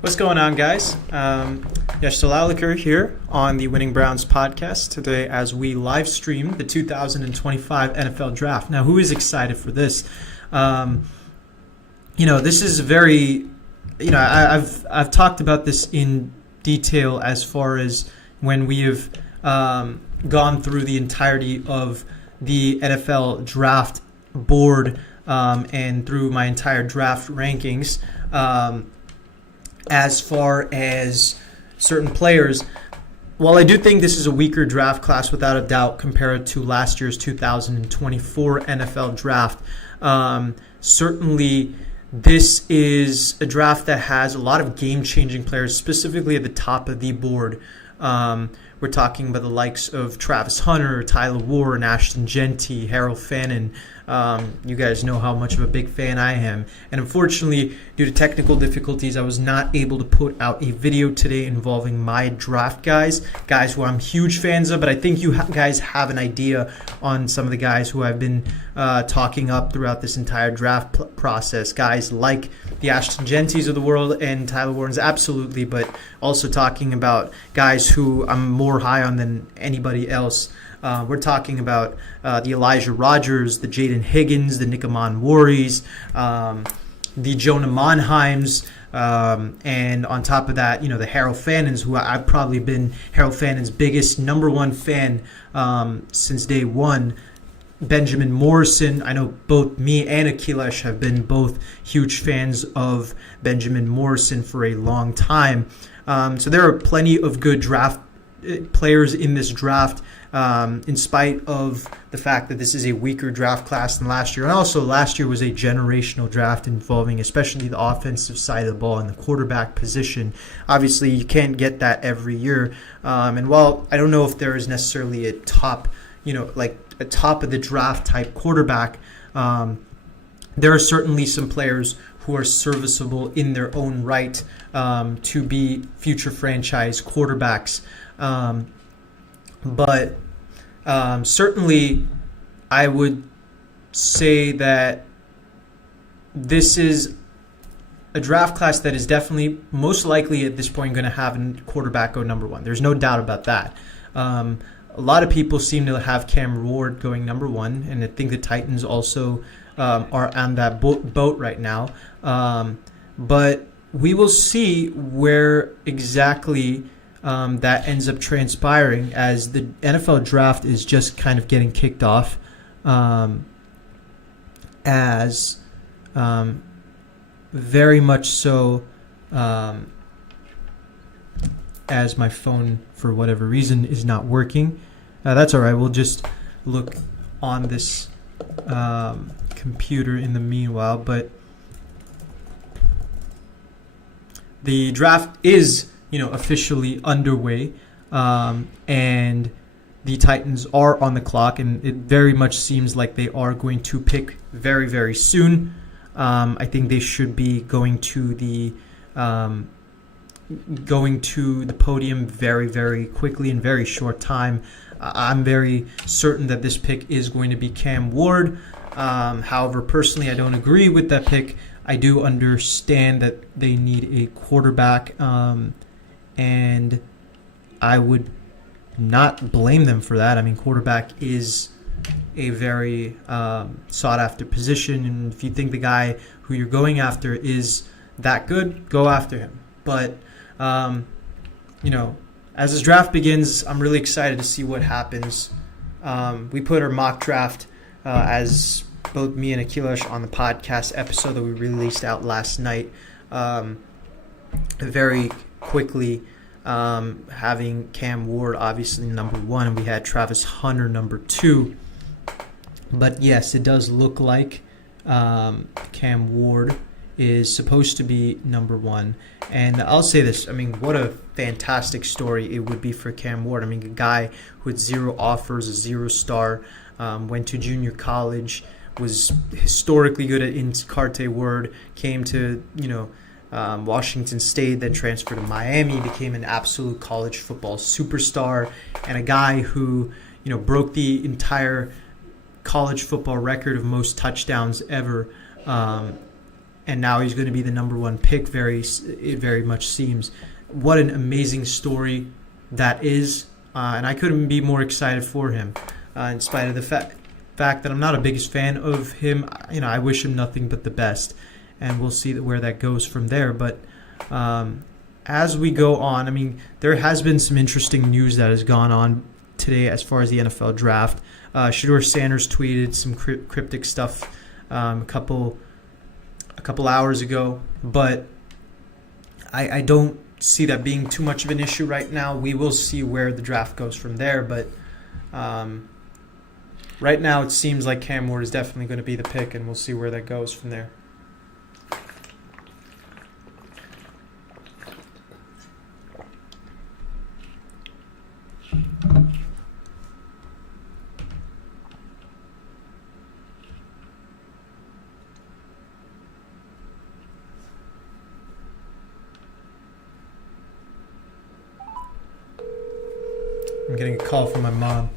What's going on, guys? Yash Talaliker here on the Winning Browns podcast today as we live stream the 2025 NFL Draft. Now, who is excited for this? This is very, I've talked about this in detail as far as when we have gone through the entirety of the NFL Draft board and through my entire draft rankings. As far as certain players, while I do think this is a weaker draft class without a doubt compared to last year's 2024 NFL draft, certainly this is a draft that has a lot of game-changing players, specifically at the top of the board. We're talking about the likes of Travis Hunter, Tyler Warren, Ashton Jeanty, Harold Fannin. You guys know how much of a big fan I am. And unfortunately, due to technical difficulties, I was not able to put out a video today involving my draft guys who I'm huge fans of, but I think you guys have an idea on some of the guys who I've been talking up throughout this entire draft process. Guys like the Ashton Jeantys of the world and Tyler Warren's, absolutely, but also talking about guys who I'm more high on than anybody else. We're talking about the Elijah Rodgers, the Jaden Higgins, the Nick Amon-Warys, the Jonah Monheims, and on top of that, the Harold Fannins, who I've probably been Harold Fannin's biggest number one fan since day one. Benjamin Morrison, I know both me and Akhilesh have been both huge fans of Benjamin Morrison for a long time. So there are plenty of good draft players in this draft, in spite of the fact that this is a weaker draft class than last year. And also last year was a generational draft involving especially the offensive side of the ball and the quarterback position. Obviously, you can't get that every year. And while I don't know if there is necessarily a top, a top of the draft type quarterback, there are certainly some players who are serviceable in their own right to be future franchise quarterbacks. But certainly I would say that this is a draft class that is definitely most likely at this point going to have a quarterback go number one. There's no doubt about that. A lot of people seem to have Cam Ward going number one, and I think the Titans also are on that boat right now. But we will see where exactly that ends up transpiring as the NFL draft is just kind of getting kicked off, as very much so as my phone, for whatever reason, is not working. That's all right. We'll just look on this computer in the meanwhile. But the draft is, officially underway, and the Titans are on the clock, and it very much seems like they are going to pick very, very soon. I think they should be going to the podium very, very quickly in very short time. I'm very certain that this pick is going to be Cam Ward. However, personally, I don't agree with that pick. I do understand that they need a quarterback, and I would not blame them for that. I mean, quarterback is a very sought-after position, and if you think the guy who you're going after is that good, go after him. But, as this draft begins, I'm really excited to see what happens. We put our mock draft as both me and Akhilesh on the podcast episode that we released out last night, very quickly, having Cam Ward obviously number one, and we had Travis Hunter number two. But yes, it does look like Cam Ward is supposed to be number one. And I'll say this, what a fantastic story it would be for Cam Ward. A guy with zero offers, a 0-star, went to junior college, was historically good at Carte Word, came to, Washington State, then transferred to Miami, became an absolute college football superstar, and a guy who, broke the entire college football record of most touchdowns ever. and now he's going to be the number one pick. It very much seems. What an amazing story that is, and I couldn't be more excited for him. In spite of the fact that I'm not a biggest fan of him, I wish him nothing but the best, and we'll see where that goes from there. But as we go on, there has been some interesting news that has gone on today as far as the NFL draft. Shedeur Sanders tweeted some cryptic stuff a couple hours ago, but I don't see that being too much of an issue right now. We will see where the draft goes from there, but right now it seems like Cam Ward is definitely going to be the pick, and we'll see where that goes from there. I'm getting a call from my mom.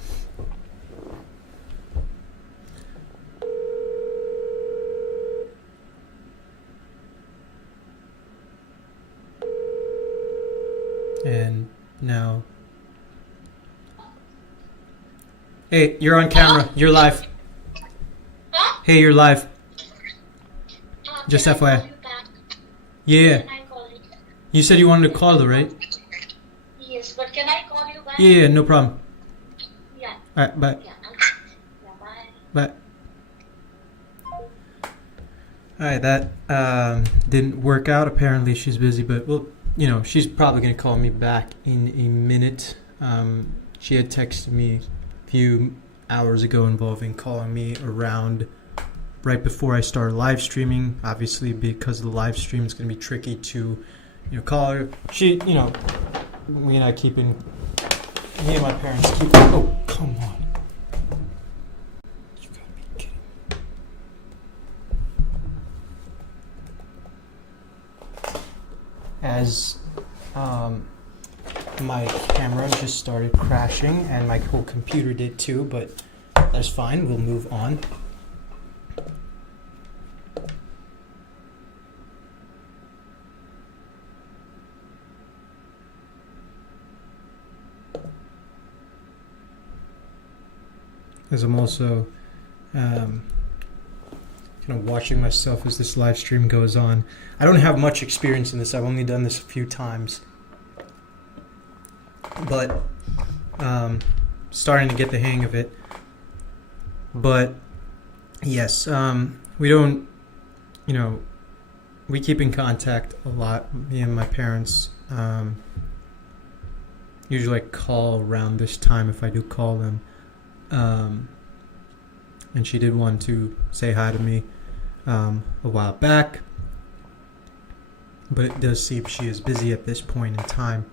And now... Hey, you're on camera. You're live. Huh? Hey, you're live. Just Can I FYI. call you back? Yeah. Can I call you? You said you wanted to call though, right? Yes, but can I call you back? Yeah, no problem. Yeah. Alright, bye. Yeah. Bye. But alright, that didn't work out. Apparently she's busy, but well, she's probably gonna call me back in a minute. She had texted me a few hours ago involving calling me around right before I started live streaming. Obviously, because of the live stream, it's gonna be tricky to call her. She, me and my parents keep. Oh, come on. You gotta be kidding. As my camera just started crashing, and my whole computer did too, but that's fine. We'll move on. As I'm also kind of watching myself as this live stream goes on. I don't have much experience in this. I've only done this a few times. But starting to get the hang of it. But yes, we don't, we keep in contact a lot, me and my parents. Usually I call around this time if I do call them. And she did want to say hi to me a while back, but it does seem she is busy at this point in time.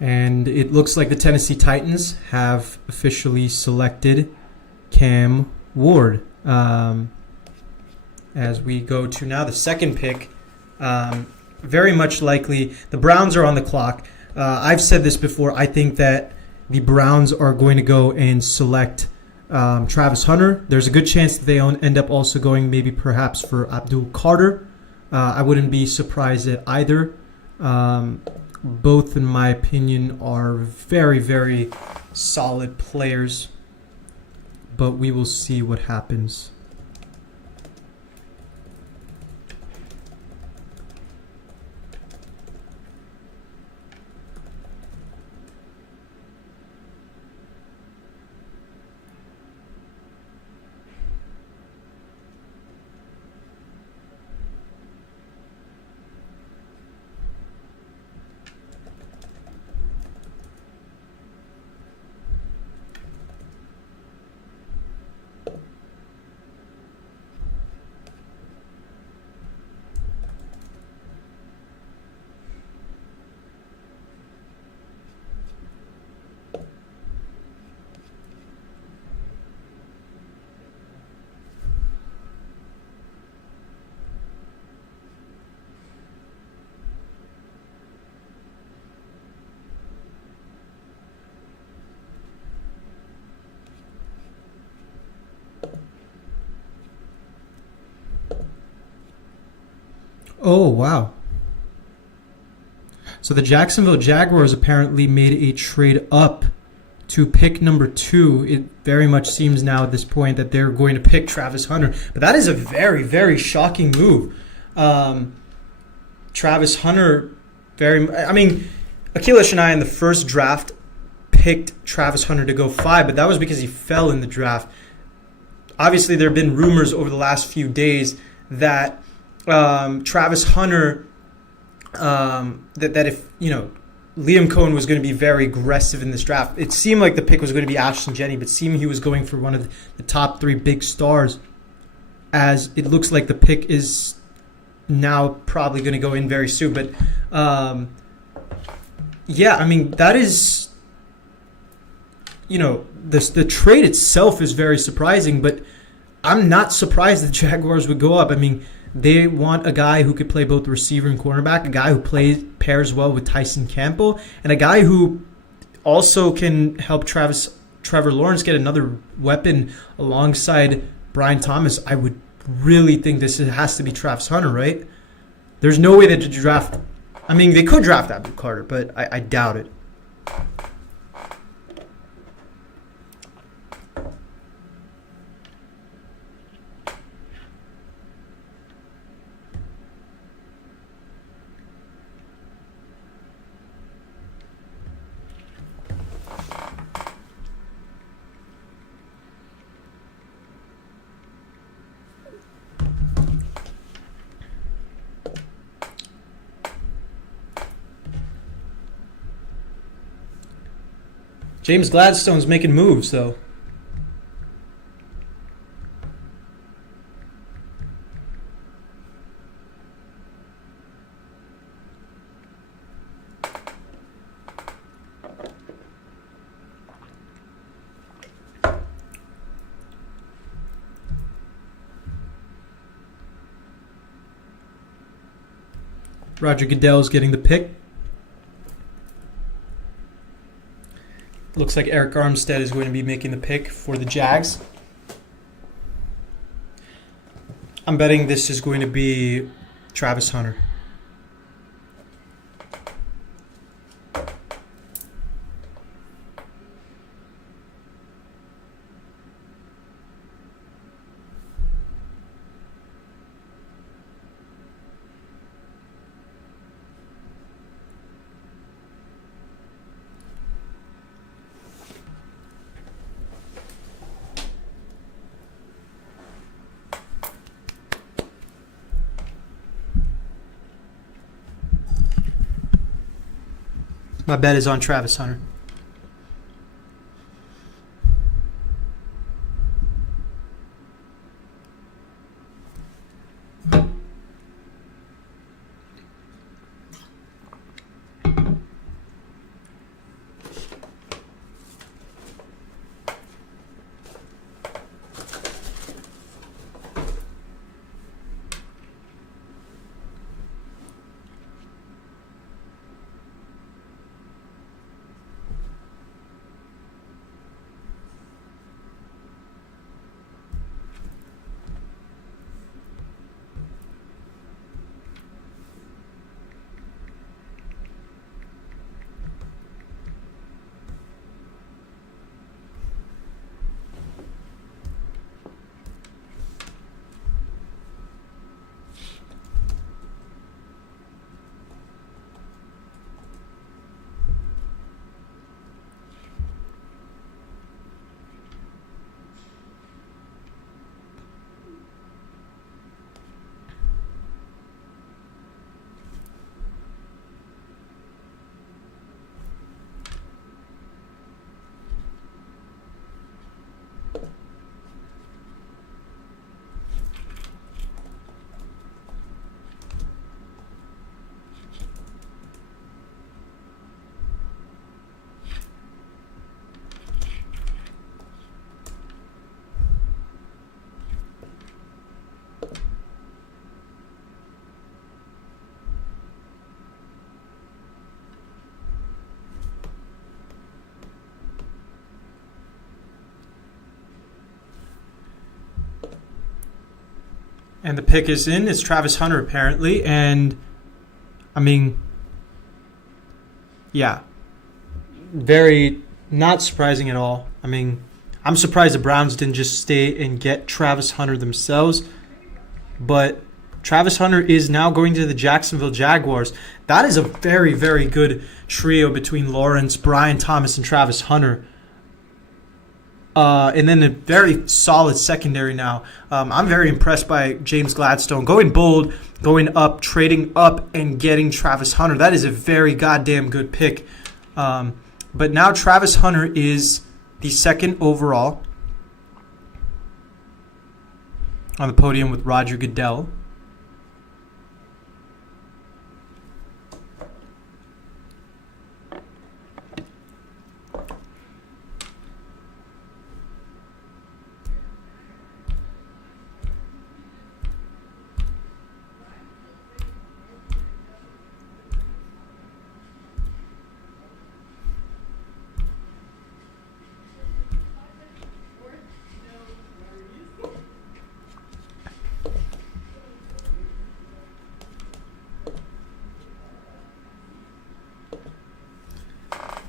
And it looks like the Tennessee Titans have officially selected Cam Ward. As we go to now the second pick, very much likely the Browns are on the clock. I've said this before. I think that the Browns are going to go and select Travis Hunter. There's a good chance that they end up also going maybe perhaps for Abdul Carter. I wouldn't be surprised at either. Both, in my opinion, are very, very solid players, but we will see what happens. Oh, wow. So the Jacksonville Jaguars apparently made a trade up to pick number 2. It very much seems now at this point that they're going to pick Travis Hunter. But that is a very, very shocking move. Travis Hunter, I mean, Akilah and I in the first draft picked Travis Hunter to go 5, but that was because he fell in the draft. Obviously, there have been rumors over the last few days that Travis Hunter, that if, Liam Cohen was going to be very aggressive in this draft. It seemed like the pick was going to be Ashton Jenney, but seemed he was going for one of the top 3 big stars, as it looks like the pick is now probably going to go in very soon. But, yeah, I mean, that is, the trade itself is very surprising, but I'm not surprised the Jaguars would go up. I mean, they want a guy who could play both receiver and cornerback, a guy who pairs well with Tyson Campbell, and a guy who also can help Trevor Lawrence get another weapon alongside Brian Thomas. I would really think this has to be Travis Hunter, right? There's no way that to draft. I mean, they could draft Abdul Carter, but I doubt it. James Gladstone's making moves, though. Roger Goodell's getting the pick. Looks like Eric Armstead is going to be making the pick for the Jags. I'm betting this is going to be Travis Hunter. My bet is on Travis Hunter. And the pick is in. It's Travis Hunter, apparently. And, I mean, yeah. Very not surprising at all. I mean, I'm surprised the Browns didn't just stay and get Travis Hunter themselves. But Travis Hunter is now going to the Jacksonville Jaguars. That is a very, very good trio between Lawrence, Brian Thomas, and Travis Hunter. And then a very solid secondary now. I'm very impressed by James Gladstone. Going bold, going up, trading up, and getting Travis Hunter. That is a very goddamn good pick. But now Travis Hunter is the second overall on the podium with Roger Goodell.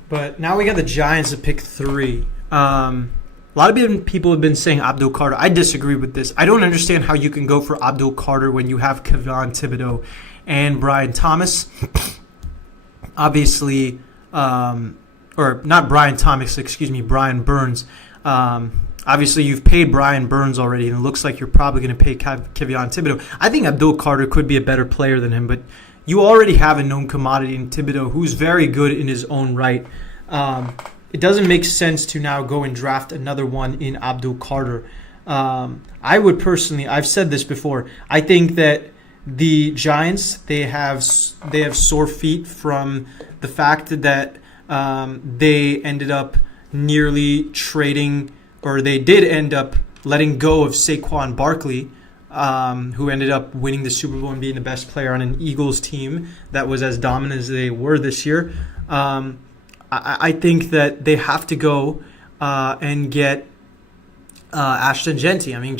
But now we got the Giants to pick 3. A lot of people have been saying Abdul Carter. I disagree with this. I don't understand how you can go for Abdul Carter when you have Kayvon Thibodeaux and Brian Thomas. Obviously, or not Brian Thomas, excuse me, Brian Burns. Obviously, you've paid Brian Burns already, and it looks like you're probably going to pay Kayvon Thibodeaux. I think Abdul Carter could be a better player than him, but you already have a known commodity in Thibodeaux who's very good in his own right. It doesn't make sense to now go and draft another one in Abdul Carter. I would personally, I've said this before, I think that the Giants, they have sore feet from the fact that they ended up nearly trading, or they did end up letting go of Saquon Barkley, who ended up winning the Super Bowl and being the best player on an Eagles team that was as dominant as they were this year. I think that they have to go and get Ashton Jeanty. I mean,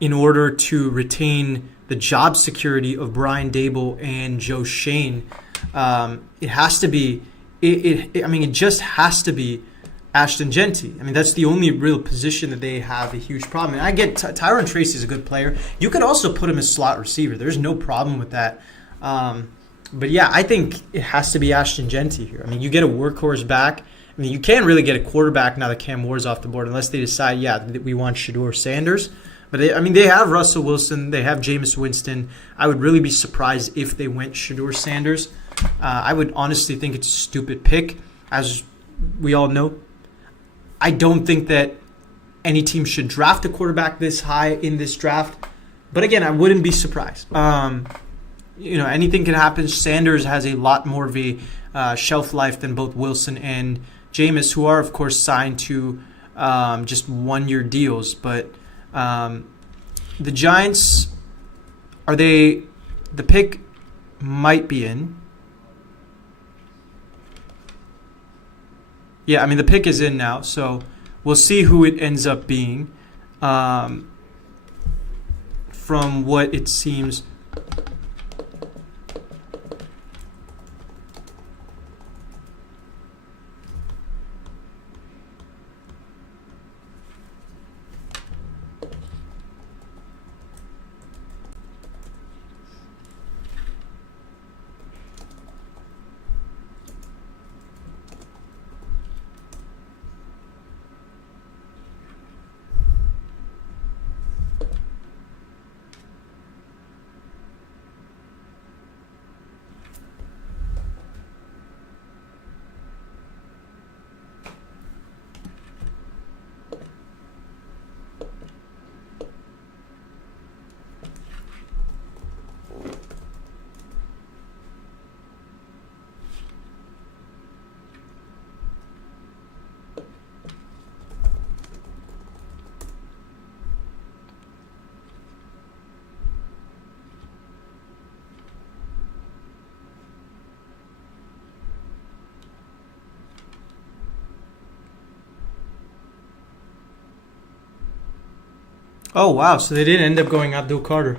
in order to retain the job security of Brian Daboll and Joe Shane, it has to be. It just has to be Ashton Jeanty. I mean, that's the only real position that they have a huge problem. And I get Tyron Tracy is a good player. You could also put him as slot receiver. There's no problem with that. But yeah, I think it has to be Ashton Jeanty here. I mean, you get a workhorse back. I mean, you can't really get a quarterback now that Cam Moore's off the board unless they decide, that we want Shedeur Sanders. But they have Russell Wilson. They have Jameis Winston. I would really be surprised if they went Shedeur Sanders. I would honestly think it's a stupid pick, as we all know. I don't think that any team should draft a quarterback this high in this draft. But again, I wouldn't be surprised. Anything can happen. Sanders has a lot more of a shelf life than both Wilson and Jameis, who are, of course, signed to just one-year deals. But the Giants, the pick might be in. Yeah, I mean, the pick is in now, so we'll see who it ends up being. From what it seems. Oh, wow. So they did end up going Abdul Carter.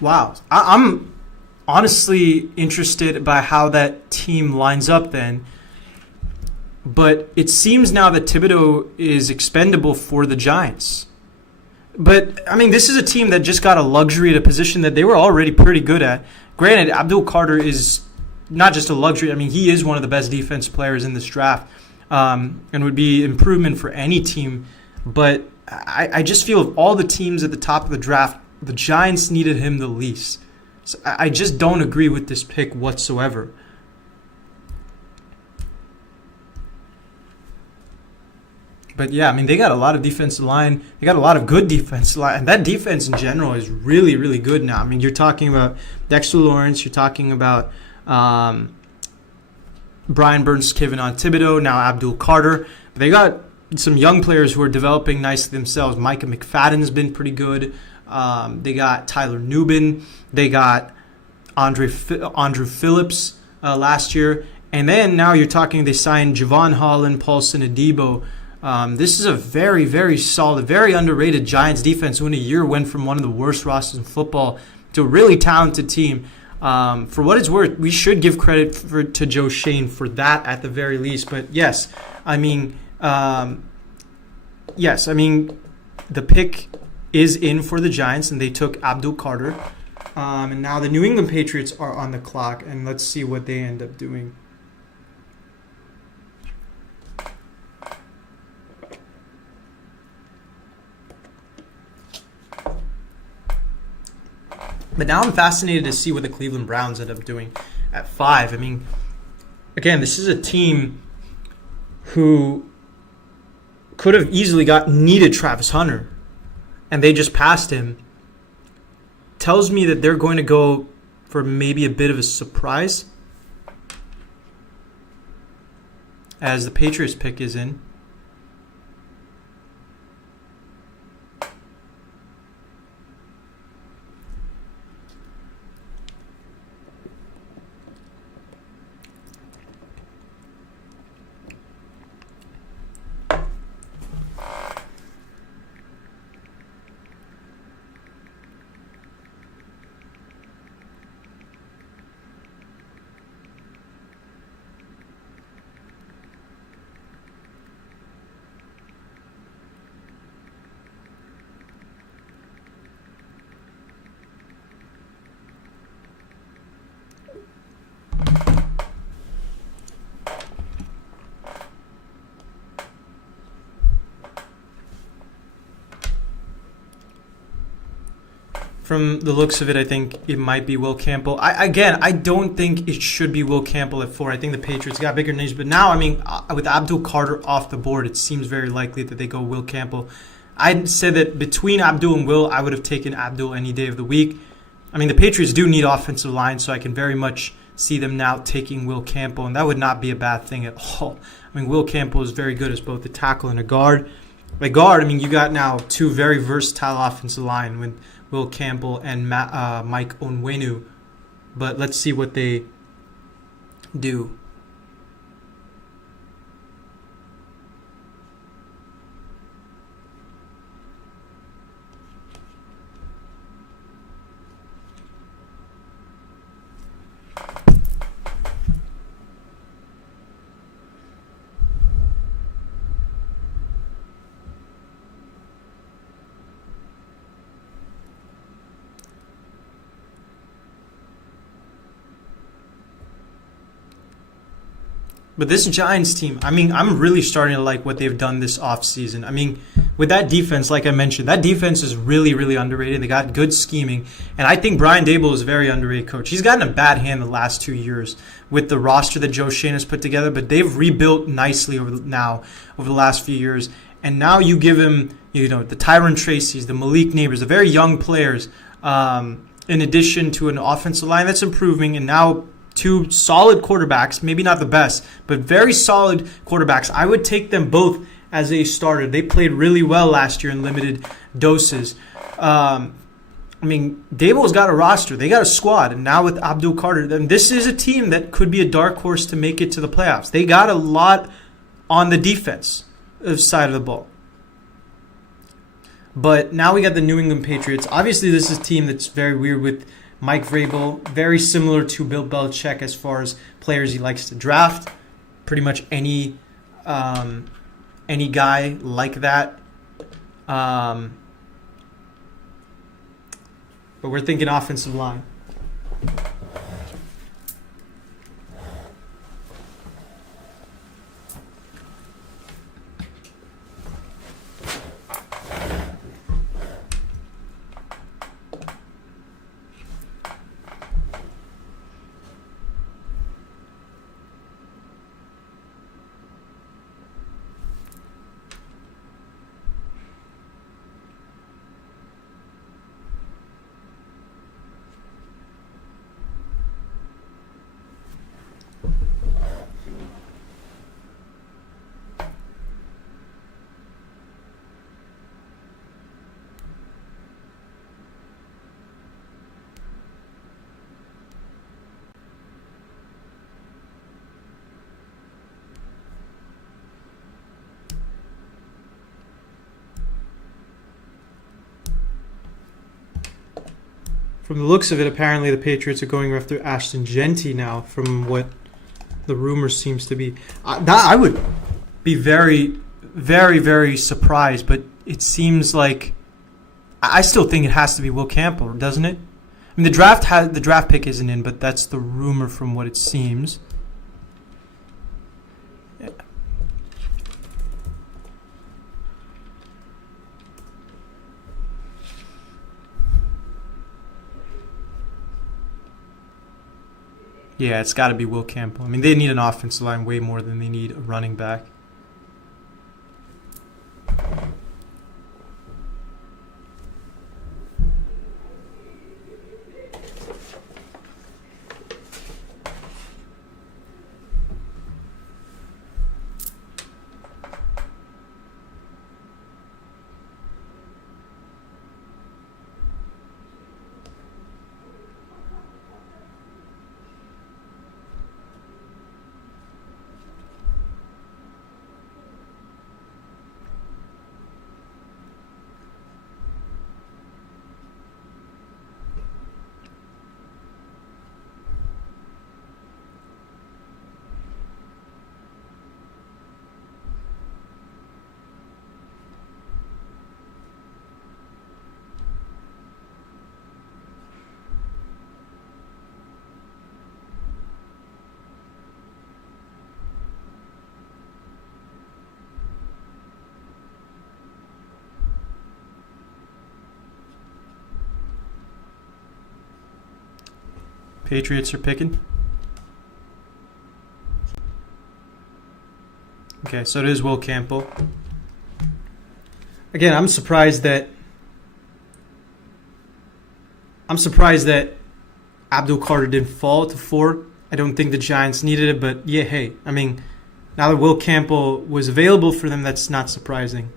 Wow. I'm honestly interested by how that team lines up then. But it seems now that Thibodeau is expendable for the Giants. But, I mean, this is a team that just got a luxury at a position that they were already pretty good at. Granted, Abdul Carter is not just a luxury. I mean, he is one of the best defense players in this draft and would be improvement for any team. But I just feel of all the teams at the top of the draft, the Giants needed him the least. So I just don't agree with this pick whatsoever. But yeah, I mean, they got a lot of defensive line. They got a lot of good defensive line. And that defense in general is really, really good now. I mean, you're talking about Dexter Lawrence. You're talking about Brian Burns, Kevin Thibodeau, now Abdul Carter. They got some young players who are developing nicely themselves. Micah McFadden's been pretty good. They got Tyler Nubin. They got Andrew Phillips last year. And then now you're talking they signed Javon Holland, Paulson Adebo. This is a very, very solid, very underrated Giants defense who in a year went from one of the worst rosters in football to a really talented team. For what it's worth, we should give credit to Joe Schoen for that at the very least. But yes, I mean, the pick is in for the Giants, and they took Abdul Carter. And now the New England Patriots are on the clock, and let's see what they end up doing. But now I'm fascinated to see what the Cleveland Browns end up doing at 5. I mean, again, this is a team who could have easily needed Travis Hunter, and they just passed him. Tells me that they're going to go for maybe a bit of a surprise as the Patriots pick is in. From the looks of it, I think it might be Will Campbell. I don't think it should be Will Campbell at 4. I think the Patriots got bigger names. But now, I mean, with Abdul Carter off the board, it seems very likely that they go Will Campbell. I'd say that between Abdul and Will, I would have taken Abdul any day of the week. I mean, the Patriots do need offensive line, so I can very much see them now taking Will Campbell, and that would not be a bad thing at all. I mean, Will Campbell is very good as both a tackle and a guard. By guard, I mean, you got now two very versatile offensive line with Will Campbell and Mike Onwenu. But let's see what they do. But this Giants team, I mean, I'm really starting to like what they've done this offseason. I mean, with that defense, like I mentioned, that defense is really, really underrated. They got good scheming. And I think Brian Daboll is a very underrated coach. He's gotten a bad hand the last 2 years with the roster that Joe Schoen has put together, but they've rebuilt nicely over the last few years. And now you give him, the Tyron Tracy's, the Malik Neighbors, the very young players, in addition to an offensive line that's improving, and now two solid quarterbacks, maybe not the best, but very solid quarterbacks. I would take them both as a starter. They played really well last year in limited doses. Dabo's got a roster. They got a squad. And now with Abdul Carter, then this is a team that could be a dark horse to make it to the playoffs. They got a lot on the defense side of the ball. But now we got the New England Patriots. Obviously, this is a team that's very weird with Mike Vrabel, very similar to Bill Belichick as far as players he likes to draft. Pretty much any guy like that. But we're thinking offensive line. From the looks of it, apparently the Patriots are going after Ashton Jeanty now, from what the rumor seems to be. I would be very, very, very surprised, but it seems like I still think it has to be Will Campbell, doesn't it? I mean, the draft pick isn't in, but that's the rumor from what it seems. Yeah. Yeah, it's got to be Will Campbell. I mean, they need an offensive line way more than they need a running back. Patriots are picking. Okay, so it is Will Campbell. Again, I'm surprised that Abdul Carter didn't fall to 4. I don't think the Giants needed it, but yeah, hey, I mean, now that Will Campbell was available for them, that's not surprising.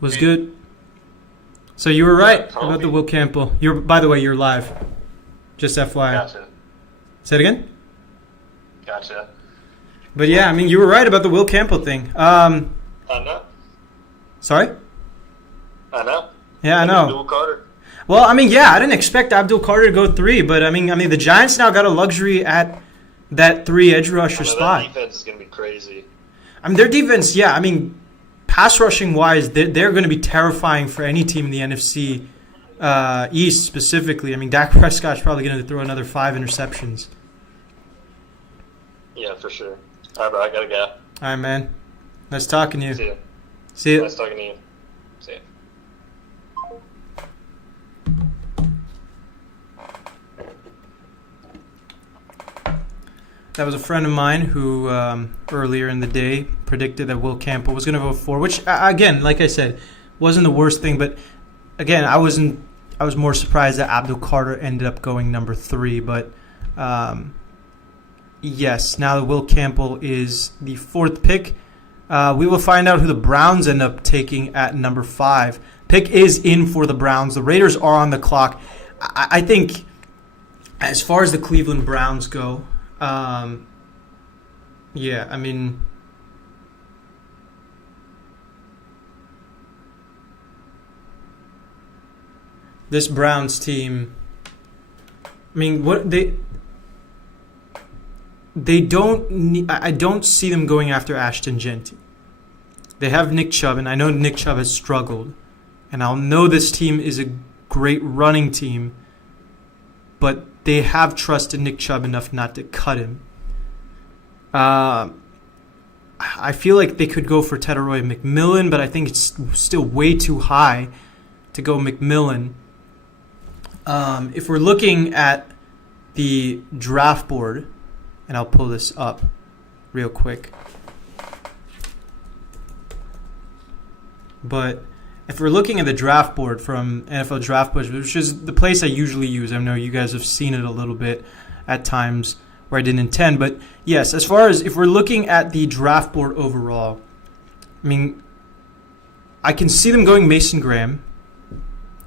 Was good. So you were right about the Will Campbell. By the way, you're live. Just FYI. Gotcha. Say it again? Gotcha. But yeah, I mean, you were right about the Will Campbell thing. I know. Sorry? I know. Yeah, I know. Abdul Carter. Well, I mean, yeah, I didn't expect Abdul Carter to go 3, but I mean, the Giants now got a luxury at that 3 edge rusher spot. That defense is going to be crazy. I mean, their defense, yeah, I mean, pass rushing wise, they're going to be terrifying for any team in the NFC East specifically. I mean, Dak Prescott's probably going to throw another 5 interceptions. Yeah, for sure. All right, bro, I got to go. All right, man. Nice talking to you. See ya. See you. Nice talking to you. See ya. That was a friend of mine who earlier in the day predicted that Will Campbell was going to go 4, which again, like I said, wasn't the worst thing. But again, I was more surprised that Abdul Carter ended up going number 3. But yes, now that Will Campbell is the 4th pick, we will find out who the Browns end up taking at number 5. Pick is in for the Browns. The Raiders are on the clock. I think as far as the Cleveland Browns go, yeah, I mean, this Browns team, I mean, what they don't need, I don't see them going after Ashton Genty. They have Nick Chubb, and I know Nick Chubb has struggled, and I'll know this team is a great running team, but they have trusted Nick Chubb enough not to cut him. I feel like they could go for Teteroy McMillan, but I think it's still way too high to go McMillan. If we're looking at the draft board, and I'll pull this up real quick. But if we're looking at the draft board from NFL Draft Board, which is the place I usually use, I know you guys have seen it a little bit at times where I didn't intend. But yes, as far as if we're looking at the draft board overall, I mean, I can see them going Mason Graham.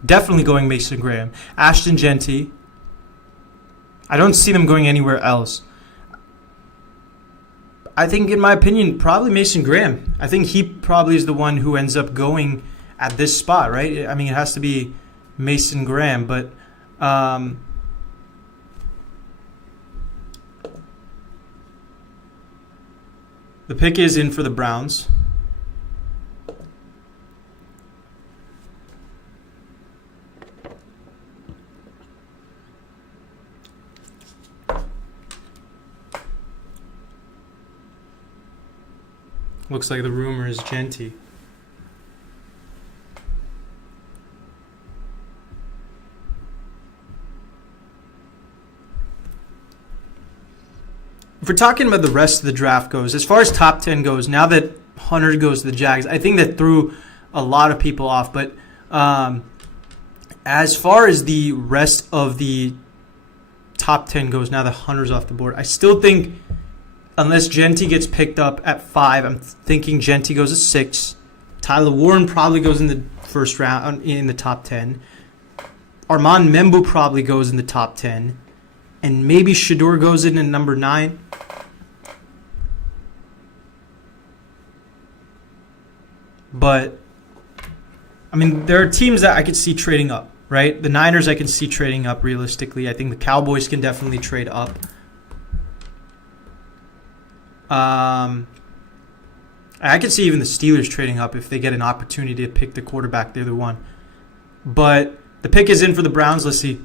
Definitely going Mason Graham. Ashton Genty. I don't see them going anywhere else. I think, in my opinion, probably Mason Graham. I think he probably is the one who ends up going at this spot, right? I mean, it has to be Mason Graham, but the pick is in for the Browns. Looks like the rumor is Genty. If we're talking about the rest of the draft goes, as far as top 10 goes, now that Hunter goes to the Jags, I think that threw a lot of people off. But as far as the rest of the top 10 goes, now that Hunter's off the board, I still think, unless Genty gets picked up at 5, I'm thinking Genty goes at 6. Tyler Warren probably goes in the first round in the top 10. Armand Membu probably goes in the top 10. And maybe Shador goes in at number 9. But, I mean, there are teams that I could see trading up, right? The Niners I can see trading up realistically. I think the Cowboys can definitely trade up. I can see even the Steelers trading up if they get an opportunity to pick the quarterback. They're the one. But the pick is in for the Browns. Let's see.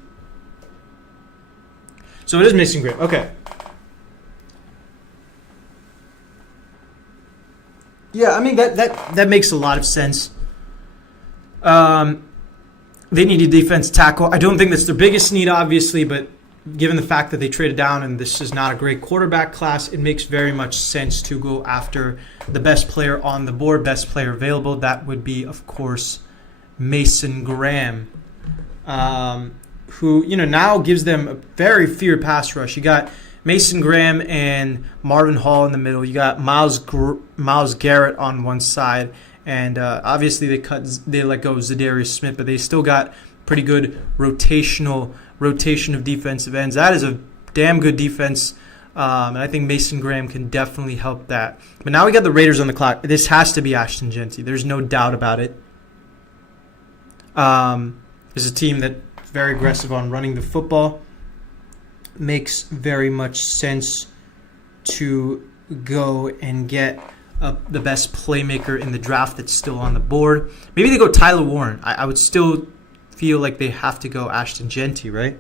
So it is Mason Graham. Okay. Yeah, I mean, that makes a lot of sense. They need a defense tackle. I don't think that's their biggest need, obviously, but given the fact that they traded down and this is not a great quarterback class, it makes very much sense to go after the best player on the board, best player available. That would be, of course, Mason Graham, who, now gives them a very feared pass rush. You got Mason Graham and Marvin Hall in the middle. You got Myles Garrett on one side, and obviously they let go of Zadarius Smith, but they still got pretty good rotation of defensive ends. That is a damn good defense, and I think Mason Graham can definitely help that. But now we got the Raiders on the clock. This has to be Ashton Genty. There's no doubt about it. is a team that's very aggressive on running the football. Makes very much sense to go and get the best playmaker in the draft that's still on the board. Maybe they go Tyler Warren. I would still feel like they have to go Ashton Jeanty, right?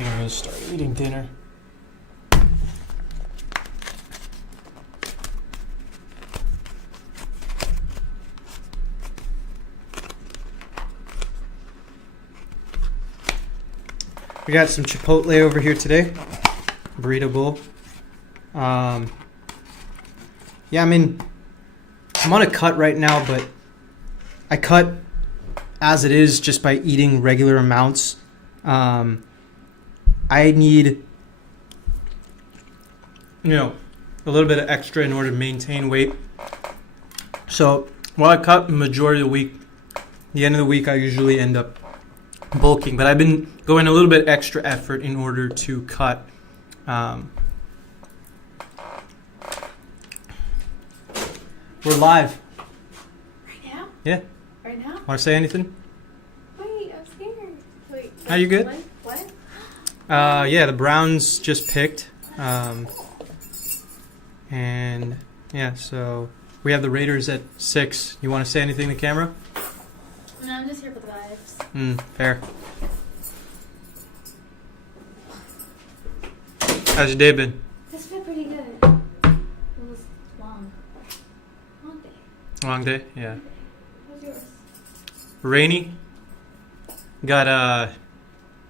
I'm going to start eating dinner. We got some Chipotle over here today. Burrito bowl. Yeah, I mean, I'm on a cut right now, but I cut as it is just by eating regular amounts. I need, a little bit of extra in order to maintain weight. So while I cut the majority of the week, the end of the week I usually end up bulking. But I've been going a little bit extra effort in order to cut. We're live. Right now? Yeah. Right now? Want to say anything? Wait, I'm scared. Wait. Are you good? What? Yeah, the Browns just picked. And yeah, so we have the Raiders at 6. You want to say anything to the camera? No, I'm just here for the vibes. Fair. How's your day been? This felt pretty good. It was long. Long day. Long day? Yeah. How's yours? Rainy. Got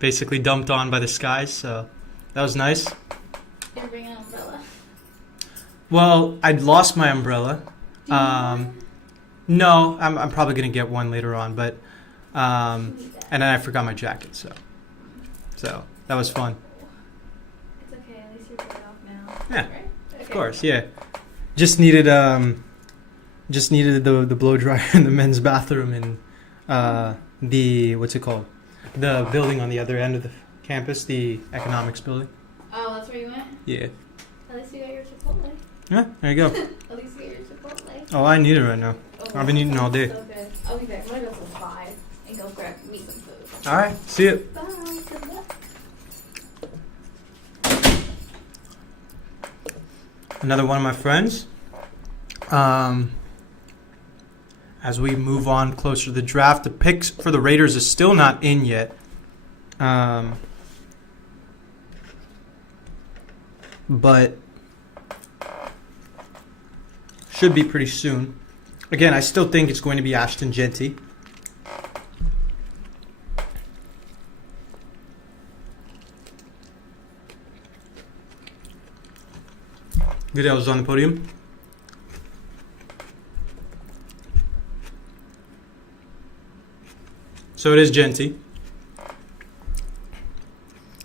basically dumped on by the skies, so that was nice. Did you bring an umbrella? Well, I'd lost my umbrella. Do you need one? No, I'm probably gonna get one later on, but You need that. and then I forgot my jacket, so that was fun. It's okay, at least you're dried off now. Yeah, Right? Okay. of course, yeah. Just needed the blow dryer in the men's bathroom and the what's it called? The building on the other end of the campus, the economics building. Oh, that's where you went? Yeah. At least you got your Chipotle. Yeah, there you go. At least you got your Chipotle. Oh, I need it right now. Oh, I've been eating all day. So good. I'll be back. I'm gonna go till 5 and go grab me some food. All right, see you. Bye. Good luck. Another one of my friends. As we move on closer to the draft, the picks for the Raiders is still not in yet. But should be pretty soon. Again, I still think it's going to be Ashton Jeanty. Goodell's on the podium. So it is Jeanty.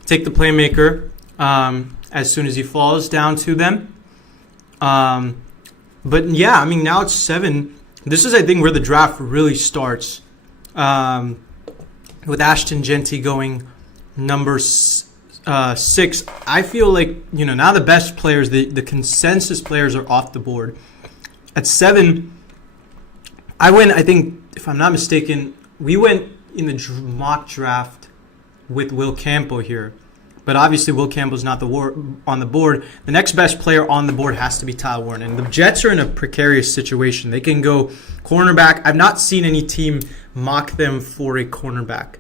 Take the playmaker as soon as he falls down to them. But yeah, I mean, now it's 7. This is, I think, where the draft really starts. With Ashton Jeanty going number 6. I feel like, now the best players, the consensus players are off the board. At 7, I went, I think, if I'm not mistaken, we went in the mock draft with Will Campo here. But obviously, Will Campbell's not on the board. The next best player on the board has to be Tyler Warren. And the Jets are in a precarious situation. They can go cornerback. I've not seen any team mock them for a cornerback.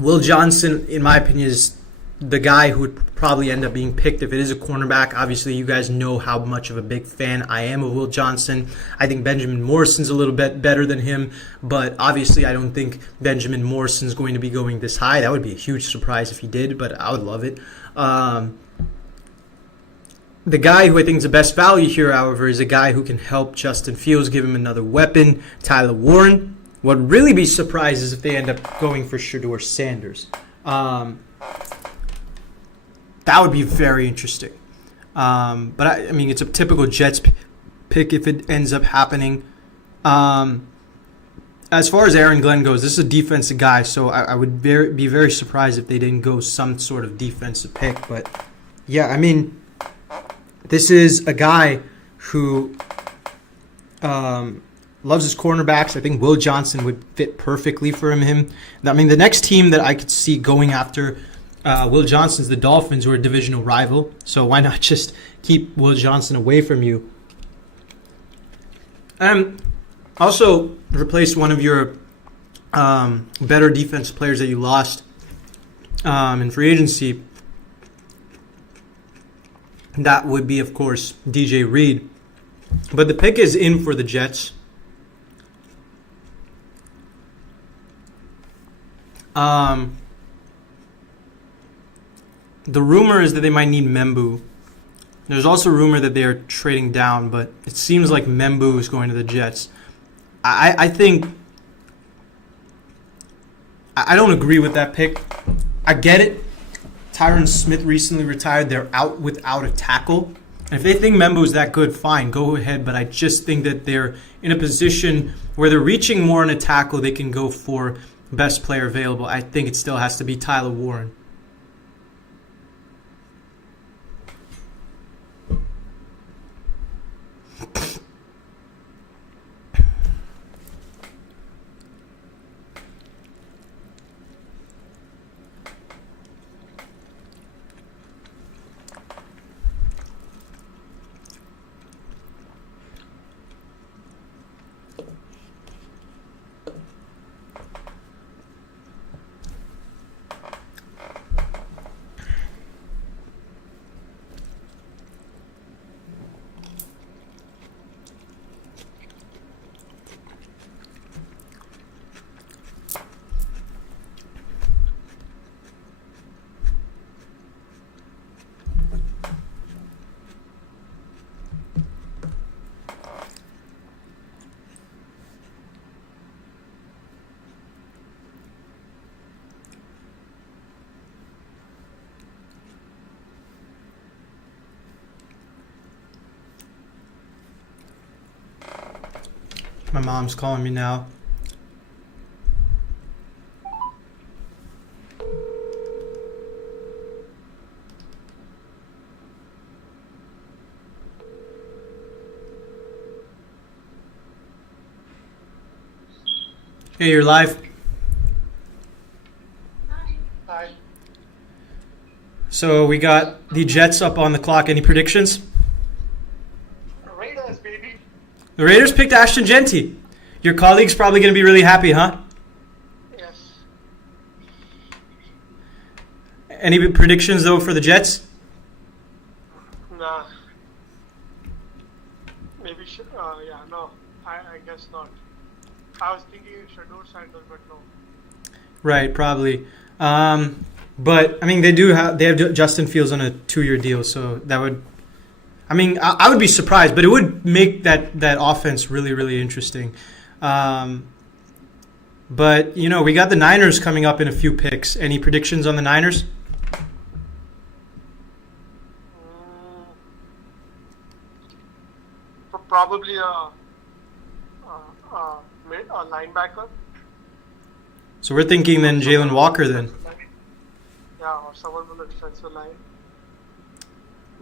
Will Johnson, in my opinion, is the guy who would probably end up being picked if it is a cornerback. Obviously, you guys know how much of a big fan I am of Will Johnson. I think Benjamin Morrison's a little bit better than him, but obviously I don't think Benjamin Morrison's going to be going this high. That would be a huge surprise if he did, but I would love it. The guy who I think is the best value here, however, is a guy who can help Justin Fields, give him another weapon, Tyler Warren. What would really be surprised is if they end up going for Shedeur Sanders. That would be very interesting. But I mean, it's a typical Jets pick if it ends up happening. As far as Aaron Glenn goes, this is a defensive guy, so I would be very surprised if they didn't go some sort of defensive pick. But yeah, I mean, this is a guy who loves his cornerbacks. I think Will Johnson would fit perfectly for him. I mean, the next team that I could see going after Will Johnson is the Dolphins, who are a divisional rival. So why not just keep Will Johnson away from you? Also, replace one of your better defense players that you lost in free agency. That would be, of course, DJ Reed. But the pick is in for the Jets. The rumor is that they might need Membu. There's also rumor that they are trading down, but it seems like Membu is going to the Jets. I think I don't agree with that pick. I get it. Tyron Smith recently retired. They're out without a tackle. And if they think Membu is that good, fine, go ahead. But I just think that they're in a position where they're reaching more on a tackle. They can go for best player available. I think it still has to be Tyler Warren. My mom's calling me now. Hey, you're live. Hi. So we got the Jets up on the clock. Any predictions? Raiders, baby. The Raiders picked Ashton Genty. Your colleague's probably going to be really happy, huh? Yes. Any predictions, though, for the Jets? Nah. Maybe, no. I guess not. I was thinking Shedeur Sanders, but no. Right, probably. But, I mean, they have Justin Fields on a 2-year deal, so that would... I mean, I would be surprised, but it would make that offense really, really interesting. But, you know, we got the Niners coming up in a few picks. Any predictions on the Niners? Probably a linebacker. So we're thinking then Jalen Walker then. Yeah, or someone from the defensive line.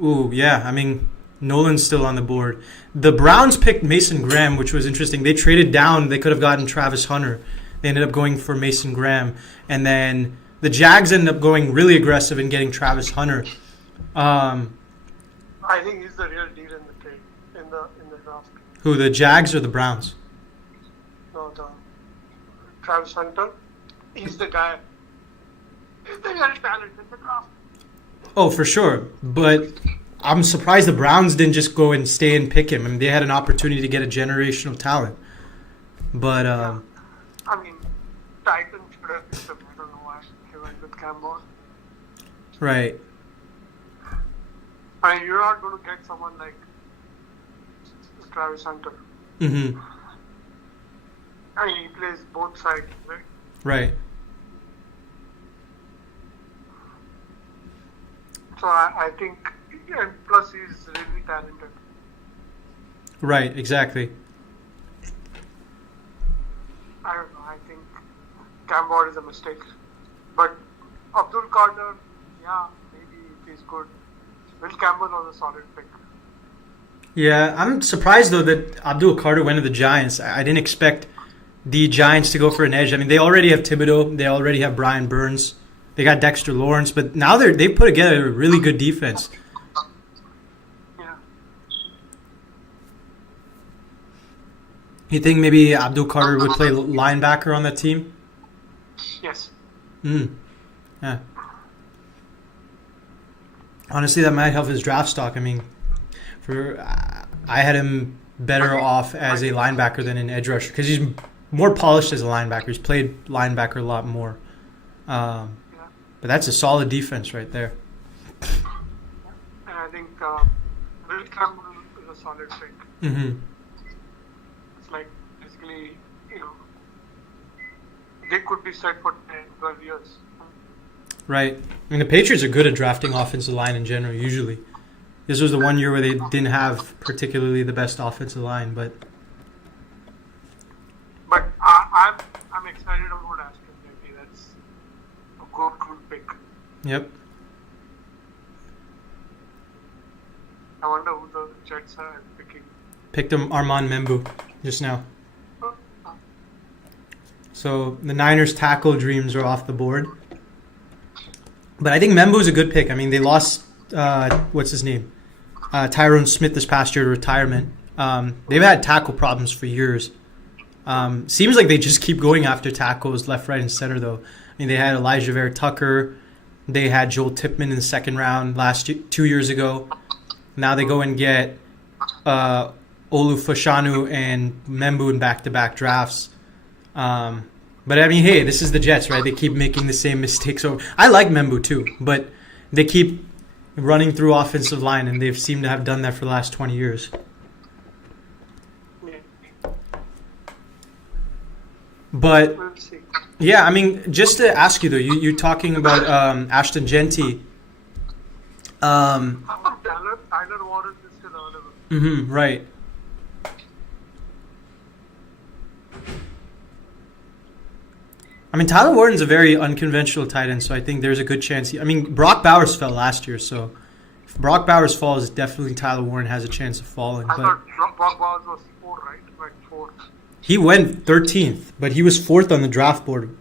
Ooh, yeah. I mean, Nolan's still on the board. The Browns picked Mason Graham, which was interesting. They traded down. They could have gotten Travis Hunter. They ended up going for Mason Graham. And then the Jags ended up going really aggressive and getting Travis Hunter. I think he's the real deal in the trade, in the draft. Who, the Jags or the Browns? No, the Travis Hunter. He's the guy. He's the real talent in the draft. Oh, for sure. But I'm surprised the Browns didn't just go and stay and pick him. I mean, they had an opportunity to get a generational talent. But, I mean, Titans should have picked him. I don't know why they went with Campbell. right. I mean, you're not going to get someone like Travis Hunter. Mm-hmm. I mean, he plays both sides, right? Right. So I think, and plus he's really talented. Right. Exactly. I don't know. I think Cam Ward is a mistake. But Abdul Carter, yeah, maybe if he's good. Will Campbell was a solid pick. Yeah, I'm surprised though that Abdul Carter went to the Giants. I didn't expect the Giants to go for an edge. I mean, they already have Thibodeau. They already have Brian Burns. They got Dexter Lawrence, but now they put together a really good defense. Yeah. You think maybe Abdul Carter would play linebacker on that team? Yes. Yeah. Honestly, that might help his draft stock. I mean, I had him better off as a linebacker than an edge rusher because he's more polished as a linebacker. He's played linebacker a lot more. But that's a solid defense right there. And I think Will Campbell is a solid pick. Mm-hmm. It's like basically, they could be set for 10, 12 years. Right. I mean, the Patriots are good at drafting offensive line in general, usually. This was the one year where they didn't have particularly the best offensive line, but... But I'm excited about Aston Maybe that's a good pick. Yep. I wonder who the Jets are picking. Picked him Armand Membu just now. So the Niners' tackle dreams are off the board. But I think Membu's a good pick. I mean, they lost, what's his name? Tyrone Smith this past year to retirement. They've had tackle problems for years. Seems like they just keep going after tackles left, right, and center, though. I mean, they had Elijah Vera Tucker. They had Joel Tippmann in the second round 2 years ago. Now they go and get Olu Fashanu and Membu in back-to-back drafts. But I mean, hey, this is the Jets, right? They keep making the same mistakes. So I like Membu too, but they keep running through offensive line, and they've seemed to have done that for the last 20 years. But We'll see. yeah, I mean, just to ask you though, you're talking about Ashton Genty. Tyler Warren is still available. Right. I mean, Tyler Warren's a very unconventional tight end, so I think there's a good chance. I mean, Brock Bowers fell last year, so if Brock Bowers falls, definitely Tyler Warren has a chance of falling. I But thought Brock Bowers was 4, right? Like 4. he went 13th, but he was 4th on the draft board.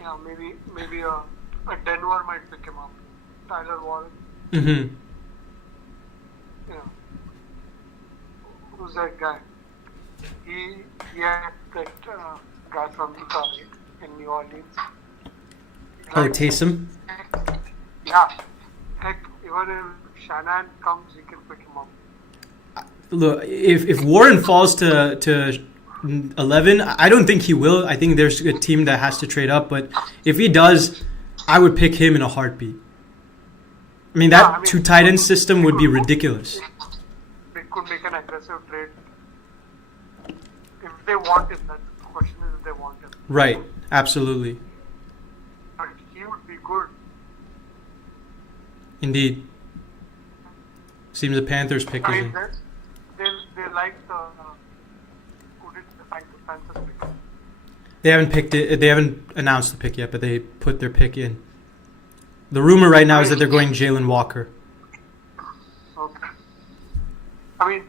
Yeah, maybe a Denver might pick him up. Tyler Warren. Mm-hmm. Who's that guy? He had that guy from Utah in New Orleans. Oh, Taysom? Yeah. Heck, even if Shannon comes, he can pick him up. Look, if Warren falls to 11, I don't think he will. I think there's a team that has to trade up, but if he does, I would pick him in a heartbeat. I mean, that two tight end system would be ridiculous. They could make an aggressive trade. If they want him, that's the question is if they want him. Right, absolutely. But he would be good. Indeed. Seems the Panthers pick I is mean, in. they like the who did the Panthers pick? They haven't picked it. They haven't announced the pick yet, but they put their pick in. The rumor right now is that they're going Jalen Walker. Okay. I mean,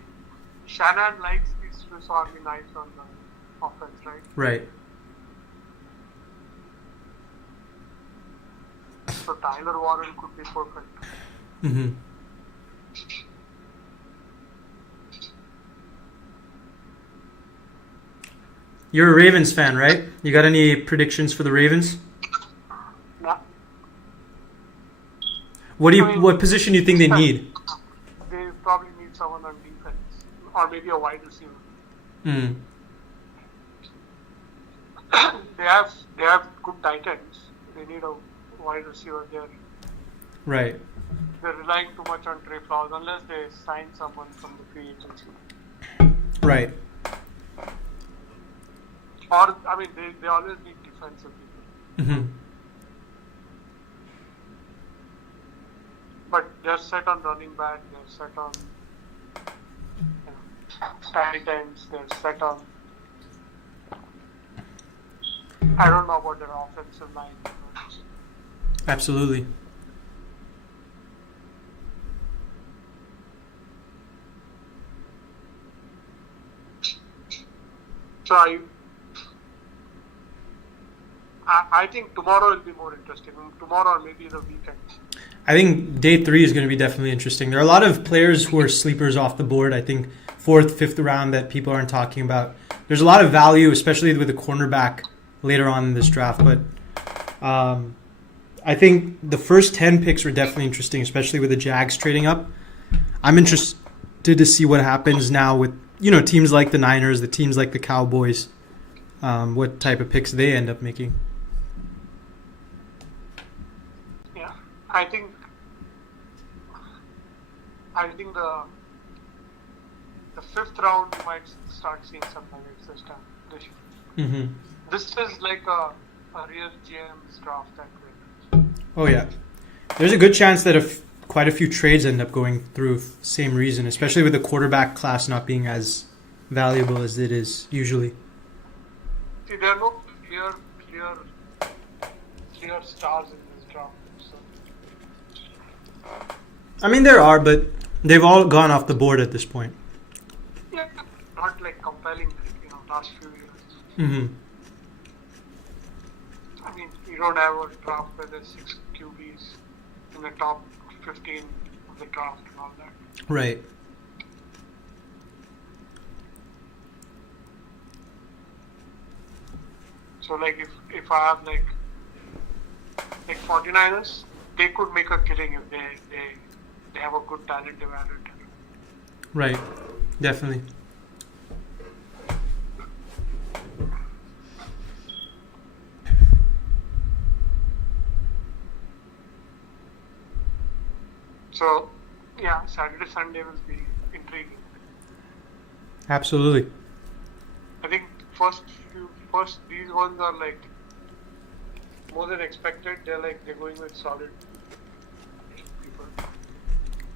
Shannon likes these Swiss Army knives on the offense, right? Right. So Tyler Warren could be perfect. Mm-hmm. You're a Ravens fan, right? You got any predictions for the Ravens? Yeah. What position do you think they need? They probably need someone on defense, or maybe a wide receiver. Hmm. They have good tight ends. They need a wide receiver. Right. They're relying too much on Trey Flowers unless they sign someone from the free agency. Right. Or, I mean, they always need defensive people. Hmm. But they're set on running back, they're set on tight ends, they're set on. I don't know about their offensive line. Absolutely. So I think tomorrow will be more interesting. Tomorrow or maybe the weekend. I think day 3 is going to be definitely interesting. There are a lot of players who are sleepers off the board. I think 4th, 5th round that people aren't talking about. There's a lot of value, especially with the cornerback later on in this draft. But I think the first 10 picks were definitely interesting, especially with the Jags trading up. I'm interested to see what happens now with teams like the Niners, the teams like the Cowboys, what type of picks they end up making. Yeah, I think the 5th round you might start seeing some highlights this time. Mm-hmm. This is like a real GM's draft that way. Oh yeah, there's a good chance that quite a few trades end up going through same reason, especially with the quarterback class not being as valuable as it is usually. See, there are no clear stars in this draft. So. I mean, there are, but they've all gone off the board at this point. Yeah, not like compelling, last few years. Mm-hmm. I mean, you don't have a draft where there's 6 QBs in the top 15 of the draft and all that. Right. So, like, if I have like 49ers, they could make a killing if they have a good talent development. Right. Definitely. So, yeah, Saturday, Sunday will be intriguing. Absolutely. I think first these ones are like more than expected. They're going with solid people.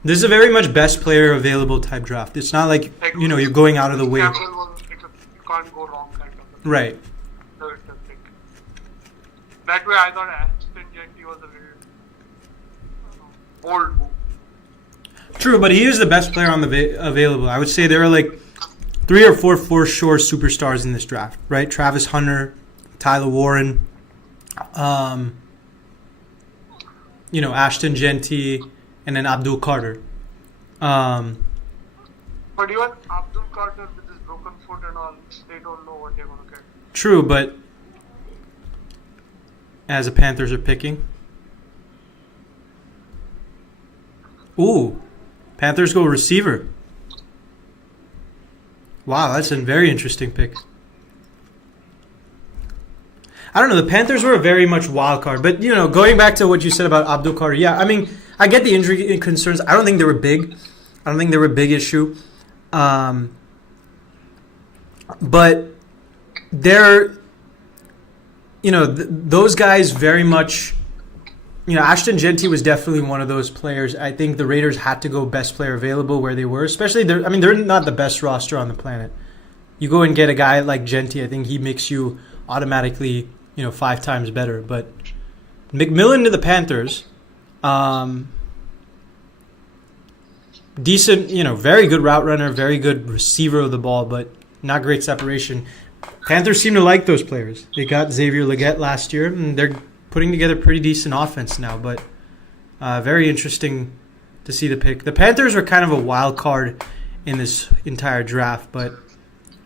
This is a very much best player available type draft. It's not like, you're going out of the way. Campbell was like you can't go wrong kind of. Right. Third pick. That way, I thought Ashton Jeanty was a very bold move. True, but he is the best player on the available. I would say there are like 3 or 4 for sure superstars in this draft, right? Travis Hunter, Tyler Warren, Ashton Jeanty, and then Abdul Carter. But even Abdul Carter with his broken foot and all, they don't know what they're going to get. True, but as the Panthers are picking. Ooh, Panthers go receiver. Wow, that's a very interesting pick. I don't know. The Panthers were a very much wild card, but going back to what you said about Abdul Carter, yeah, I mean, I get the injury concerns. I don't think they were big. I don't think they were a big issue. But they're, those guys very much. Ashton Jeanty was definitely one of those players. I think the Raiders had to go best player available where they were, especially they're not the best roster on the planet. You go and get a guy like Jeanty, I think he makes you automatically, 5 times better. But McMillan to the Panthers, decent, very good route runner, very good receiver of the ball, but not great separation. Panthers seem to like those players. They got Xavier Legette last year, and they're putting together pretty decent offense now, but very interesting to see the pick. The Panthers were kind of a wild card in this entire draft, but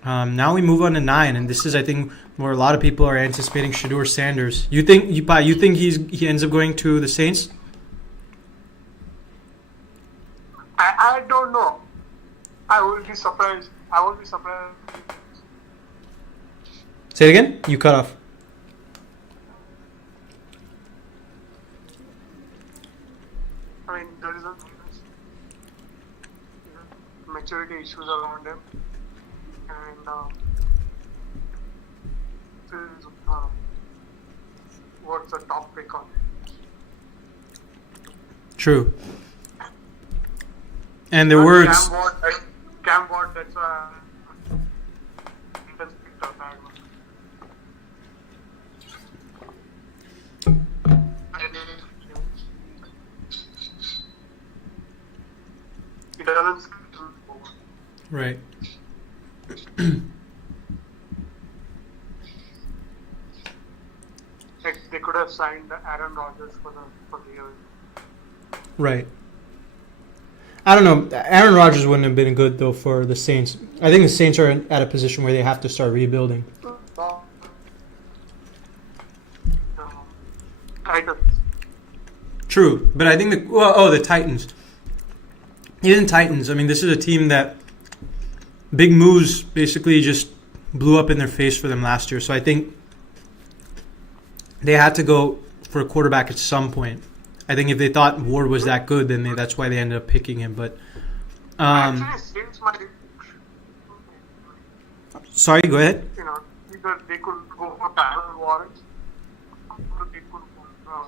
now we move on to 9, and this is, I think, where a lot of people are anticipating Shedeur Sanders. You think he ends up going to the Saints? I don't know. I will be surprised. I will be surprised. Say it again? You cut off. maturity issues around him. And this is what's the top pick on him. True. And there were Cam Ward, that's why he doesn't pick the bad one. He doesn't skip forward. right. Like they could have signed Aaron Rodgers for the year. Right. I don't know. Aaron Rodgers wouldn't have been good though for the Saints. I think the Saints are at a position where they have to start rebuilding. Titans. True, but I think the Titans. Even Titans. I mean, this is a team that big moves basically just blew up in their face for them last year. So I think they had to go for a quarterback at some point. I think if they thought Ward was that good, then that's why they ended up picking him. But Actually, Saints might, sorry, go ahead. either they could go for Tyler Warren, or they could go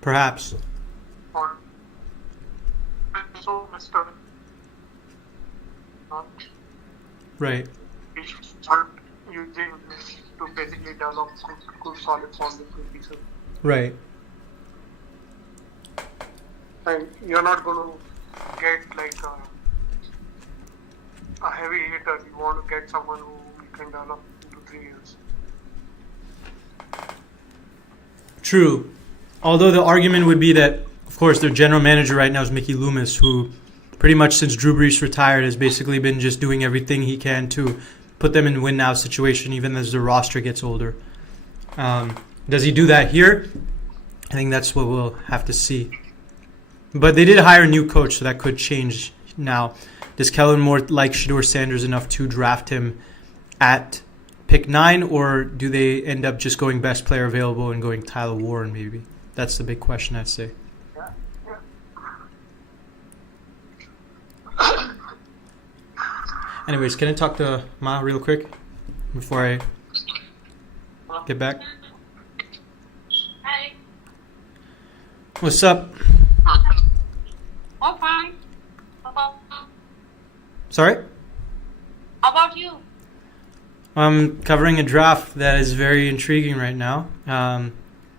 Perhaps. for so Mr. Right. We should start using this to basically develop good solid foundation pieces. Right. And you're not going to get like a heavy hitter. You want to get someone who you can develop into 3 years. True. Although the argument would be that, of course, their general manager right now is Mickey Loomis, who pretty much since Drew Brees retired has basically been just doing everything he can to put them in win-now situation, even as the roster gets older. Does he do that here? I think that's what we'll have to see. But they did hire a new coach, so that could change now. Does Kellen Moore like Shedeur Sanders enough to draft him at pick 9, or do they end up just going best player available and going Tyler Warren maybe? That's the big question, I'd say. Anyways, can I talk to Ma real quick before I get back? Hi. What's up? All fine. Sorry? How about you? I'm covering a draft that is very intriguing right now.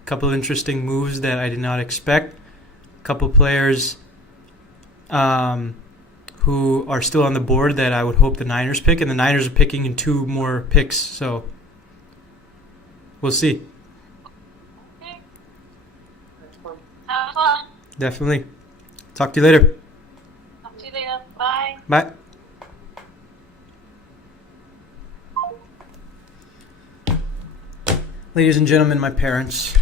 Couple of interesting moves that I did not expect. Couple players who are still on the board that I would hope the Niners pick, and the Niners are picking in 2 more picks, so we'll see. Okay. Have fun. Definitely. Talk to you later. Talk to you later. Bye. Bye. Ladies and gentlemen, my parents.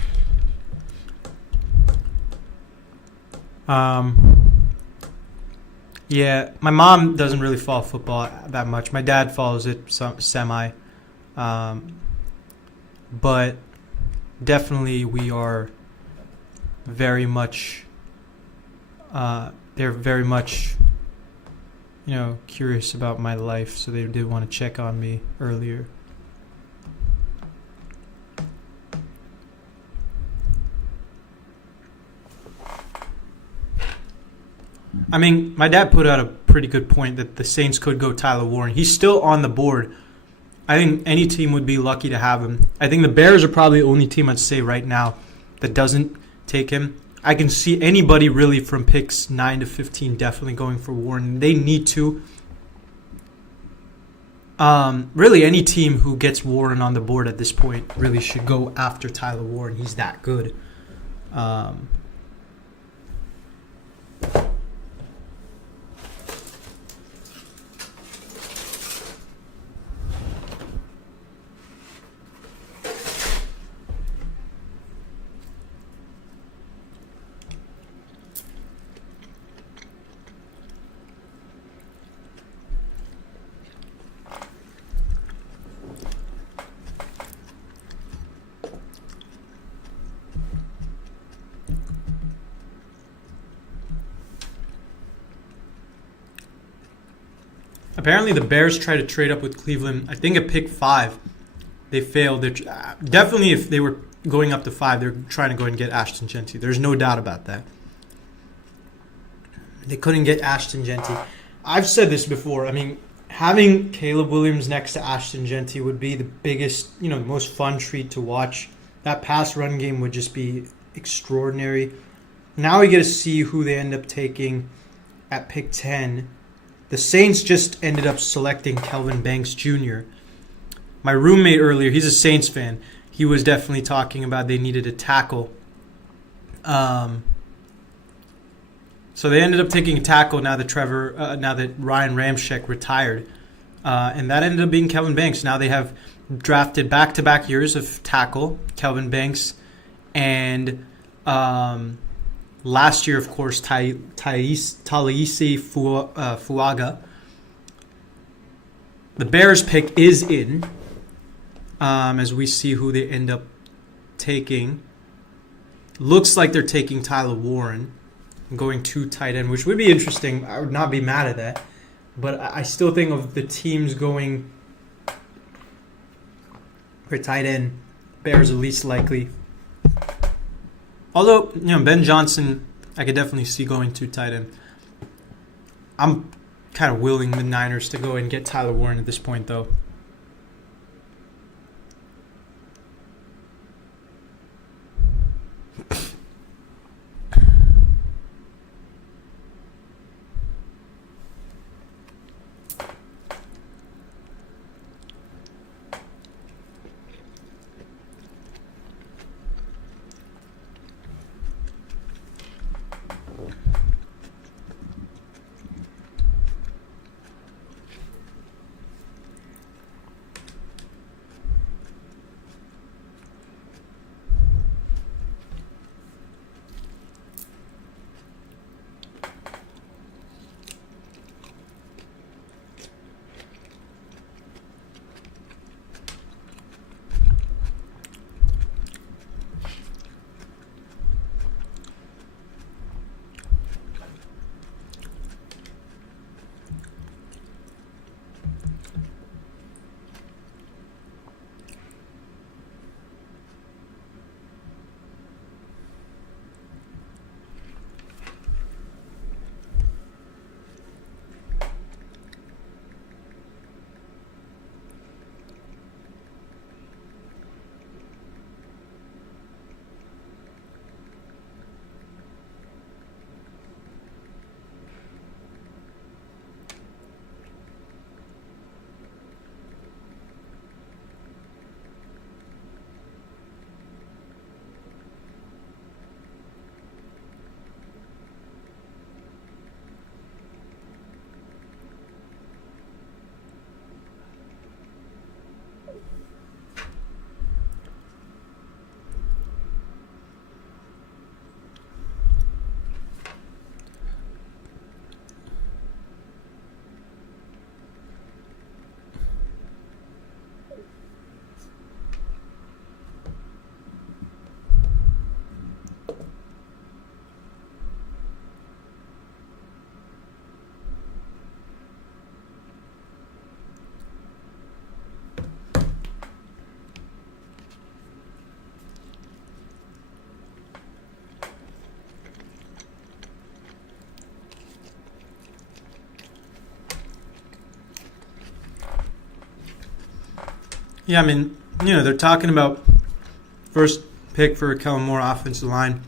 Yeah, my mom doesn't really follow football that much. My dad follows it semi. But definitely we are very much, they're very much, curious about my life. So they did want to check on me earlier. I mean, my dad put out a pretty good point that the Saints could go Tyler Warren. He's still on the board. I think any team would be lucky to have him. I think the Bears are probably the only team I'd say right now that doesn't take him. I can see anybody really from picks 9 to 15 definitely going for Warren. They need to. Really, any team who gets Warren on the board at this point really should go after Tyler Warren. He's that good. Apparently, the Bears tried to trade up with Cleveland. I think at pick 5, they failed. Definitely, if they were going up to 5, they're trying to go and get Ashton Genty. There's no doubt about that. They couldn't get Ashton Genty. I've said this before. I mean, having Caleb Williams next to Ashton Genty would be the biggest, the most fun treat to watch. That pass run game would just be extraordinary. Now we get to see who they end up taking at pick 10. The Saints just ended up selecting Kelvin Banks Jr. My roommate earlier, he's a Saints fan. He was definitely talking about they needed a tackle. So they ended up taking a tackle now that Ryan Ramczyk retired, and that ended up being Kelvin Banks. Now they have drafted back-to-back years of tackle, Kelvin Banks, and last year, of course, Talisi Fuaga. The Bears pick is in, as we see who they end up taking. Looks like they're taking Tyler Warren, going to tight end, which would be interesting. I would not be mad at that. But I still think of the teams going for tight end, Bears are least likely. Although, Ben Johnson, I could definitely see going to tight end. I'm kind of willing the Niners to go and get Tyler Warren at this point, though. Yeah, I mean, they're talking about first pick for Kellen Moore offensive line.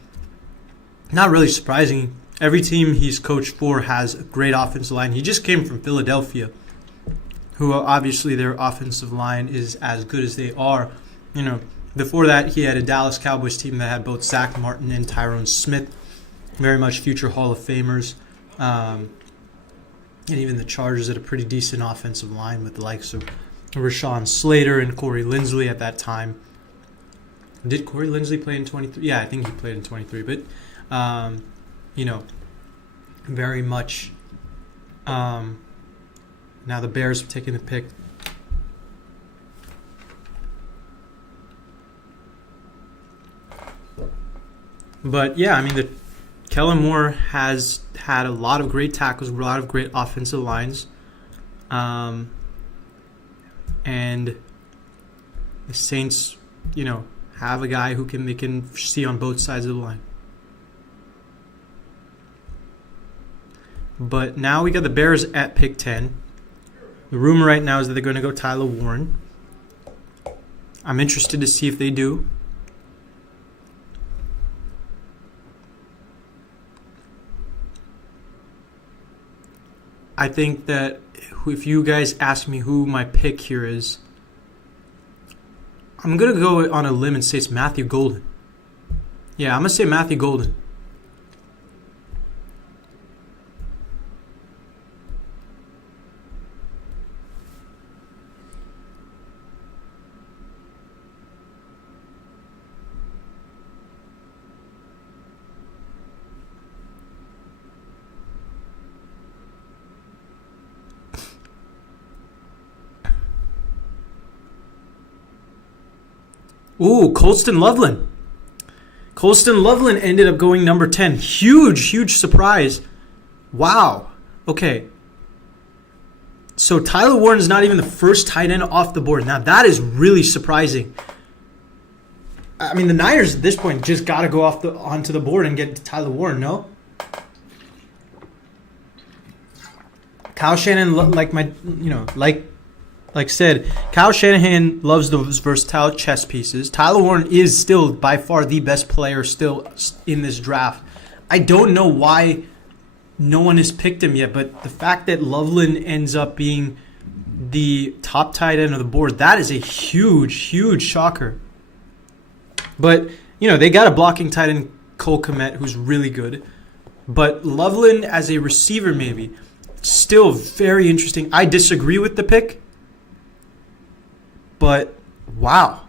Not really surprising. Every team he's coached for has a great offensive line. He just came from Philadelphia, who obviously their offensive line is as good as they are. Before that, he had a Dallas Cowboys team that had both Zach Martin and Tyrone Smith, very much future Hall of Famers. And even the Chargers had a pretty decent offensive line with the likes of Rashawn Slater and Corey Linsley at that time. Did Corey Linsley play in 23? Yeah, I think he played in 23. But, very much now the Bears have taken the pick. But, yeah, I mean, Kellen Moore has had a lot of great tackles, a lot of great offensive lines. And the Saints, have a guy who they can see on both sides of the line. But now we got the Bears at pick 10. The rumor right now is that they're going to go Tyler Warren. I'm interested to see if they do. I think that if you guys ask me who my pick here is, I'm going to go on a limb and say it's Matthew Golden. Yeah, I'm going to say Matthew Golden. Ooh, Colston Loveland. Colston Loveland ended up going number 10. Huge surprise. Wow. Okay. So Tyler Warren is not even the first tight end off the board. Now that is really surprising. I mean, the Niners at this point just got to go onto the board and get Tyler Warren, no? Kyle Shanahan, like said, Kyle Shanahan loves those versatile chess pieces. Tyler Warren is still by far the best player still in this draft. I don't know why no one has picked him yet, but the fact that Loveland ends up being the top tight end of the board, that is a huge shocker. But, they got a blocking tight end, Cole Kmet, who's really good. But Loveland as a receiver maybe, still very interesting. I disagree with the pick. But, wow.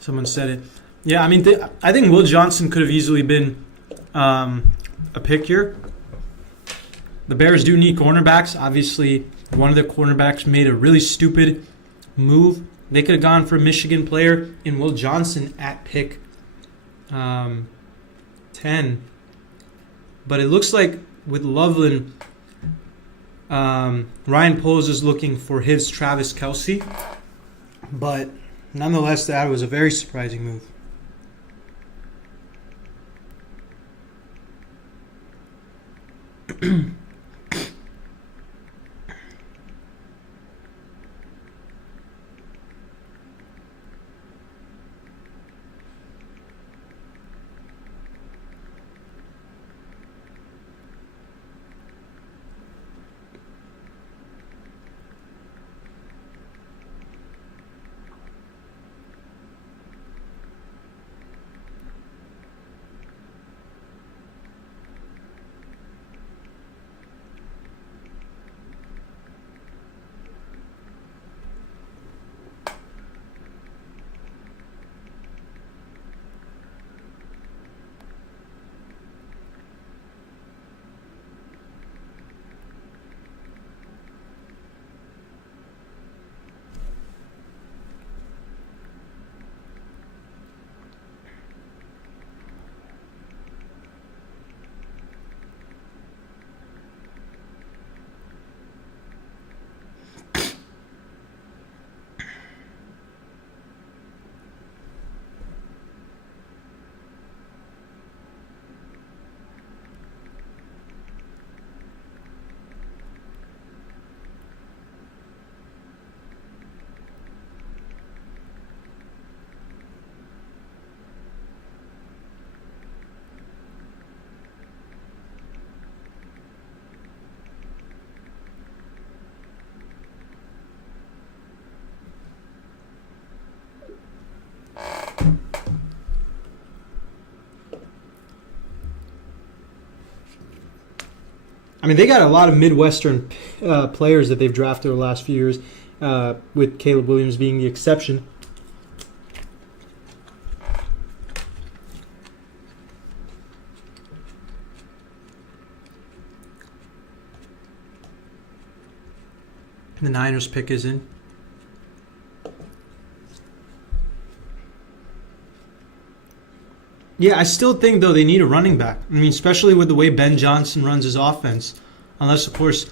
Someone said it. Yeah, I mean, I think Will Johnson could have easily been a pick here. The Bears do need cornerbacks. Obviously, one of the cornerbacks made a really stupid move. They could have gone for a Michigan player in Will Johnson at pick 10. But it looks like with Loveland, Ryan Poles is looking for his Travis Kelce. But nonetheless, that was a very surprising move. I mean, they got a lot of Midwestern players that they've drafted over the last few years, with Caleb Williams being the exception. The Niners pick is in. Yeah, I still think, though, they need a running back. I mean, especially with the way Ben Johnson runs his offense. Unless, of course,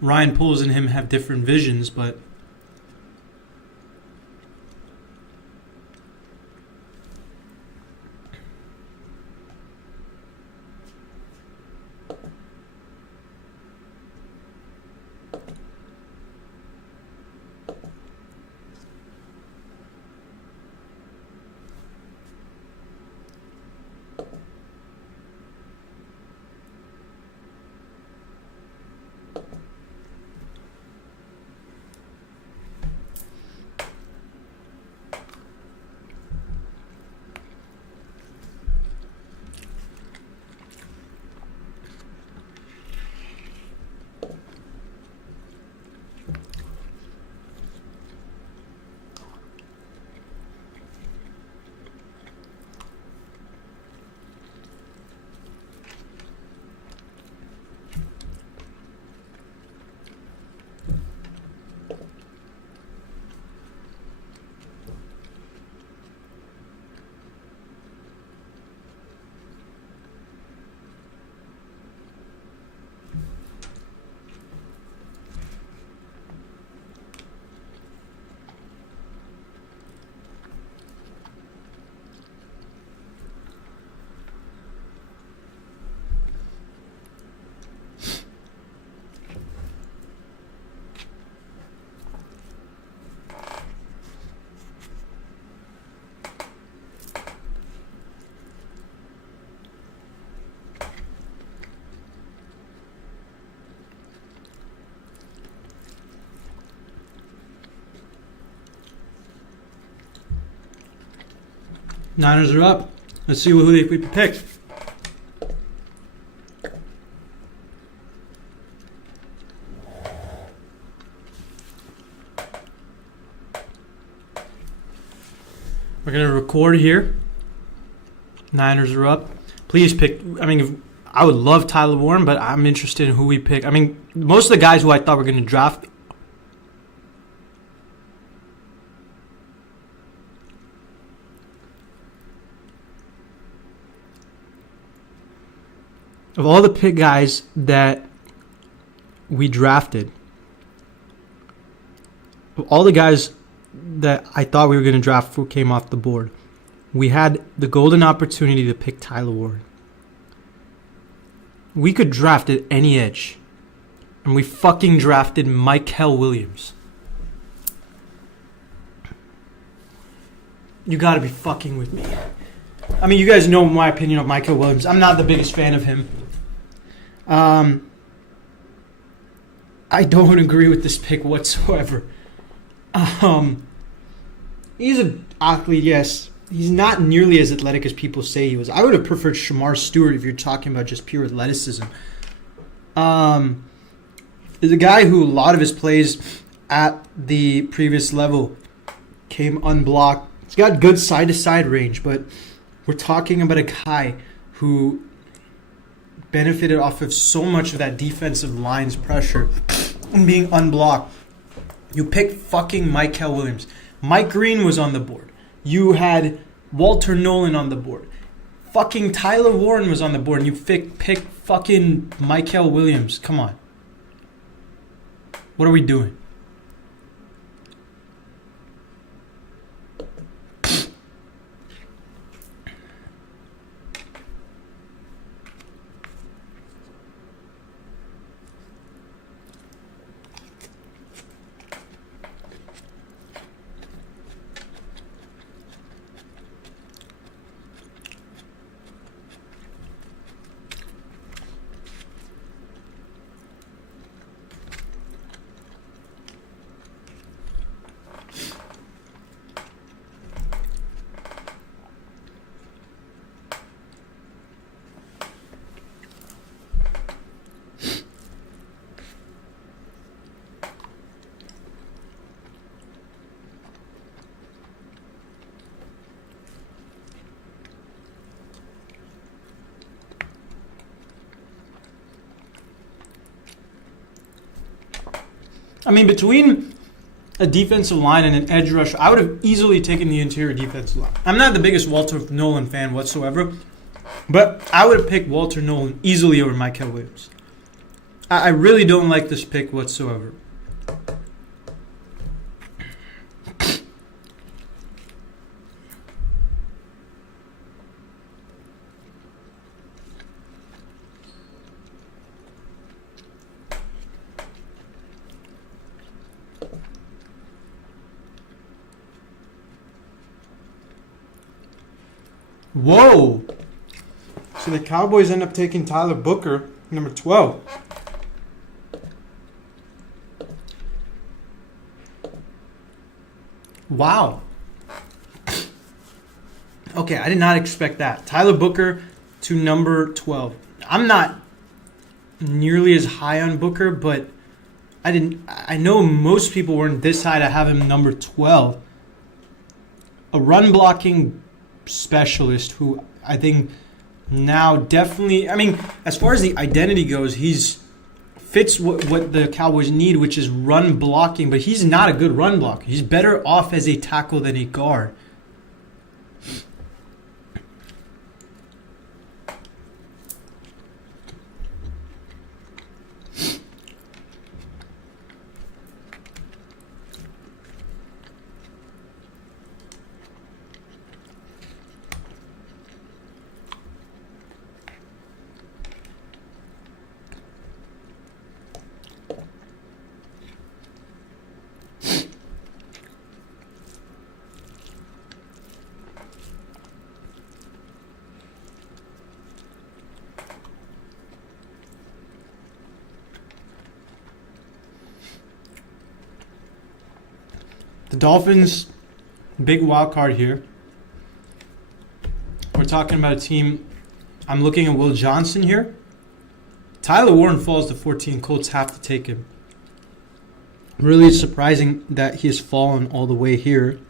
Ryan Poles and him have different visions, but... Niners are up. Let's see who we pick. We're going to record here. Niners are up. Please pick. I mean, I would love Tyler Warren, but I'm interested in who we pick. I mean, most of the guys who I thought were going to draft. Of all the pick guys that we drafted, of all the guys that I thought we were going to draft who came off the board, we had the golden opportunity to pick Tyler Warren. We could draft at any edge, and we fucking drafted Mykel Williams. You gotta be fucking with me. I mean, you guys know my opinion of Mykel Williams. I'm not the biggest fan of him. I don't agree with this pick whatsoever. He's an athlete, yes. He's not nearly as athletic as people say he was. I would have preferred Shamar Stewart if you're talking about just pure athleticism. There's a guy who a lot of his plays at the previous level came unblocked. He's got good side-to-side range, but we're talking about a guy who benefited off of so much of that defensive line's pressure and being unblocked. You picked fucking Mykel Williams. Mike Green was on the board. You had Walter Nolan on the board. Fucking Tyler Warren was on the board, and you picked fucking Mykel Williams. Come on. What are we doing? I mean, between a defensive line and an edge rush, I would have easily taken the interior defensive line. I'm not the biggest Walter Nolan fan whatsoever, but I would have picked Walter Nolan easily over Mykel Williams. I really don't like this pick whatsoever. Whoa! So the Cowboys end up taking Tyler Booker, number 12. Wow. Okay, I did not expect that. Tyler Booker to number 12. I'm not nearly as high on Booker, but I know most people weren't this high to have him number 12. A run blocking specialist who I think now definitely, I mean, as far as the identity goes, he's fits what the Cowboys need, which is run blocking, but he's not a good run blocker. He's better off as a tackle than a guard. The Dolphins, big wild card here. We're talking about a team. I'm looking at Will Johnson here. Tyler Warren falls to 14. Colts have to take him. Really surprising that he has fallen all the way here.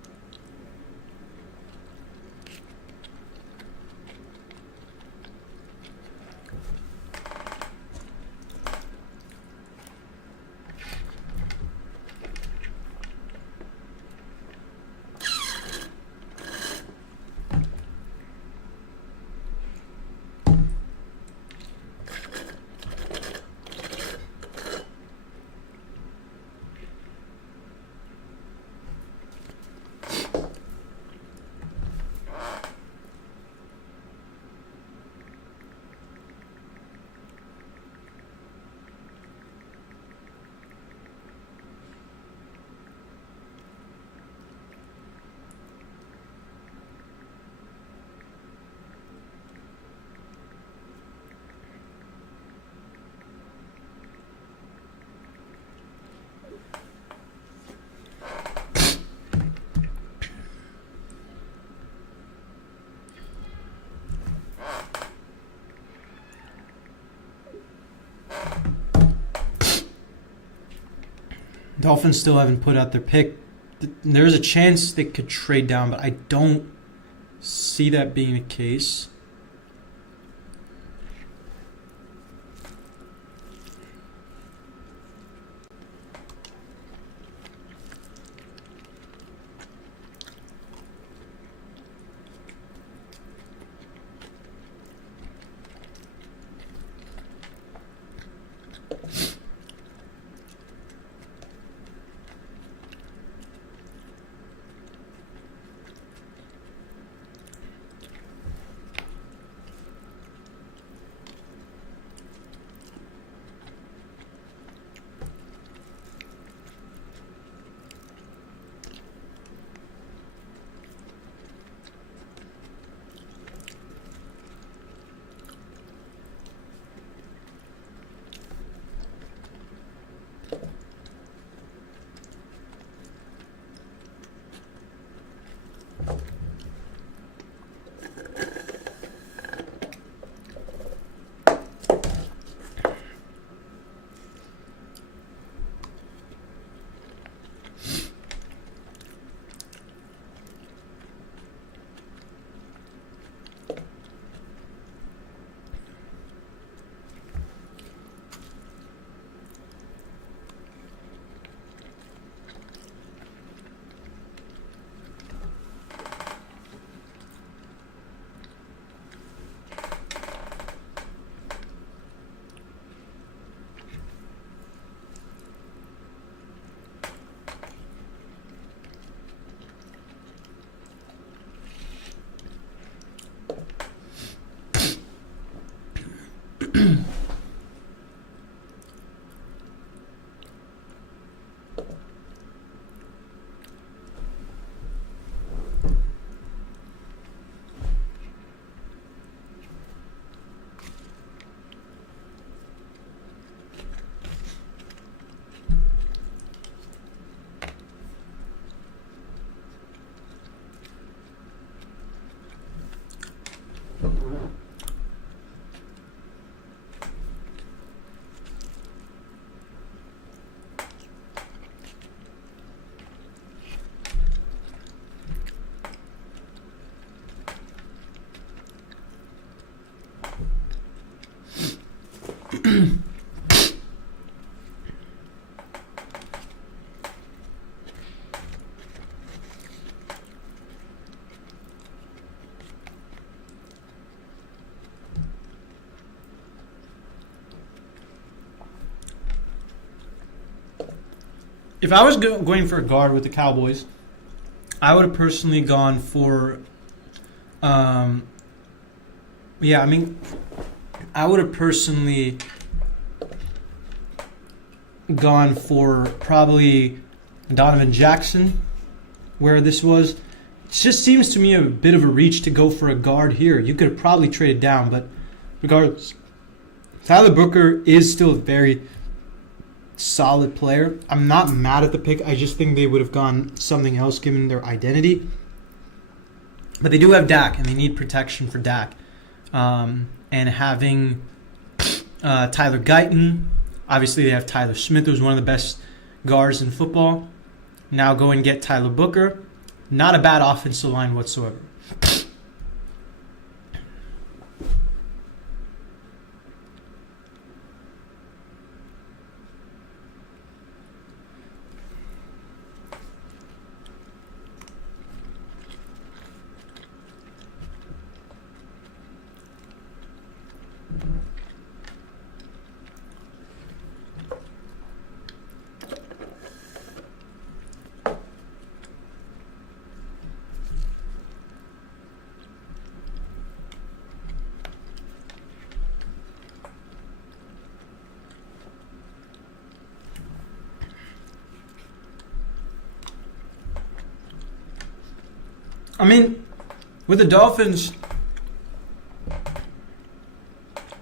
Dolphins still haven't put out their pick. There's a chance they could trade down, but I don't see that being the case. If I was going for a guard with the Cowboys, I would have personally gone for, I would have personally gone for probably Donovan Jackson, where this was. It just seems to me a bit of a reach to go for a guard here. You could have probably traded down, but regardless, Tyler Booker is still a very solid player. I'm not mad at the pick. I just think they would have gone something else given their identity. But they do have Dak, and they need protection for Dak. And having Tyler Guyton, obviously they have Tyler Smith, who's one of the best guards in football. Now go and get Tyler Booker. Not a bad offensive line whatsoever. I mean, with the Dolphins,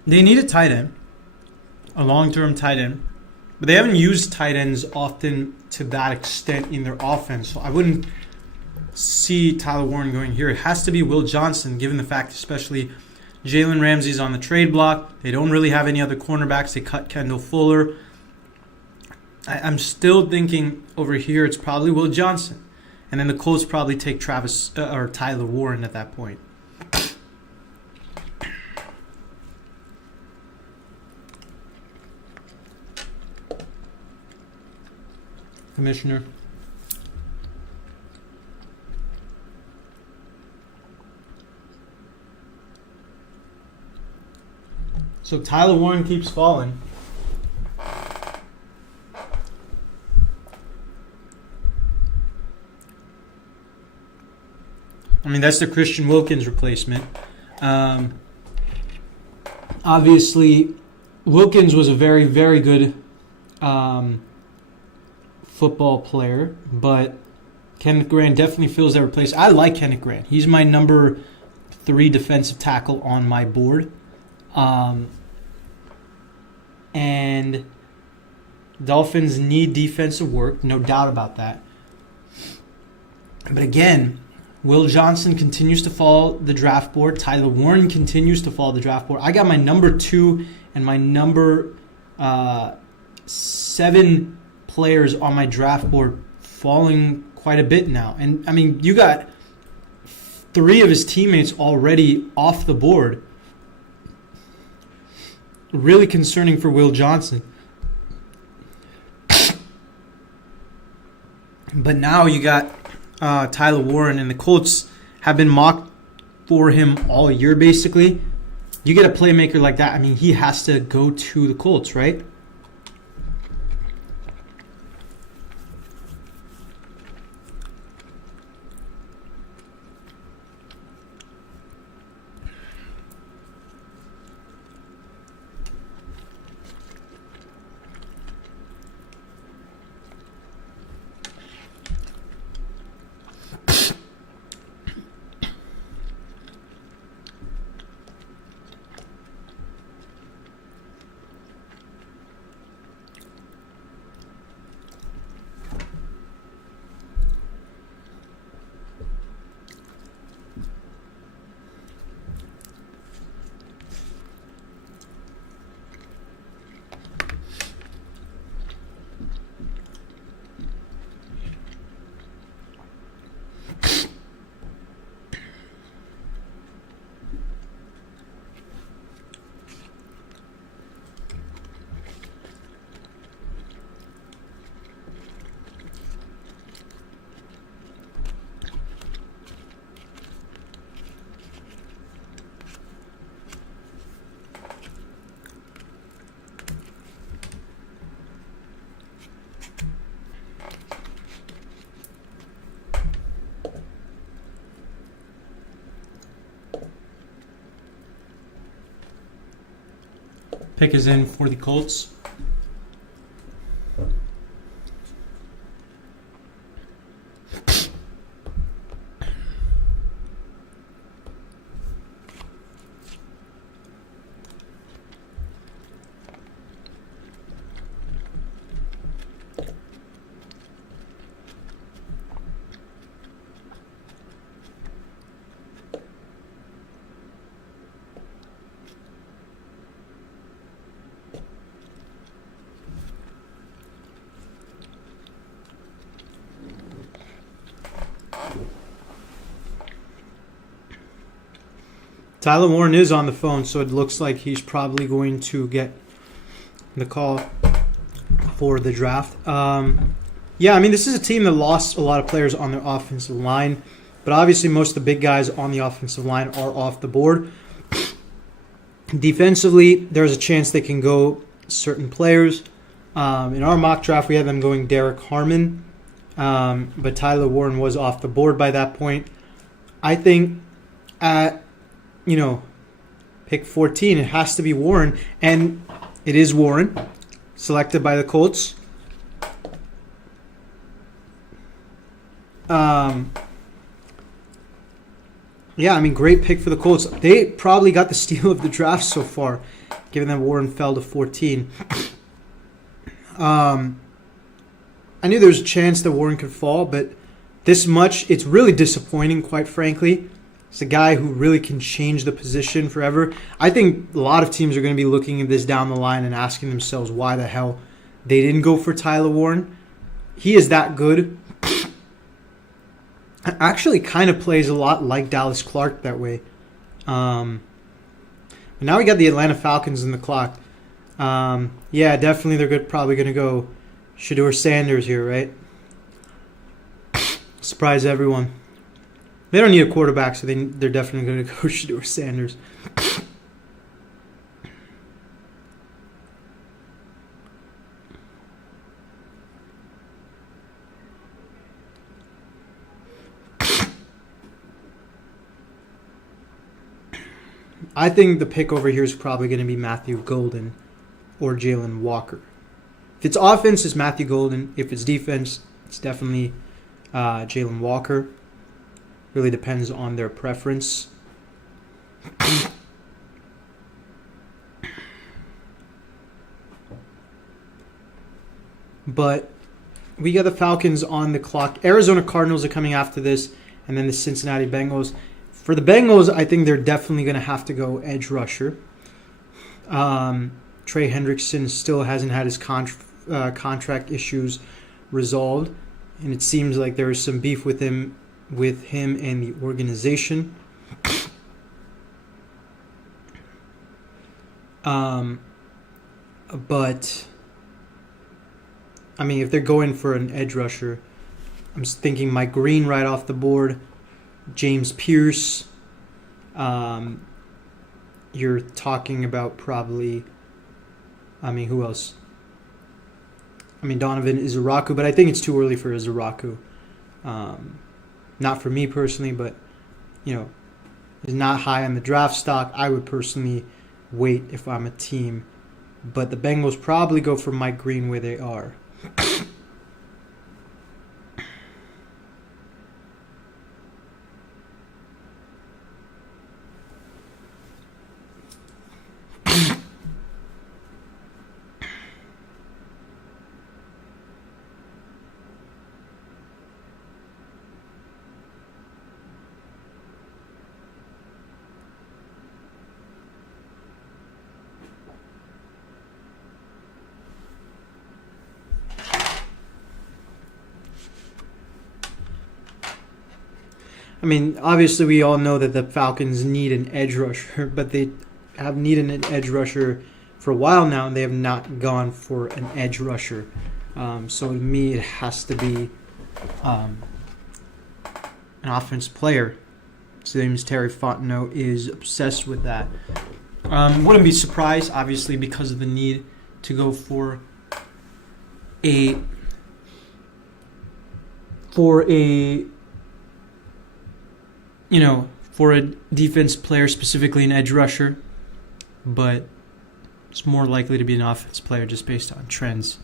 they need a tight end, a long-term tight end, but they haven't used tight ends often to that extent in their offense. So I wouldn't see Tyler Warren going here. It has to be Will Johnson, given the fact especially Jalen Ramsey's on the trade block. They don't really have any other cornerbacks. They cut Kendall Fuller. I'm still thinking over here it's probably Will Johnson. And then the Colts probably take or Tyler Warren at that point. Commissioner. So Tyler Warren keeps falling. I mean, that's the Christian Wilkins replacement. Obviously, Wilkins was a very, very good football player, but Kenneth Grant definitely fills that replacement. I like Kenneth Grant. He's my number 3 defensive tackle on my board. And Dolphins need defensive work, no doubt about that. But again, Will Johnson continues to fall the draft board. Tyler Warren continues to fall the draft board. I got my number 2 and my number 7 players on my draft board falling quite a bit now. And, I mean, you got 3 of his teammates already off the board. Really concerning for Will Johnson. But now you got Tyler Warren, and the Colts have been mocked for him all year, basically. You get a playmaker like that, I mean, he has to go to the Colts, right? Pick is in for the Colts. Tyler Warren is on the phone, so it looks like he's probably going to get the call for the draft. Yeah, I mean, this is a team that lost a lot of players on their offensive line, but obviously most of the big guys on the offensive line are off the board. Defensively, there's a chance they can go certain players. In our mock draft, we had them going Derek Harmon, but Tyler Warren was off the board by that point. I think at pick 14, it has to be Warren, and it is Warren, selected by the Colts. Yeah, I mean, great pick for the Colts. They probably got the steal of the draft so far, given that Warren fell to 14. I knew there was a chance that Warren could fall, but this much, it's really disappointing, quite frankly. It's a guy who really can change the position forever. I think a lot of teams are going to be looking at this down the line and asking themselves why the hell they didn't go for Tyler Warren. He is that good. Actually kind of plays a lot like Dallas Clark that way. But now we got the Atlanta Falcons in the clock. Yeah, definitely they're probably going to go Shedeur Sanders here, right? Surprise everyone. They don't need a quarterback, so they're definitely going to go Shedeur Sanders. I think the pick over here is probably going to be Matthew Golden or Jalen Walker. If it's offense, it's Matthew Golden. If it's defense, it's definitely Jalen Walker. Really depends on their preference. But we got the Falcons on the clock. Arizona Cardinals are coming after this, and then the Cincinnati Bengals. For the Bengals, I think they're definitely going to have to go edge rusher. Trey Hendrickson still hasn't had his contract issues resolved, and it seems like there is some beef with him and the organization. But I mean, if they're going for an edge rusher, I'm thinking Mike Green right off the board, James Pierce. You're talking about probably, I mean, who else? I mean, Donovan Izaraku, but I think it's too early for Izaraku. Not for me personally, but, is not high on the draft stock. I would personally wait if I'm a team. But the Bengals probably go for Mike Green where they are. I mean, obviously we all know that the Falcons need an edge rusher, but they have needed an edge rusher for a while now, and they have not gone for an edge rusher. So to me, it has to be an offense player. His name is Terry Fontenot, is obsessed with that. Wouldn't be surprised, obviously, because of the need to go for a defense player, specifically an edge rusher. But is more likely to be an offense player just based on trends.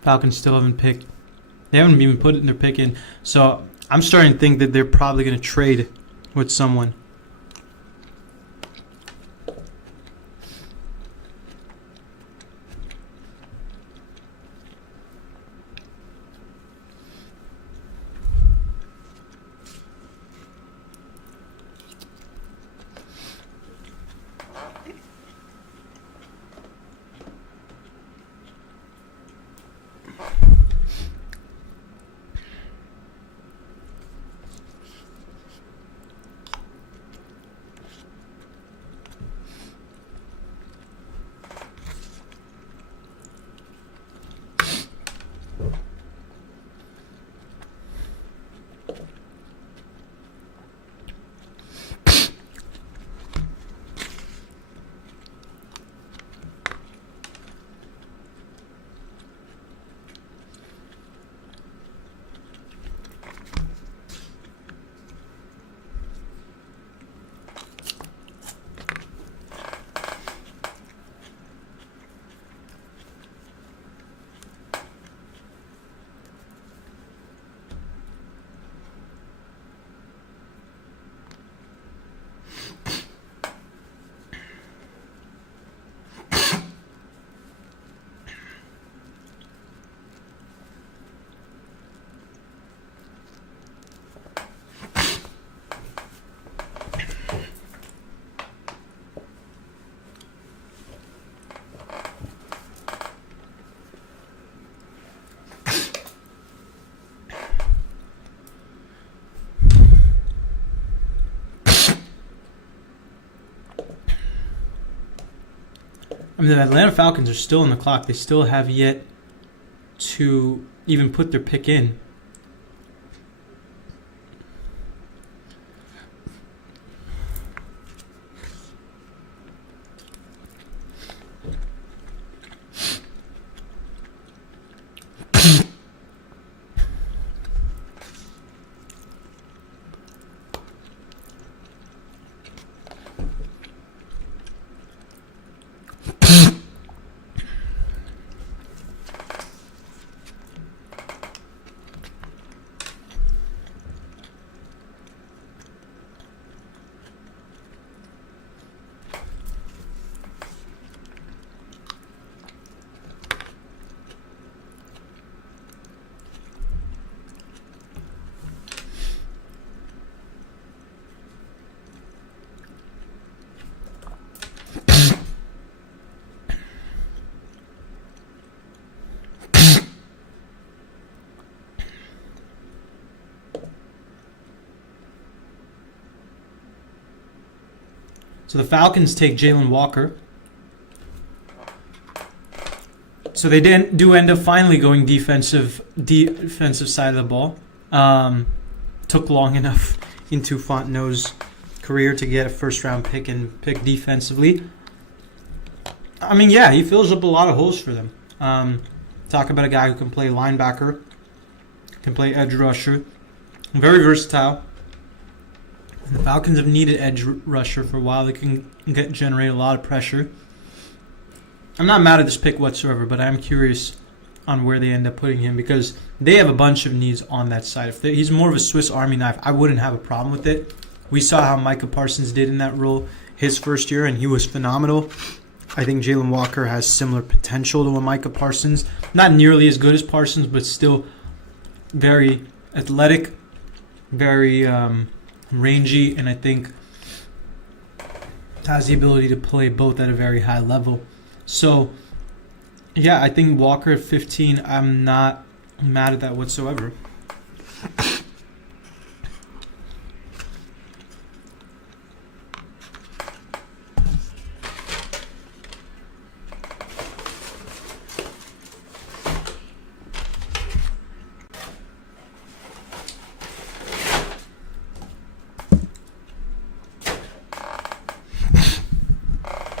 Falcons still haven't picked. They haven't even put their pick in. So I'm starting to think that they're probably going to trade with someone. I mean, the Atlanta Falcons are still on the clock. They still have yet to even put their pick in. So the Falcons take Jalen Walker. So they do end up finally going defensive side of the ball. Took long enough into Fontenot's career to get a first-round pick and pick defensively. I mean, yeah, he fills up a lot of holes for them. Talk about a guy who can play linebacker, can play edge rusher, very versatile. The Falcons have needed edge rusher for a while. They can generate a lot of pressure. I'm not mad at this pick whatsoever, but I'm curious on where they end up putting him because they have a bunch of needs on that side. If he's more of a Swiss Army knife, I wouldn't have a problem with it. We saw how Micah Parsons did in that role his first year, and he was phenomenal. I think Jalen Walker has similar potential to a Micah Parsons. Not nearly as good as Parsons, but still very athletic, very rangy, and I think has the ability to play both at a very high level. So, yeah, I think Walker at 15, I'm not mad at that whatsoever.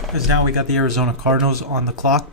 Because now we got the Arizona Cardinals on the clock.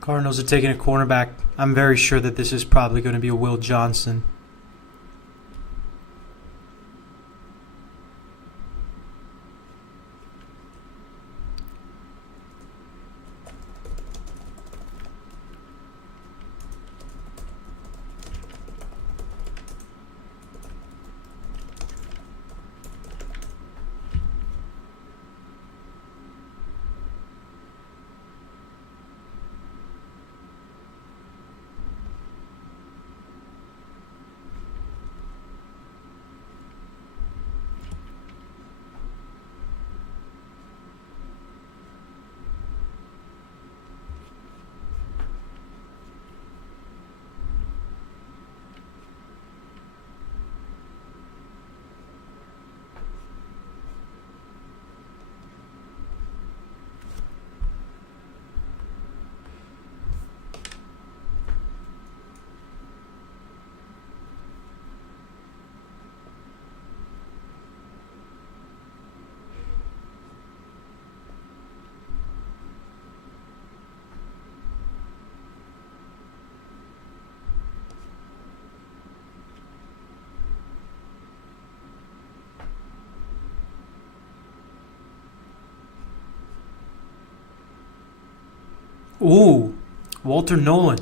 Cardinals are taking a cornerback. I'm very sure that this is probably going to be a Will Johnson. Ooh, Walter Nolan.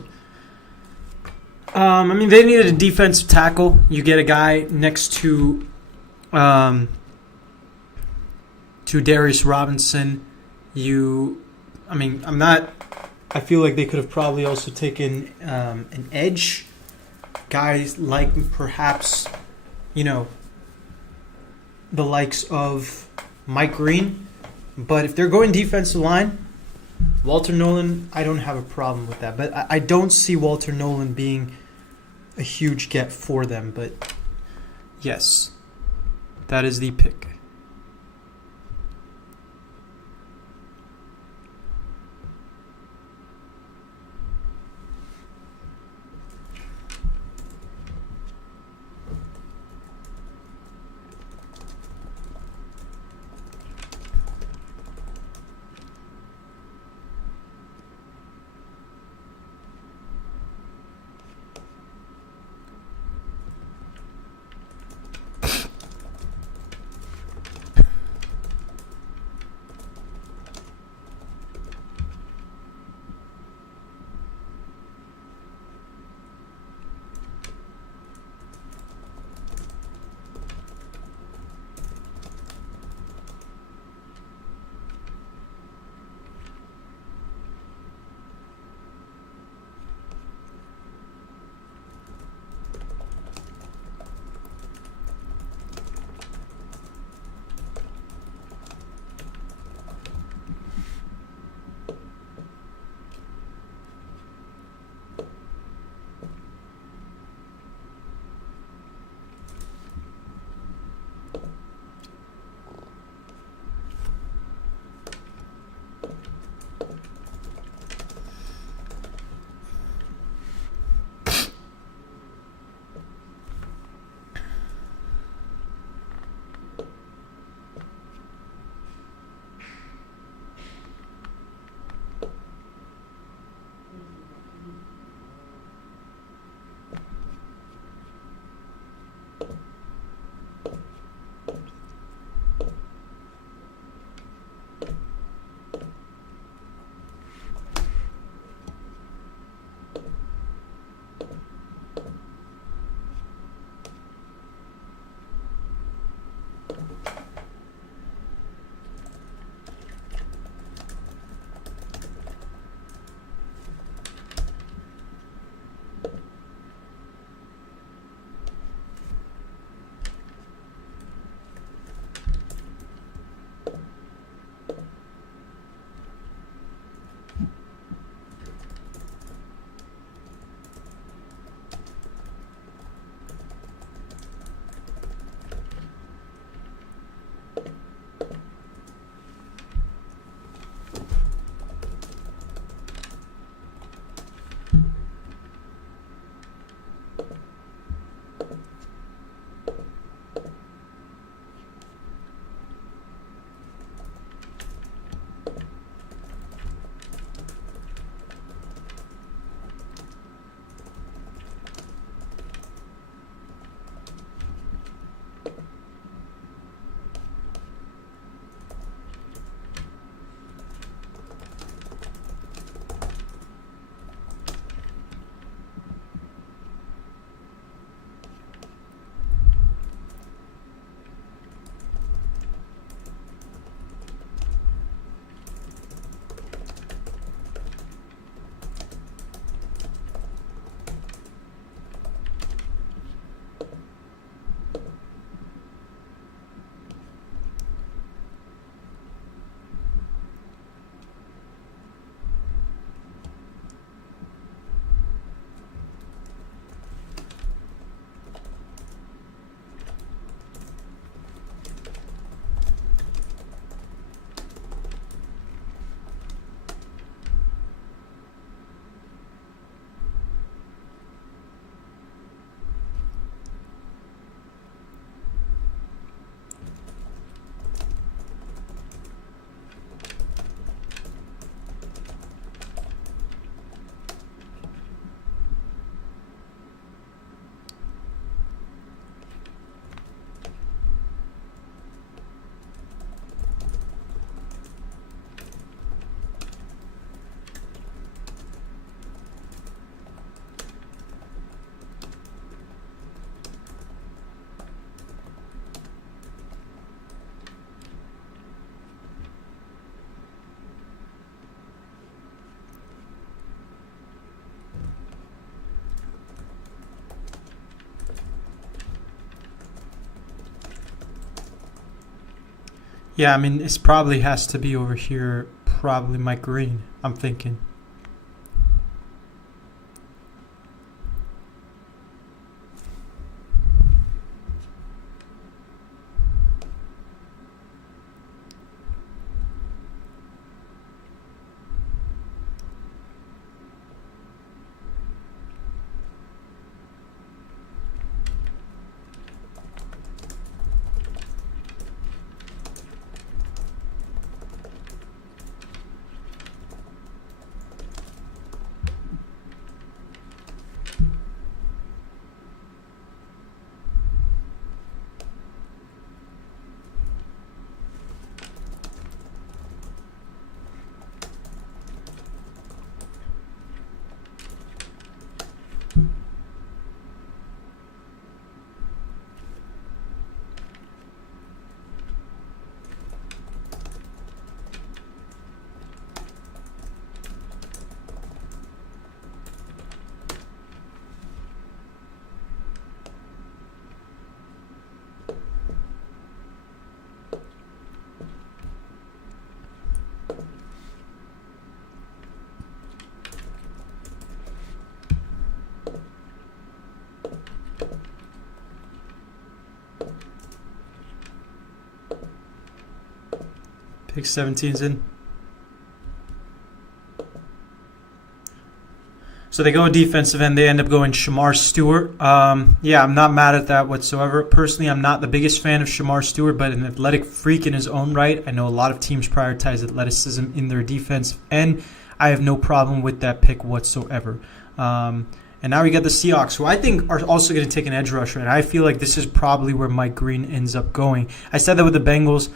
I mean, they needed a defensive tackle. You get a guy next to Darius Robinson. I feel like they could have probably also taken an edge. Guys like perhaps, the likes of Mike Green. But if they're going defensive line, Walter Nolan, I don't have a problem with that. But I don't see Walter Nolan being a huge get for them. But yes, that is the pick. Yeah, I mean, it probably has to be over here. Probably Mike Green, I'm thinking. Pick 17's in. So they go defensive end. They end up going Shamar Stewart. Yeah, I'm not mad at that whatsoever. Personally, I'm not the biggest fan of Shamar Stewart, but an athletic freak in his own right. I know a lot of teams prioritize athleticism in their defense, and I have no problem with that pick whatsoever. And now we got the Seahawks, who I think are also going to take an edge rusher, and I feel like this is probably where Mike Green ends up going. I said that with the Bengals.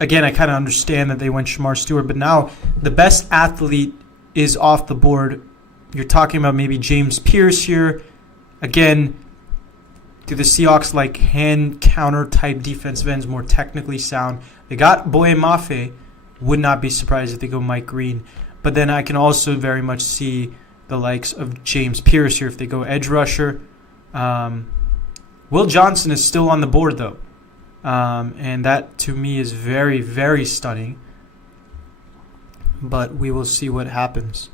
Again, I kind of understand that they went Shamar Stewart, but now the best athlete is off the board. You're talking about maybe James Pierce here. Again, do the Seahawks like hand counter type defensive ends, more technically sound? They got Boye Mafe. Would not be surprised if they go Mike Green. But then I can also very much see the likes of James Pierce here if they go edge rusher. Will Johnson is still on the board though. And that to me is very, very stunning. But we will see what happens.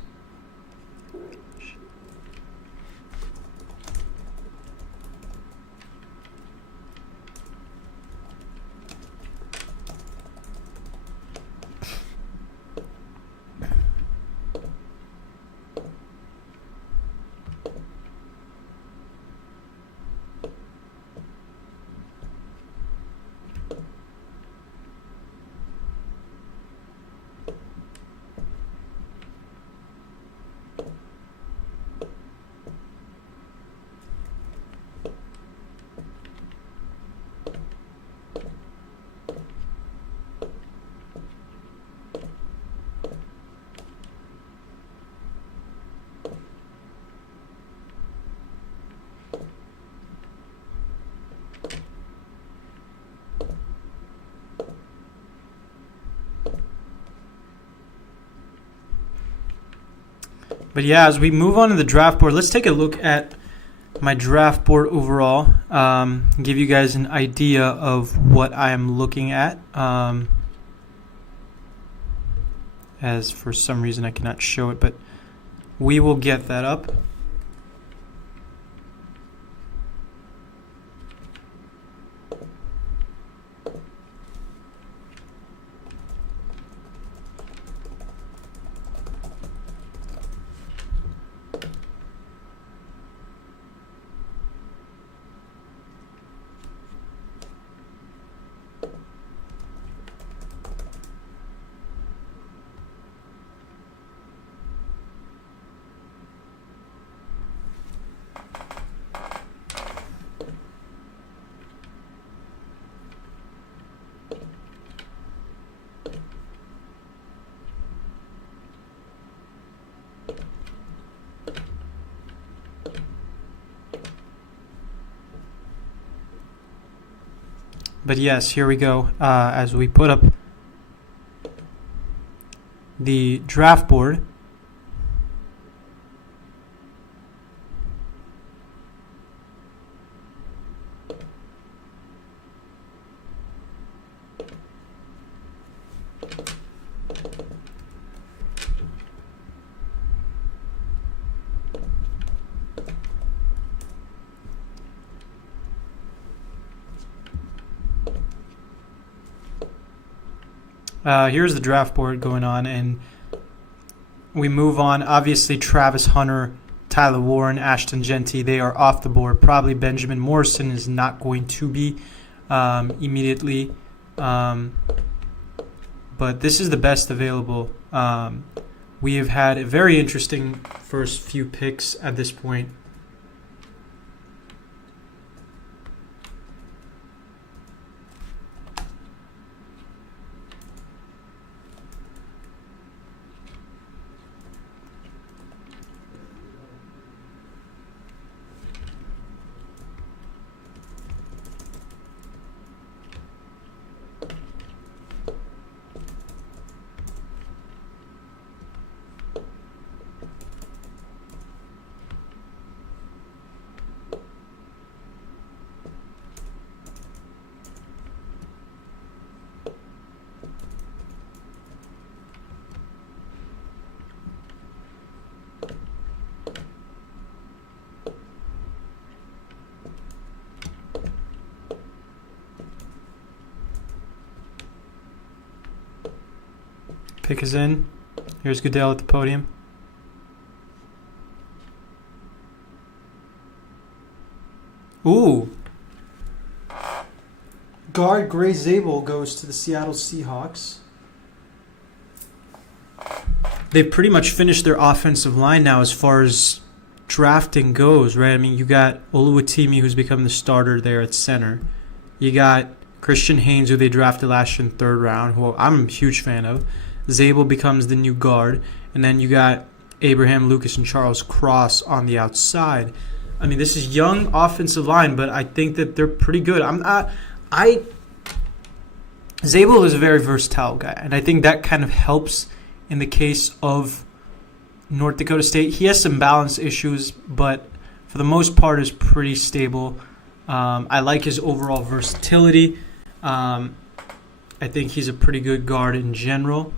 But yeah, as we move on to the draft board, let's take a look at my draft board overall. Give you guys an idea of what I am looking at. As for some reason I cannot show it, but we will get that up. But yes, here we go. As we put up the draft board. Here's the draft board going on, and we move on. Obviously, Travis Hunter, Tyler Warren, Ashton Genty, they are off the board. Probably Benjamin Morrison is not going to be immediately. But this is the best available. We have had a very interesting first few picks at this point. Pick is in. Here's Goodell at the podium. Ooh. Guard Gray Zabel goes to the Seattle Seahawks. They've pretty much finished their offensive line now as far as drafting goes, right? I mean, you got Oluwatimi, who's become the starter there at center. You got Christian Haynes, who they drafted last year in the third round, who I'm a huge fan of. Zabel becomes the new guard. And then you got Abraham Lucas and Charles Cross on the outside. I mean, this is young offensive line, but I think that they're pretty good. Zabel is a very versatile guy, and I think that kind of helps in the case of North Dakota State. He has some balance issues, but for the most part is pretty stable. I like his overall versatility. I think he's a pretty good guard in general.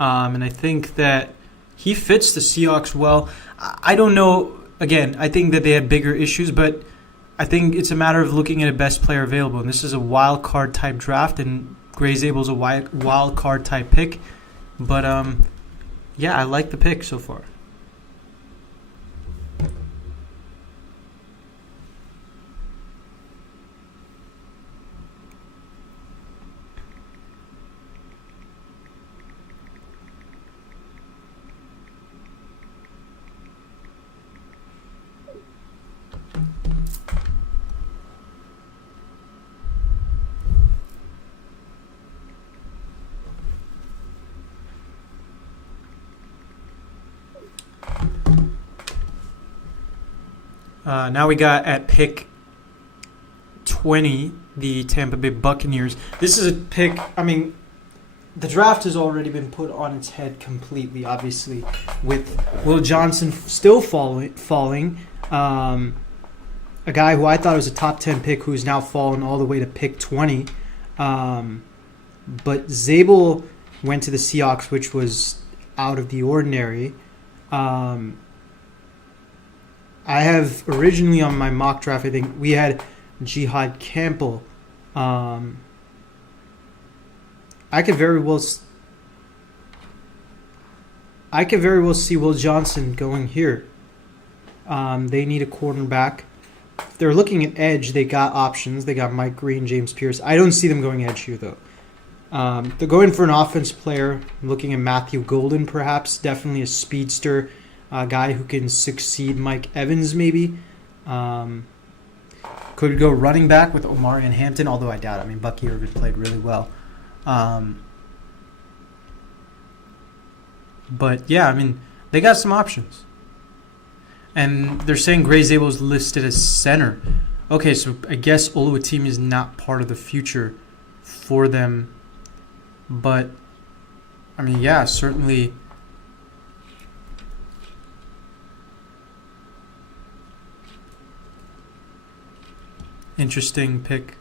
And I think that he fits the Seahawks well. I don't know. Again, I think that they have bigger issues, but I think it's a matter of looking at a best player available. And this is a wild card type draft, and Gray Zabel's a wild card type pick. But, yeah, I like the pick so far. Now we got at pick 20, the Tampa Bay Buccaneers. This is a pick, I mean, the draft has already been put on its head completely, obviously, with Will Johnson still falling. A guy who I thought was a top 10 pick who's now fallen all the way to pick 20. But Zabel went to the Seahawks, which was out of the ordinary. I have originally on my mock draft, I think we had Jihad Campbell. I could very well see Will Johnson going here. They need a cornerback. They're looking at edge. They got options. They got Mike Green, James Pierce. I don't see them going edge here, though. They're going for an offense player. I'm looking at Matthew Golden, perhaps. Definitely a speedster. A guy who can succeed Mike Evans, maybe. Could go running back with Omarion Hampton, although I doubt it. I mean, Bucky Irvin played really well. But, yeah, I mean, they got some options. And they're saying Gray Zabel is listed as center. Okay, so I guess Oluwatimi is not part of the future for them. But, I mean, yeah, certainly... interesting pick.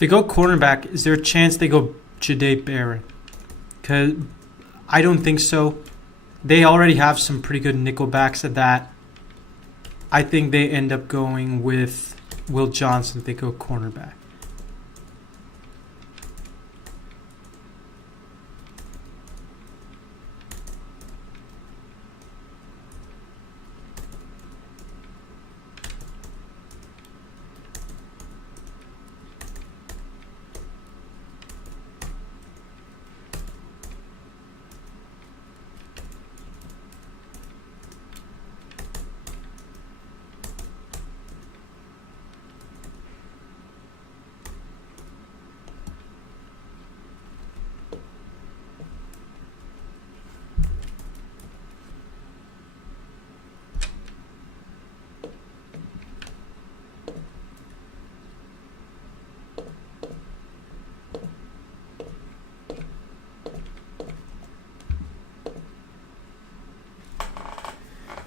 they go cornerback, is there a chance they go Jahdae Barron? Because I don't think so. They already have some pretty good nickel backs at that. I think they end up going with Will Johnson if they go cornerback.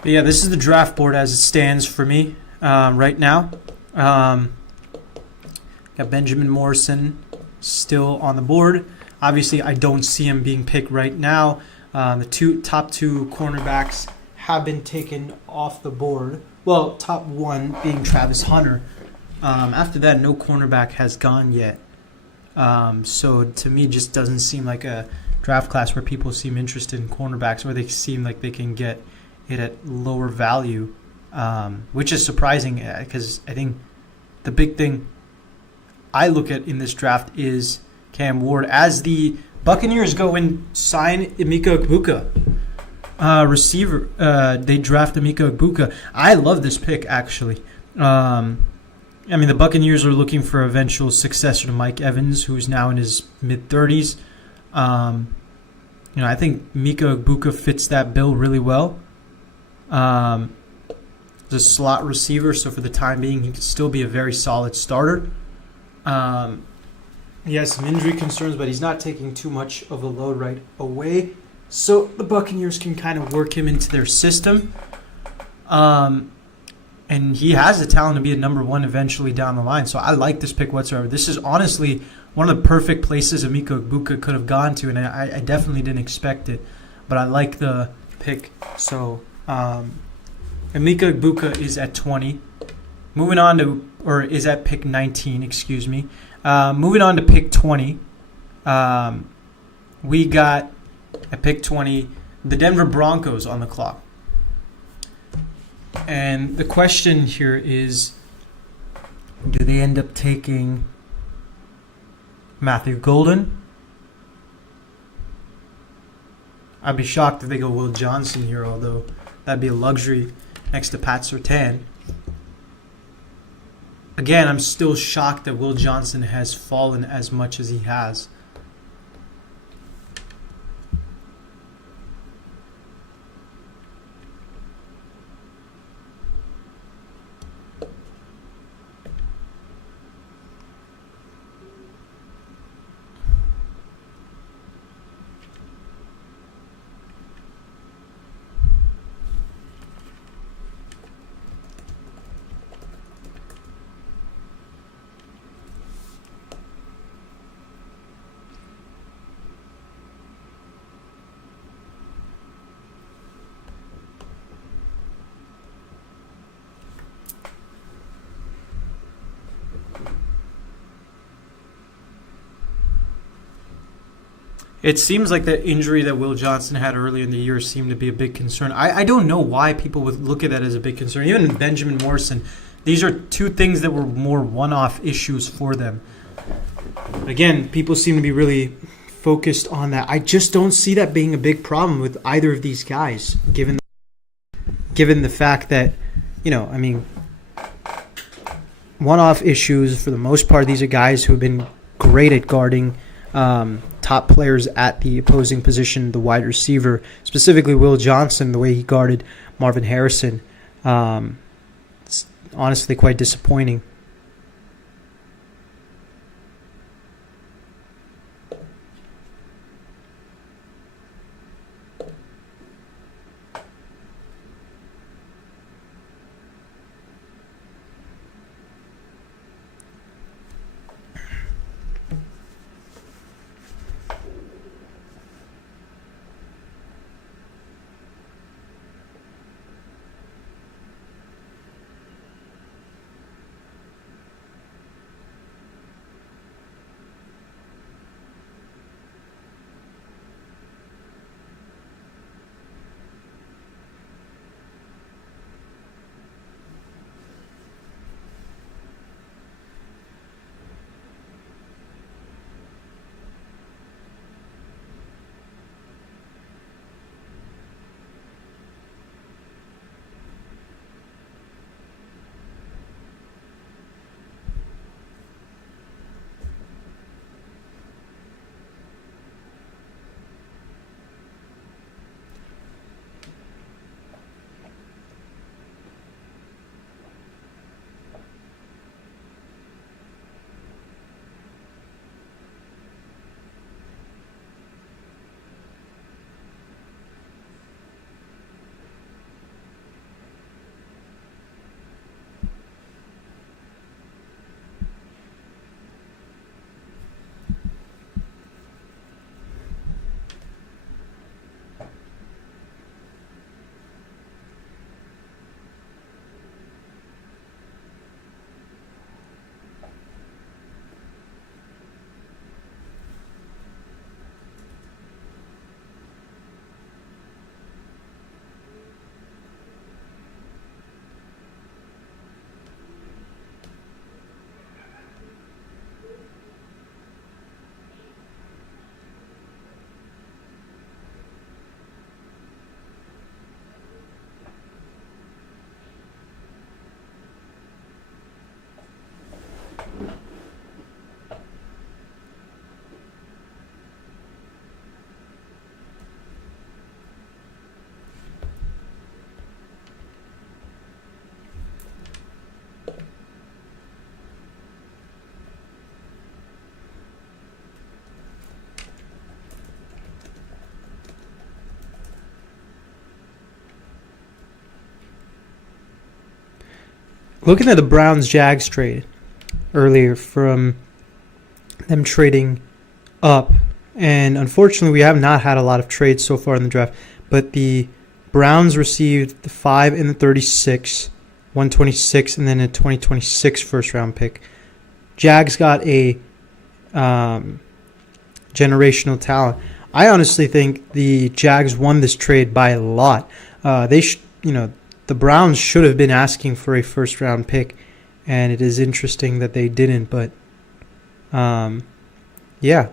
But yeah, this is the draft board as it stands for me right now. Got Benjamin Morrison still on the board. Obviously, I don't see him being picked right now. The top two cornerbacks have been taken off the board. Well, top one being Travis Hunter. After that, no cornerback has gone yet. So to me, it just doesn't seem like a draft class where people seem interested in cornerbacks, or they seem like they can get it at lower value, which is surprising because I think the big thing I look at in this draft is Cam Ward. As the Buccaneers go and sign Emeka Egbuka, receiver, they draft Emeka Egbuka. I love this pick, actually. I mean, the Buccaneers are looking for eventual successor to Mike Evans, who's now in his mid-30s. I think Emeka Egbuka fits that bill really well. He's a slot receiver, so for the time being, he can still be a very solid starter. He has some injury concerns, but he's not taking too much of a load right away. So the Buccaneers can kind of work him into their system. And he has the talent to be a number one eventually down the line. So I like this pick whatsoever. This is honestly one of the perfect places Emeka Egbuka could have gone to, and I definitely didn't expect it. But I like the pick. So Emeka Egbuka is at 20. Moving on to, or is at pick 19, excuse me. Moving on to pick 20. We got at pick 20 the Denver Broncos on the clock. And the question here is, do they end up taking Matthew Golden? I'd be shocked if they go Will Johnson here, although that'd be a luxury next to Pat Surtain. Again, I'm still shocked that Will Johnson has fallen as much as he has. It seems like the injury that Will Johnson had earlier in the year seemed to be a big concern. I don't know why people would look at that as a big concern. Even Benjamin Morrison, these are two things that were more one-off issues for them. Again, people seem to be really focused on that. I just don't see that being a big problem with either of these guys, given the fact that, one-off issues for the most part. These are guys who have been great at guarding top players at the opposing position, the wide receiver, specifically Will Johnson, the way he guarded Marvin Harrison. It's honestly quite disappointing. looking at the Browns Jags trade earlier from them trading up, and unfortunately we have not had a lot of trades so far in the draft, but the Browns received the 5 and the 36, 126, and then a 2026 first round pick. Jags got a generational talent. I honestly think the Jags won this trade by a lot. The Browns should have been asking for a first round pick, and it is interesting that they didn't. But yeah.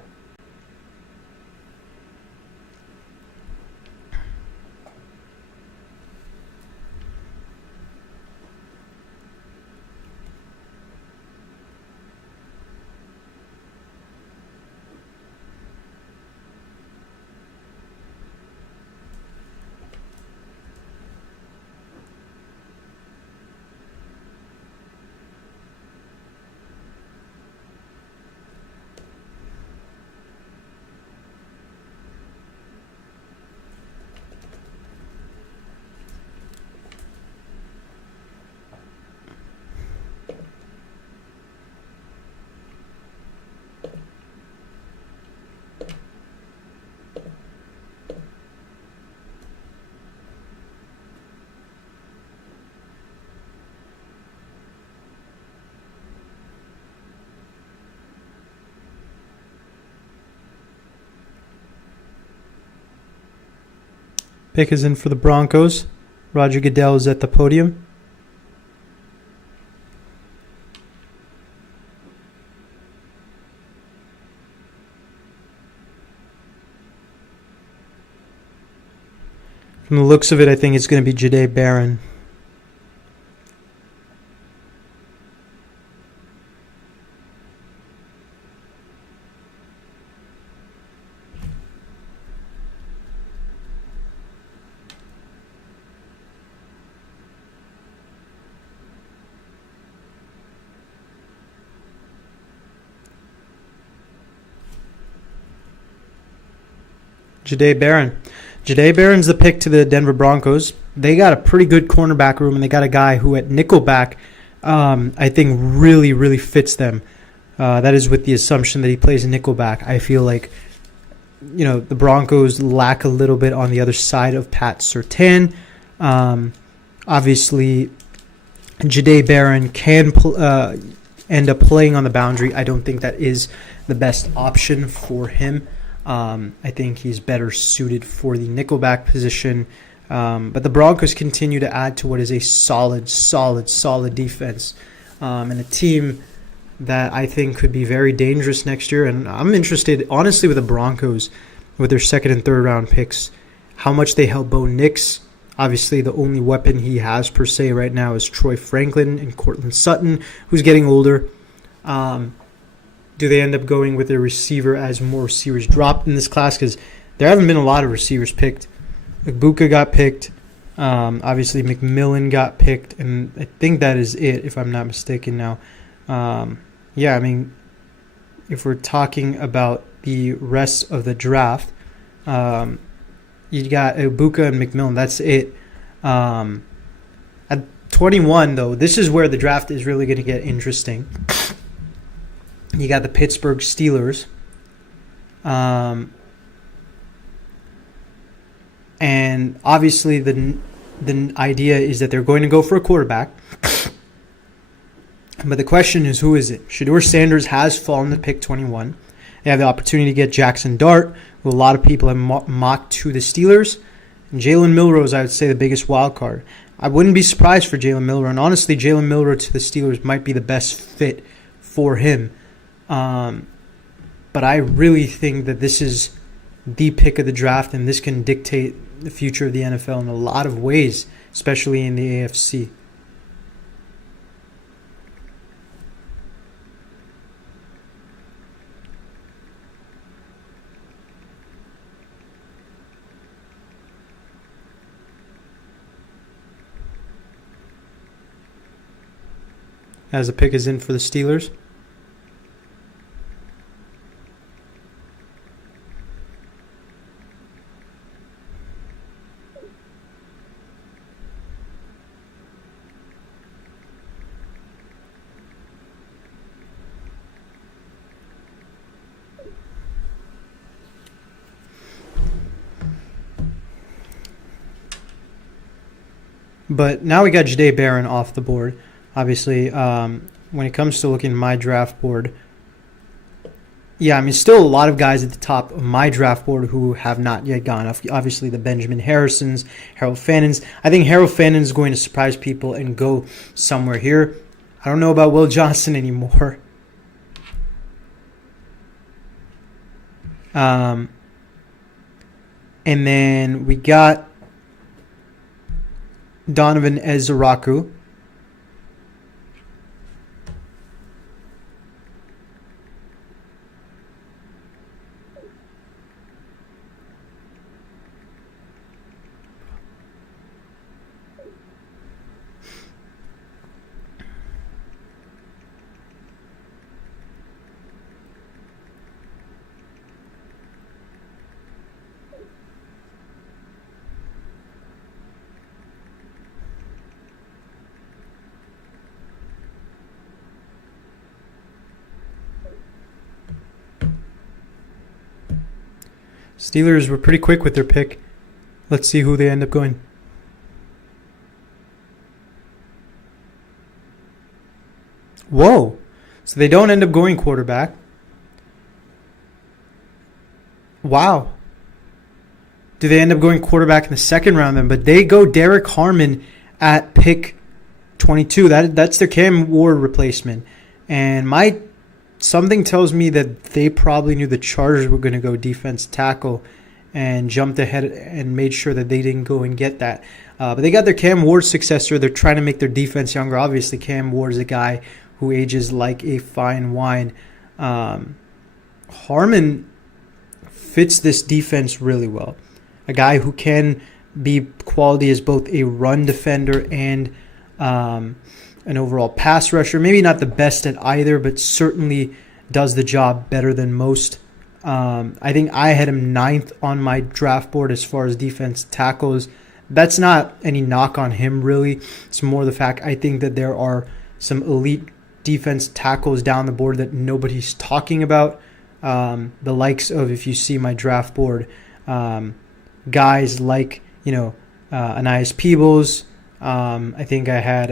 Pick is in for the Broncos. Roger Goodell is at the podium. From the looks of it, I think it's going to be Jahdae Barron. Jahdae Barron. Jahdae Barron's the pick to the Denver Broncos. They got a pretty good cornerback room, and they got a guy who at nickelback I think really, really fits them. That is with the assumption that he plays nickelback. I feel like the Broncos lack a little bit on the other side of Pat Surtain. Obviously, Jahdae Barron can end up playing on the boundary. I don't think that is the best option for him. I think he's better suited for the nickelback position. But the Broncos continue to add to what is a solid defense. And a team that I think could be very dangerous next year. And I'm interested, honestly, with the Broncos, with their second and third round picks, how much they help Bo Nix. Obviously, the only weapon he has per se right now is Troy Franklin and Cortland Sutton, who's getting older. Do they end up going with a receiver as more receivers dropped in this class? Because there haven't been a lot of receivers picked. Ibuka got picked. Obviously, McMillan got picked. And I think that is it, if I'm not mistaken now. If we're talking about the rest of the draft, you got Ibuka and McMillan. That's it. At 21, though, this is where the draft is really going to get interesting. You got the Pittsburgh Steelers. And obviously the idea is that they're going to go for a quarterback. But the question is, who is it? Shedeur Sanders has fallen to pick 21. They have the opportunity to get Jackson Dart, who a lot of people have mocked to the Steelers. And Jalen Milroe, I would say, the biggest wild card. I wouldn't be surprised for Jalen Milroe. And honestly, Jalen Milroe to the Steelers might be the best fit for him. But I really think that this is the pick of the draft, and this can dictate the future of the NFL in a lot of ways, especially in the AFC. As the pick is in for the Steelers. But now we got Jahdae Barron off the board. Obviously, when it comes to looking at my draft board, yeah, I mean, still a lot of guys at the top of my draft board who have not yet gone. Obviously, the Benjamin Harrisons, Harold Fannons. I think Harold Fannin is going to surprise people and go somewhere here. I don't know about Will Johnson anymore. And then we got Donovan Ezaraku. Steelers were pretty quick with their pick. Let's see who they end up going. Whoa. So they don't end up going quarterback. Wow. Do they end up going quarterback in the second round then? But they go Derek Harmon at pick 22. That's their Cam Ward replacement. And something tells me that they probably knew the Chargers were going to go defense tackle and jumped ahead and made sure that they didn't go and get that. But they got their Cam Ward successor. They're trying to make their defense younger. Obviously, Cam Ward is a guy who ages like a fine wine. Harmon fits this defense really well. A guy who can be quality as both a run defender and an overall pass rusher. Maybe not the best at either, but certainly does the job better than most. I think I had him 9th on my draft board as far as defense tackles. That's not any knock on him, really. It's more the fact I think that there are some elite defense tackles down the board that nobody's talking about. The likes of, if you see my draft board, guys like, Ainias Peebles. I think I had...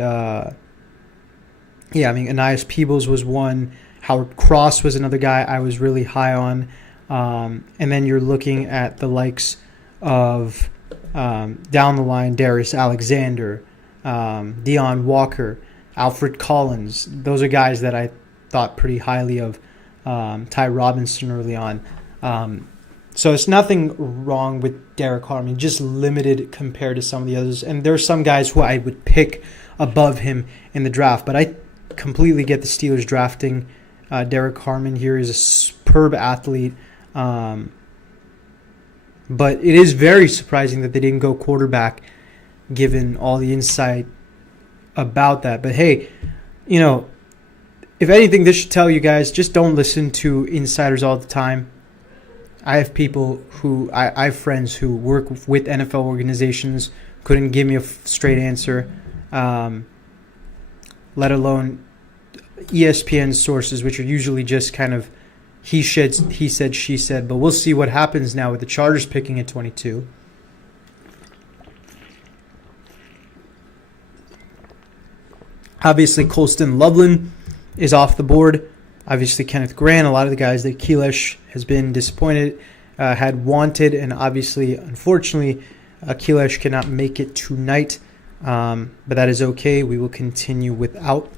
Ainias Peebles was one. Howard Cross was another guy I was really high on. And then you're looking at the likes of, down the line, Darius Alexander, Deion Walker, Alfred Collins. Those are guys that I thought pretty highly of. Ty Robinson early on. So it's nothing wrong with Derek Harmon, just limited compared to some of the others. And there are some guys who I would pick above him in the draft. But I completely get the Steelers drafting Derek Harmon here. He's a superb athlete. But it is very surprising that they didn't go quarterback given all the insight about that. But hey, if anything, this should tell you guys, just don't listen to insiders all the time. I have people I have friends who work with NFL organizations, couldn't give me a straight answer, let alone ESPN sources, which are usually just kind of he said, she said. But we'll see what happens now with the Chargers picking at 22. Obviously, Colston Loveland is off the board. Obviously, Kenneth Grant, a lot of the guys that Kelesh has been disappointed, had wanted, and obviously, unfortunately, Kelesh cannot make it tonight, but that is okay. We will continue without.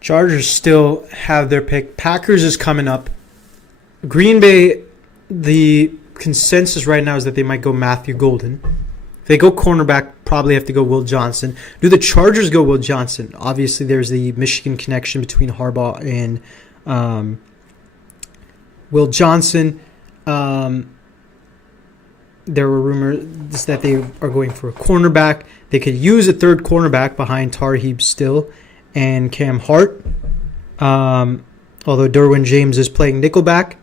Chargers still have their pick. Packers is coming up. Green Bay, the consensus right now is that they might go Matthew Golden. If they go cornerback, probably have to go Will Johnson. Do the Chargers go Will Johnson? Obviously, there's the Michigan connection between Harbaugh and Will Johnson. There were rumors that they are going for a cornerback. They could use a third cornerback behind Tarheeb Still and Cam Hart. Although Derwin James is playing nickelback.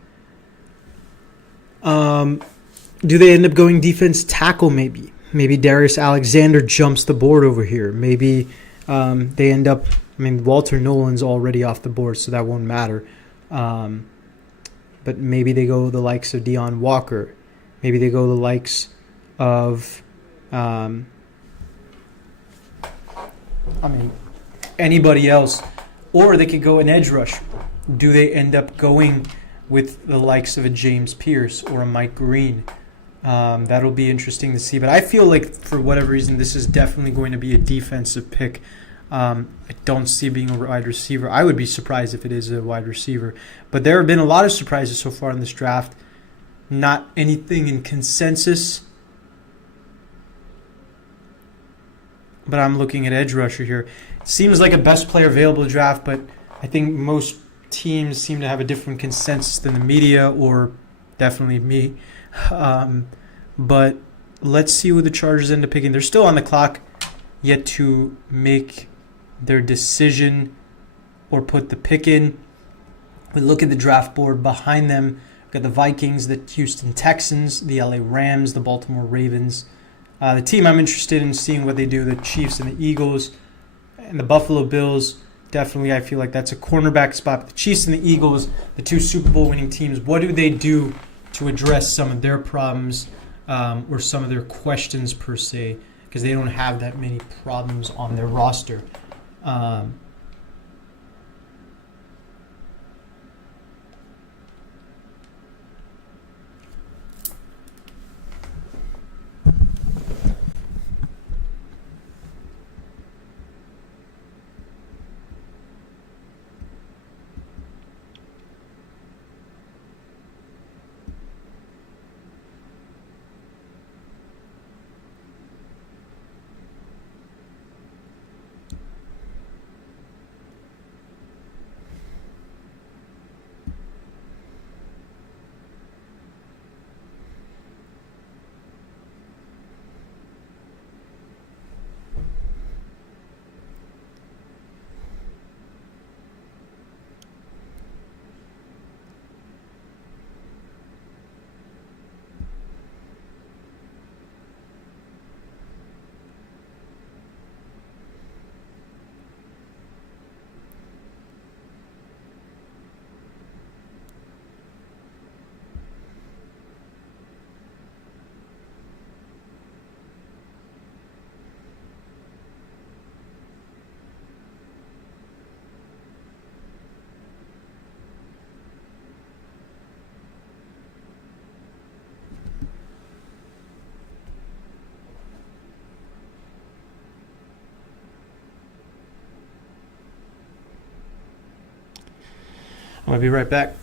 Do they end up going defense tackle maybe? Maybe Darius Alexander jumps the board over here. Maybe they end up... I mean, Walter Nolan's already off the board, so that won't matter. But maybe they go the likes of Deion Walker. Maybe they go the likes of... anybody else. Or they could go an edge rusher. Do they end up going with the likes of a James Pierce or a Mike Green? That'll be interesting to see. But I feel like, for whatever reason, this is definitely going to be a defensive pick. I don't see it being a wide receiver. I would be surprised if it is a wide receiver. But there have been a lot of surprises so far in this draft. Not anything in consensus. But I'm looking at edge rusher here. It seems like a best player available draft, but I think most teams seem to have a different consensus than the media, or definitely me. But let's see who the Chargers end up picking. They're still on the clock, yet to make their decision or put the pick in. We look at the draft board behind them. We've got the Vikings, the Houston Texans, the LA Rams, the Baltimore Ravens. The team I'm interested in seeing what they do, the Chiefs and the Eagles, and the Buffalo Bills. Definitely, I feel like that's a cornerback spot. But the Chiefs and the Eagles, the two Super Bowl winning teams, what do they do to address some of their problems or some of their questions per se? Because they don't have that many problems on their roster. I'll be right back.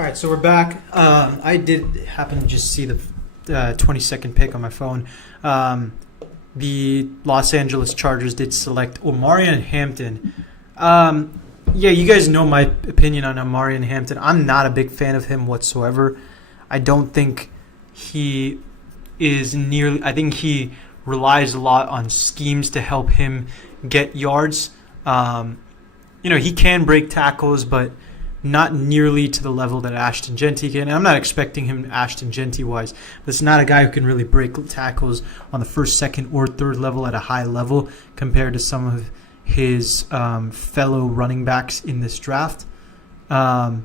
All right, so we're back. I did happen to just see the 20-second pick on my phone. The Los Angeles Chargers did select Omarion Hampton. Yeah, you guys know my opinion on Omarion Hampton. I'm not a big fan of him whatsoever. I don't think he is nearly... I think he relies a lot on schemes to help him get yards. He can break tackles, but not nearly to the level that Ashton Jeanty can. And I'm not expecting him Ashton Jeanty-wise. But it's not a guy who can really break tackles on the first, second, or third level at a high level compared to some of his fellow running backs in this draft. But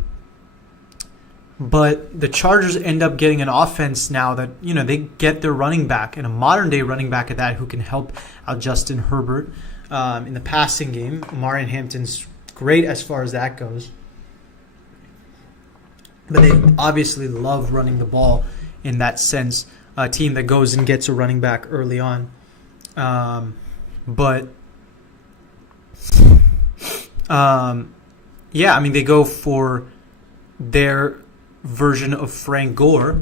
the Chargers end up getting an offense now that, they get their running back, and a modern-day running back at that who can help out Justin Herbert in the passing game. Omarion Hampton's great as far as that goes. But they obviously love running the ball in that sense. A team that goes and gets a running back early on. They go for their version of Frank Gore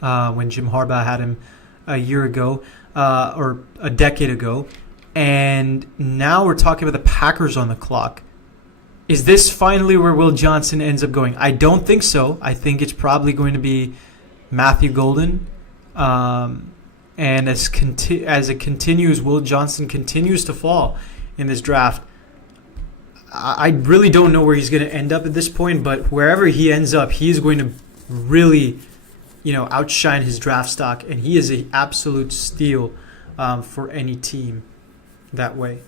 when Jim Harbaugh had him a year ago or a decade ago. And now we're talking about the Packers on the clock. Is this finally where Will Johnson ends up going? I don't think so. I think it's probably going to be Matthew Golden. And as it continues, Will Johnson continues to fall in this draft. I really don't know where he's going to end up at this point, but wherever he ends up, he is going to really, outshine his draft stock, and he is an absolute steal for any team that way.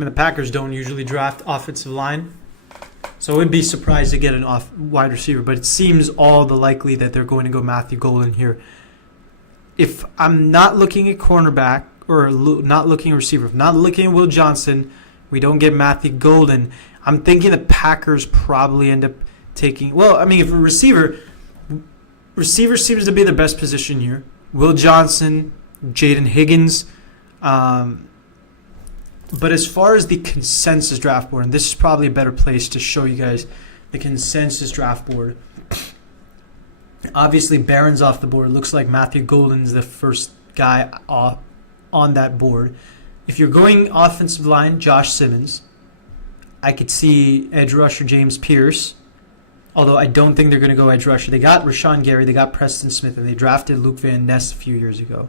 The Packers don't usually draft offensive line, so I would be surprised to get an wide receiver, but it seems all the likely that they're going to go Matthew Golden here. If I'm not looking at cornerback or not looking at receiver, if not looking at Will Johnson, we don't get Matthew Golden, I'm thinking the Packers probably end up taking... if a receiver seems to be the best position here. Will Johnson, Jaden Higgins... But as far as the consensus draft board, and this is probably a better place to show you guys the consensus draft board. Obviously, Barron's off the board. It looks like Matthew Golden's the first guy on that board. If you're going offensive line, Josh Simmons. I could see edge rusher James Pierce, although I don't think they're going to go edge rusher. They got Rashawn Gary, they got Preston Smith, and they drafted Luke Van Ness a few years ago.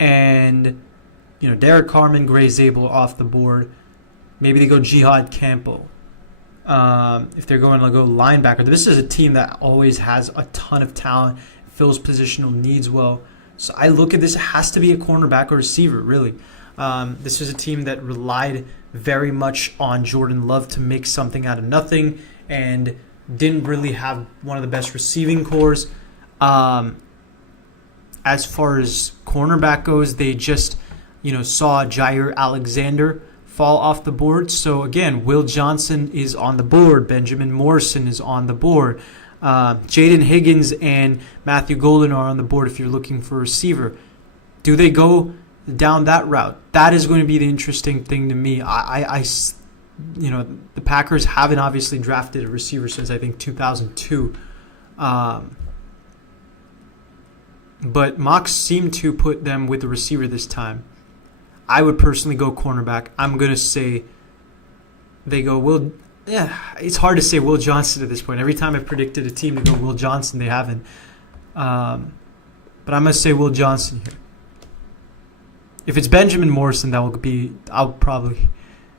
And... Derek Carman, Gray Zabel off the board. Maybe they go Jihad Campbell. If they're going to go linebacker. This is a team that always has a ton of talent, fills positional needs well. So I look at this, it has to be a cornerback or receiver, really. This is a team that relied very much on Jordan Love to make something out of nothing and didn't really have one of the best receiving cores. As far as cornerback goes, they just... saw Jair Alexander fall off the board. So, again, Will Johnson is on the board. Benjamin Morrison is on the board. Jaden Higgins and Matthew Golden are on the board if you're looking for a receiver. Do they go down that route? That is going to be the interesting thing to me. The Packers haven't obviously drafted a receiver since, I think, 2002. But mocks seem to put them with a receiver this time. I would personally go cornerback. I'm going to say they go Will. Yeah, it's hard to say Will Johnson at this point. Every time I've predicted a team to go Will Johnson, they haven't. But I'm going to say Will Johnson here. If it's Benjamin Morrison, I'll probably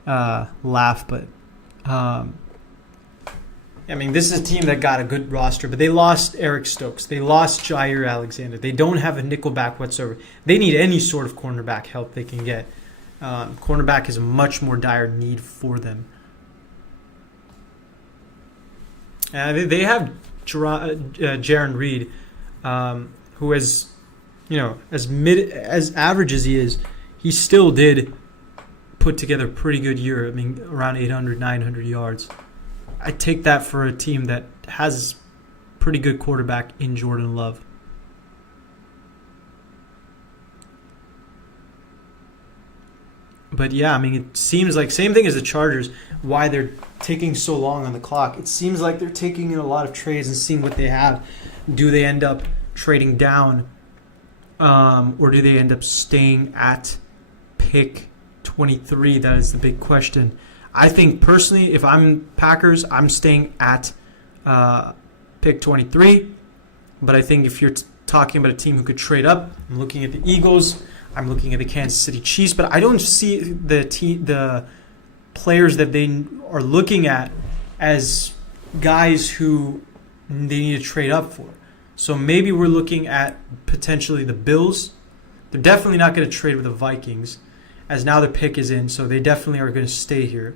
laugh. But, this is a team that got a good roster, but they lost Eric Stokes. They lost Jair Alexander. They don't have a nickelback whatsoever. They need any sort of cornerback help they can get. Cornerback is a much more dire need for them. They have Jaron Reed, who has, as average as he is, he still did put together a pretty good year. I mean, around 800, 900 yards. I take that for a team that has pretty good quarterback in Jordan Love. But yeah, I mean, it seems like same thing as the Chargers, why they're taking so long on the clock. It seems like they're taking in a lot of trades and seeing what they have. Do they end up trading down, or do they end up staying at pick 23? That is the big question. I think personally, if I'm Packers, I'm staying at pick 23. But I think if you're talking about a team who could trade up, I'm looking at the Eagles. I'm looking at the Kansas City Chiefs, but I don't see the players that they are looking at as guys who they need to trade up for. So maybe we're looking at potentially the Bills. They're definitely not going to trade with the Vikings, as now the pick is in, so they definitely are going to stay here.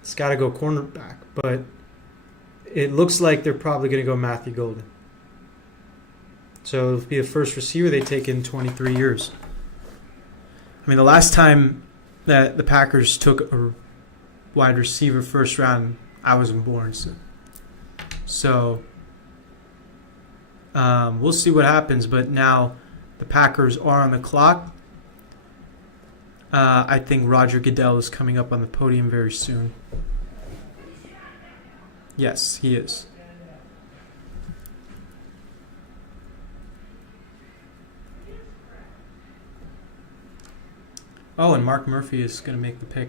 It's got to go cornerback, but it looks like they're probably going to go Matthew Golden. So it'll be the first receiver they take in 23 years. I mean, the last time that the Packers took a wide receiver first round, I wasn't born. So we'll see what happens. But now the Packers are on the clock. I think Roger Goodell is coming up on the podium very soon. Yes, he is. Oh, and Mark Murphy is going to make the pick.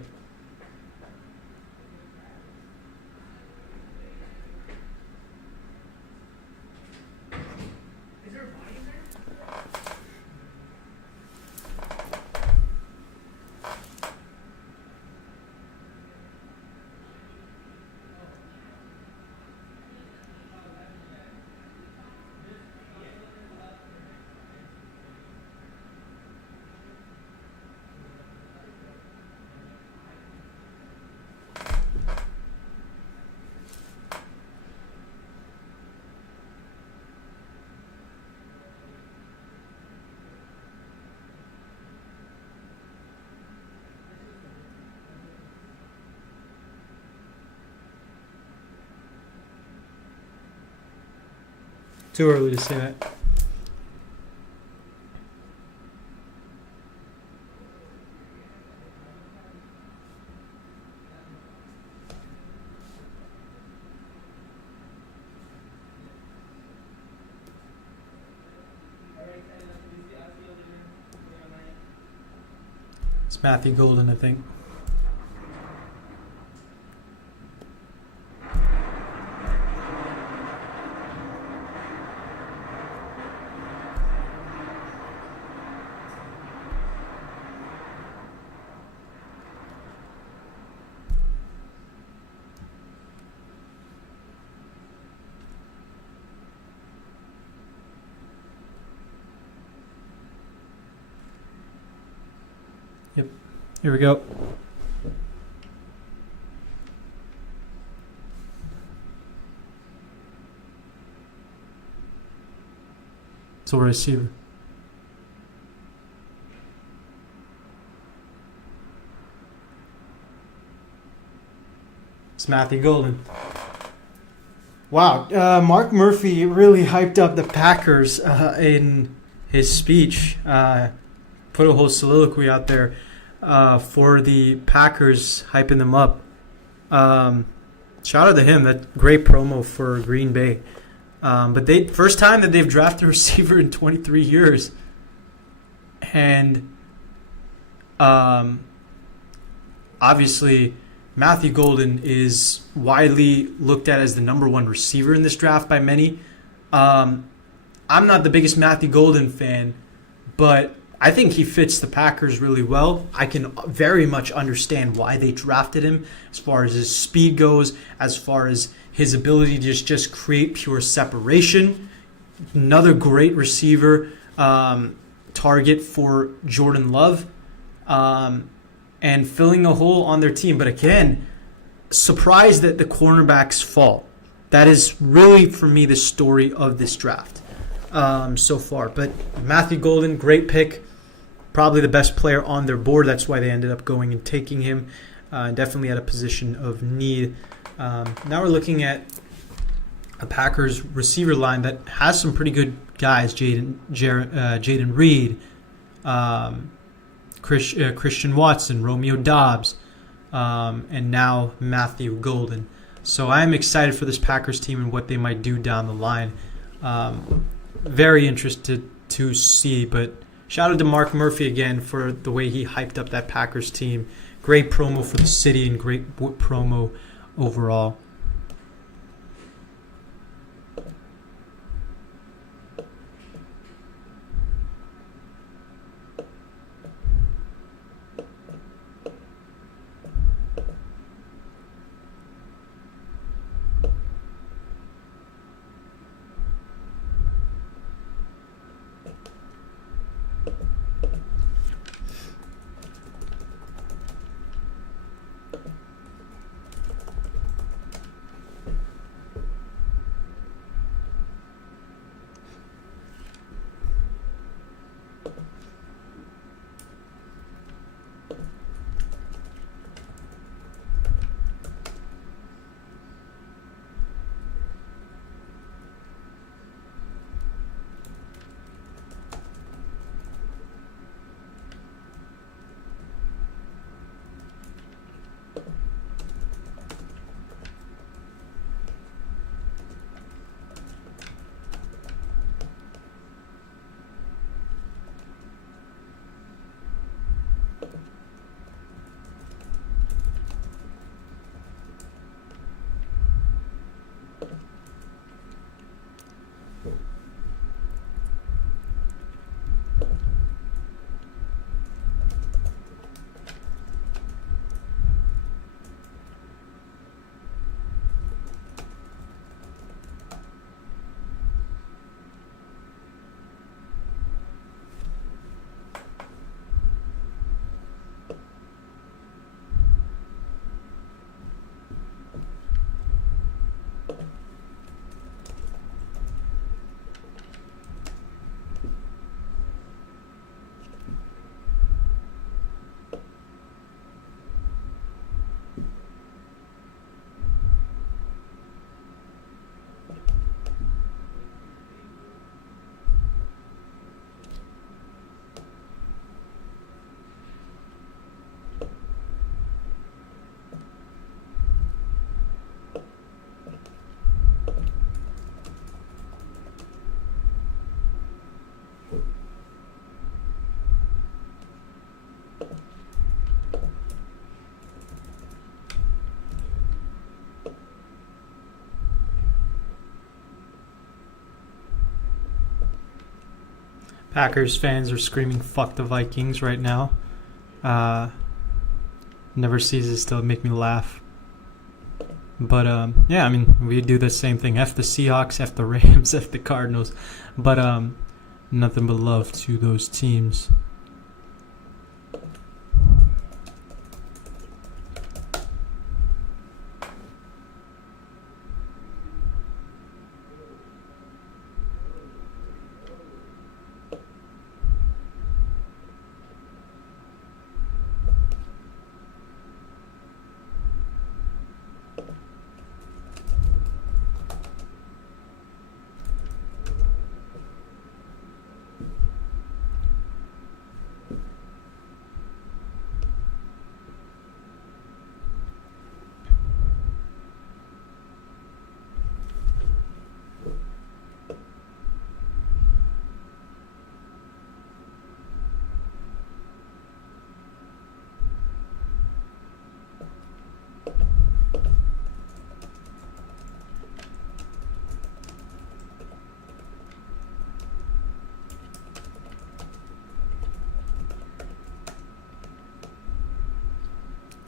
Too early to say that. It's Matthew Golden, I think. Yep. Here we go. So receiver. It's Matthew Golden. Wow. Mark Murphy really hyped up the Packers in his speech. Put a whole soliloquy out there for the Packers, hyping them up. Shout out to him. That great promo for Green Bay. But first time that they've drafted a receiver in 23 years. And obviously Matthew Golden is widely looked at as the number one receiver in this draft by many. I'm not the biggest Matthew Golden fan, but I think he fits the Packers really well. I can very much understand why they drafted him as far as his speed goes, as far as his ability to just create pure separation. Another great receiver target for Jordan Love and filling a hole on their team. But again, surprised that the cornerbacks fall. that is really, for me, the story of this draft so far. But Matthew Golden, great pick. Probably the best player on their board. That's why they ended up going and taking him. Definitely at a position of need. Now we're looking at a Packers receiver line that has some pretty good guys. Jaden Reed, Christian Watson, Romeo Dobbs, and now Matthew Golden. So I'm excited for this Packers team and what they might do down the line. Very interested to see, but shout out to Mark Murphy again for the way he hyped up that Packers team. Great promo for the city and great promo overall. Packers fans are screaming "fuck the Vikings" right now. Never ceases to make me laugh. But yeah, I mean, we do the same thing. F the Seahawks, F the Rams, F the Cardinals. But nothing but love to those teams.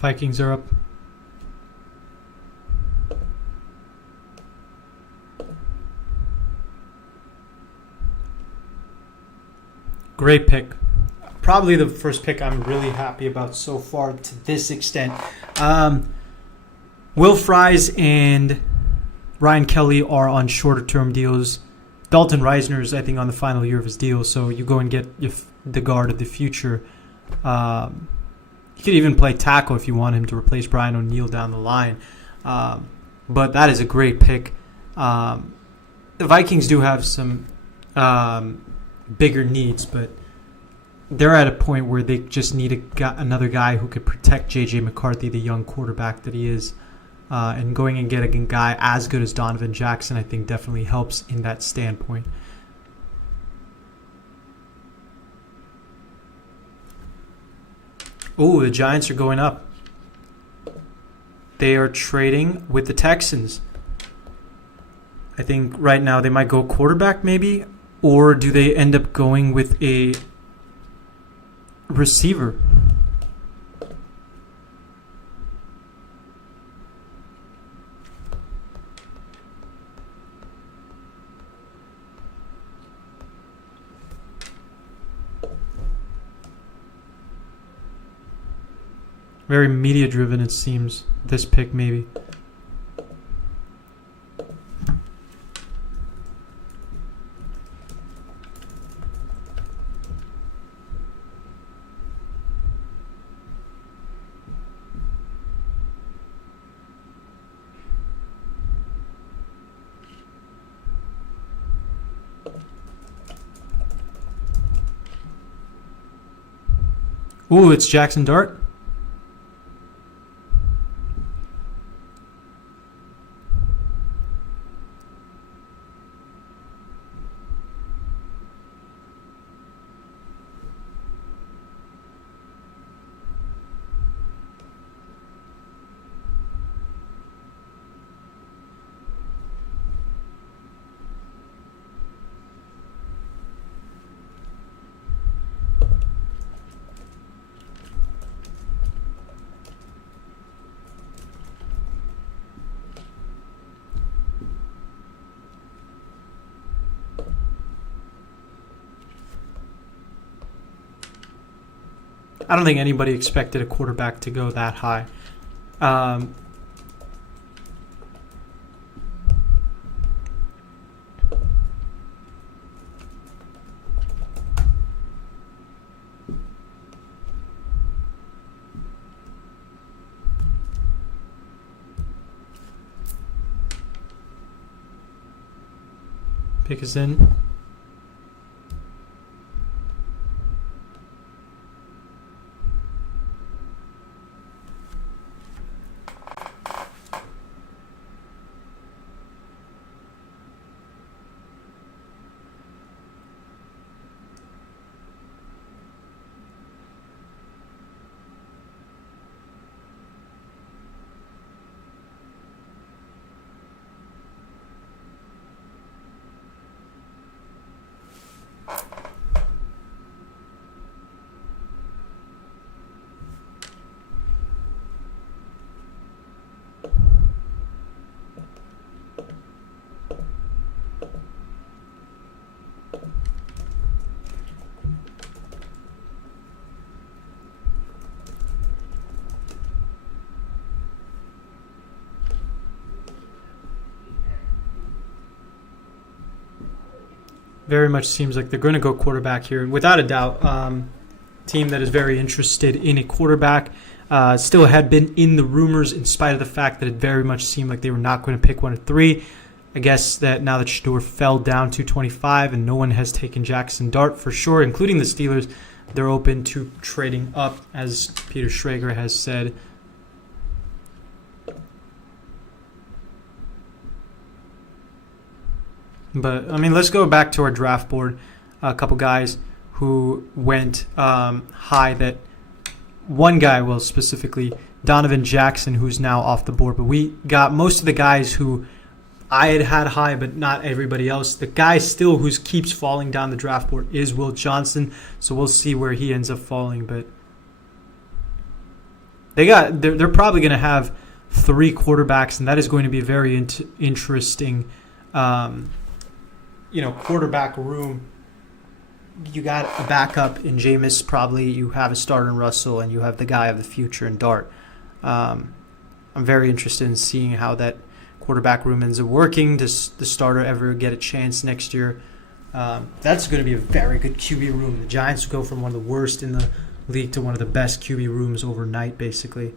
Vikings are up. Great pick. Probably the first pick I'm really happy about so far to this extent. Will Fries and Ryan Kelly are on shorter-term deals. Dalton Reisner is, I think, on the final year of his deal, so you go and get the guard of the future. You could even play tackle if you want him to replace Brian O'Neill down the line. But that is a great pick. The Vikings do have some bigger needs, but they're at a point where they just need another guy who could protect J.J. McCarthy, the young quarterback that he is. And going and getting a guy as good as Donovan Jackson, I think, definitely helps in that standpoint. Oh, the Giants are going up. They are trading with the Texans. I think right now they might go quarterback maybe, or do they end up going with a receiver? Very media driven, it seems, this pick maybe. Ooh, it's Jackson Dart. I don't think anybody expected a quarterback to go that high. Pick is in. Very much seems like they're going to go quarterback here. Without a doubt, team that is very interested in a quarterback. Still had been in the rumors in spite of the fact that it very much seemed like they were not going to pick 1 of 3. I guess that now that Shador fell down to 25 and no one has taken Jackson Dart for sure, including the Steelers, they're open to trading up, as Peter Schrager has said. But, I mean, let's go back to our draft board. A couple guys who went high that one guy, well, specifically Donovan Jackson, who's now off the board. But we got most of the guys who I had high, but not everybody else. The guy still who keeps falling down the draft board is Will Johnson. So we'll see where he ends up falling. But they're probably going to have 3 quarterbacks, and that is going to be a very interesting quarterback room. You got a backup in Jameis, probably. You have a starter in Russell, and you have the guy of the future in Dart. I'm very interested in seeing how that quarterback room ends up working. Does the starter ever get a chance next year? That's going to be a very good QB room. The Giants go from one of the worst in the league to one of the best QB rooms overnight, basically.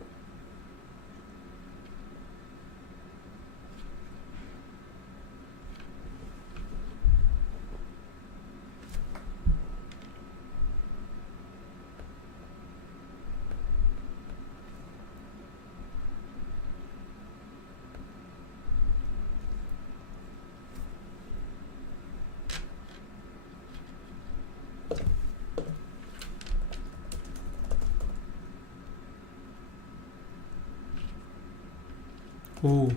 Ooh.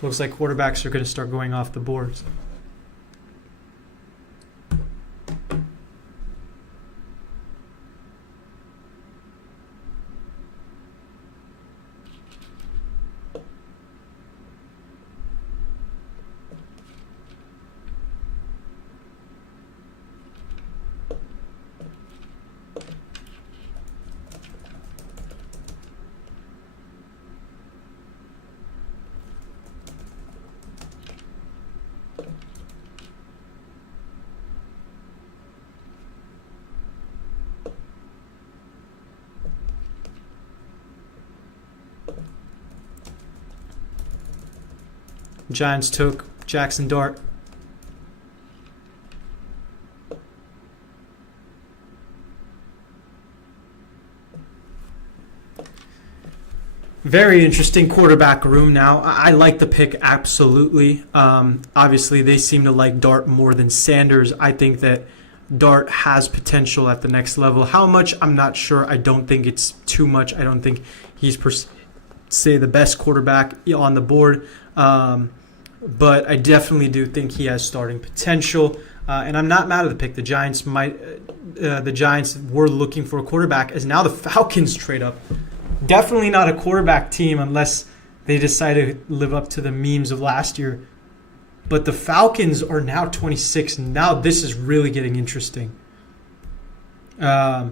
Looks like quarterbacks are going to start going off the boards. Giants took Jackson Dart. Very interesting quarterback room now. I like the pick, absolutely. Obviously, they seem to like Dart more than Sanders. I think that Dart has potential at the next level. How much, I'm not sure. I don't think it's too much. I don't think he's, per se, the best quarterback on the board. But I definitely do think he has starting potential. And I'm not mad at the pick. The Giants were looking for a quarterback, as now the Falcons trade up. Definitely not a quarterback team unless they decide to live up to the memes of last year. But the Falcons are now 26. Now this is really getting interesting. Yeah,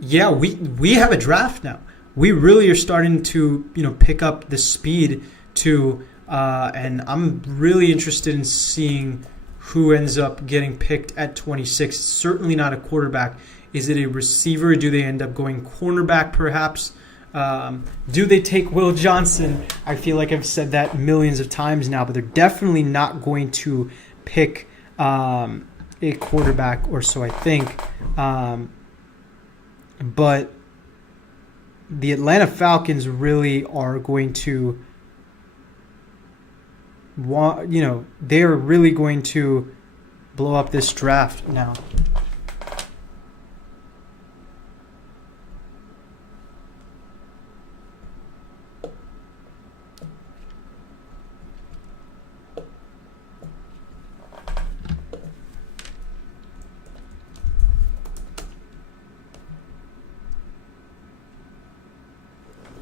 we have a draft now. We really are starting to pick up the speed to, and I'm really interested in seeing who ends up getting picked at 26. Certainly not a quarterback. Is it a receiver? Do they end up going cornerback perhaps? Do they take Will Johnson? I feel like I've said that millions of times now, but they're definitely not going to pick a quarterback or so, I think. But the Atlanta Falcons really are going to they are really going to blow up this draft now.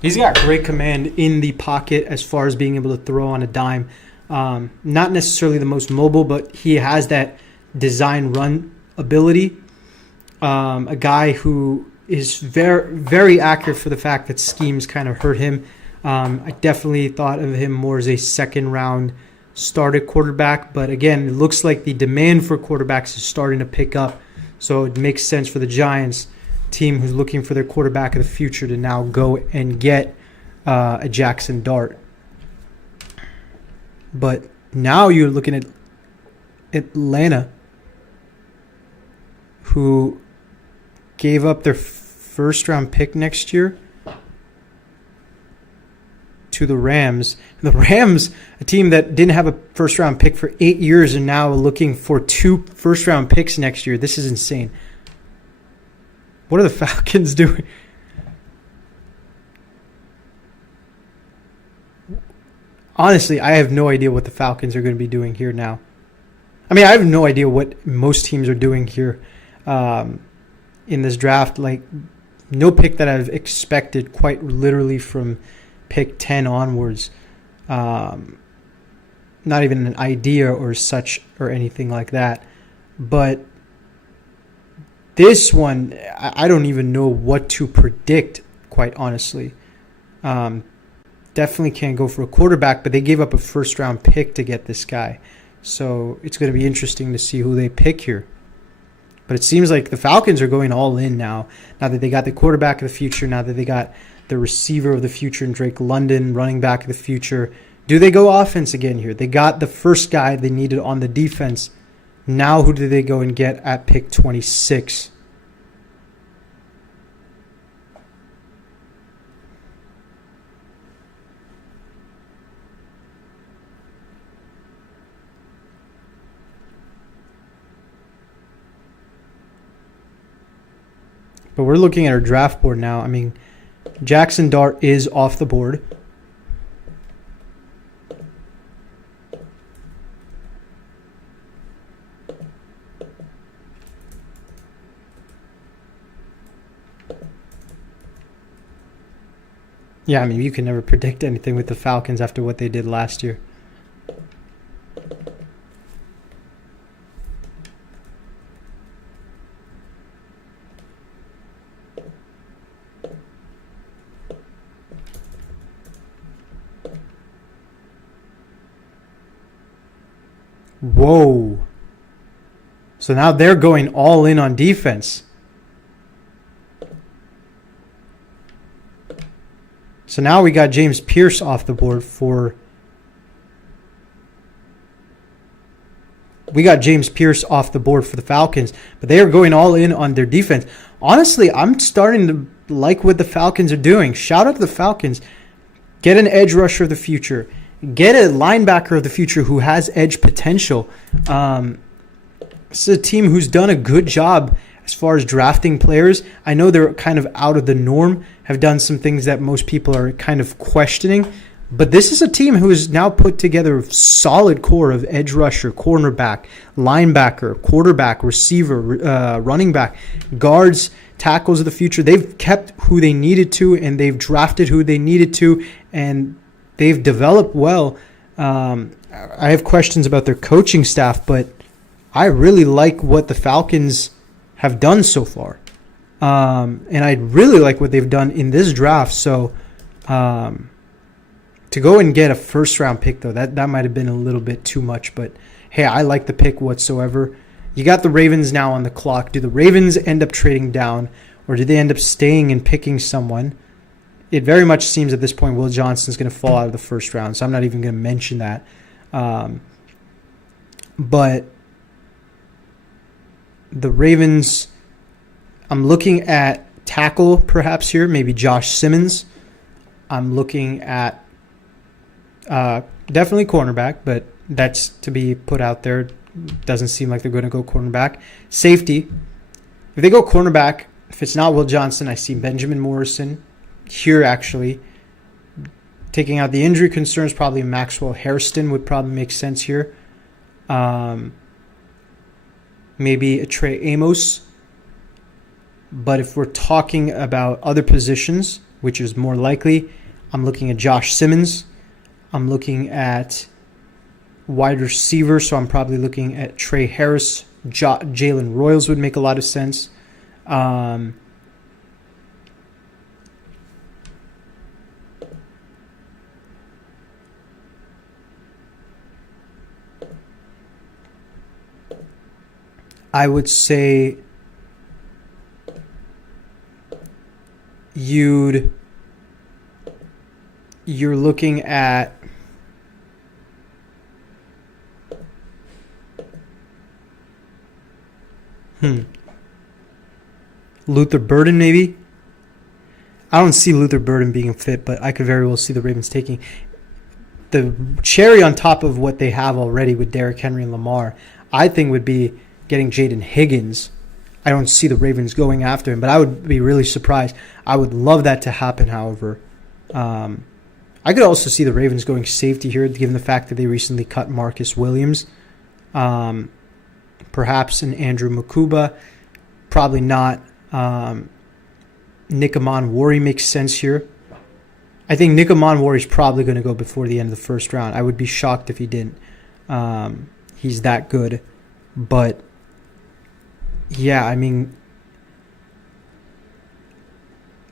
He's got great command in the pocket as far as being able to throw on a dime. Not necessarily the most mobile, but he has that design run ability. A guy who is very, very accurate for the fact that schemes kind of hurt him. I definitely thought of him more as a second-round started quarterback. But again, it looks like the demand for quarterbacks is starting to pick up. So it makes sense for the Giants team who's looking for their quarterback of the future to now go and get a Jackson Dart. But now you're looking at Atlanta, who gave up their first-round pick next year to the Rams. And the Rams, a team that didn't have a first-round pick for 8 years, and now looking for 2 first-round picks next year. This is insane. What are the Falcons doing? Honestly, I have no idea what the Falcons are going to be doing here now. I mean, I have no idea what most teams are doing here in this draft. Like, no pick that I've expected quite literally from pick 10 onwards. not even an idea or such or anything like that. But this one, I don't even know what to predict, quite honestly. Definitely can't go for a quarterback, but they gave up a first-round pick to get this guy. So it's going to be interesting to see who they pick here. But it seems like the Falcons are going all in now that they got the quarterback of the future, now that they got the receiver of the future in Drake London, running back of the future. Do they go offense again here? They got the first guy they needed on the defense. Now who do they go and get at pick 26? But we're looking at our draft board now. I mean, Jackson Dart is off the board. Yeah, I mean, you can never predict anything with the Falcons after what they did last year. Whoa. So now they're going all in on defense. So now we got James Pierce off the board for... We got James Pierce off the board for the Falcons, but they are going all in on their defense. Honestly, I'm starting to like what the Falcons are doing. Shout out to the Falcons. Get an edge rusher of the future. Get a linebacker of the future who has edge potential. This is a team who's done a good job as far as drafting players. I know they're kind of out of the norm, have done some things that most people are kind of questioning. But this is a team who has now put together a solid core of edge rusher, cornerback, linebacker, quarterback, receiver, running back, guards, tackles of the future. They've kept who they needed to, and they've drafted who they needed to, and they've developed well. I have questions about their coaching staff, but I really like what the Falcons have done so far. And I really like what they've done in this draft. So to go and get a first-round pick, though, that might have been a little bit too much. But, hey, I like the pick whatsoever. You got the Ravens now on the clock. Do the Ravens end up trading down, or do they end up staying and picking someone? It very much seems at this point Will Johnson's going to fall out of the first round, so I'm not even going to mention that. But the Ravens, I'm looking at tackle perhaps here, maybe Josh Simmons. I'm looking at definitely cornerback, but that's to be put out there. Doesn't seem like they're going to go cornerback. Safety, if they go cornerback, if it's not Will Johnson, I see Benjamin Morrison here actually. Taking out the injury concerns, probably Maxwell Hairston would probably make sense here. Maybe a Trey Amos. But if we're talking about other positions, which is more likely, I'm looking at Josh Simmons. I'm looking at wide receiver, so I'm probably looking at Trey Harris. Jalen Royals would make a lot of sense. I would say you're looking at Luther Burden maybe. I don't see Luther Burden being fit, but I could very well see the Ravens taking the cherry on top of what they have already with Derrick Henry and Lamar. I think would be getting Jaden Higgins. I don't see the Ravens going after him, but I would be really surprised. I would love that to happen, however. I could also see the Ravens going safety here, given the fact that they recently cut Marcus Williams. Perhaps an Andrew Makuba. Probably not. Nick Amon Wari makes sense here. I think Nico Monwar is probably going to go before the end of the first round. I would be shocked if he didn't. He's that good. But, yeah, I mean,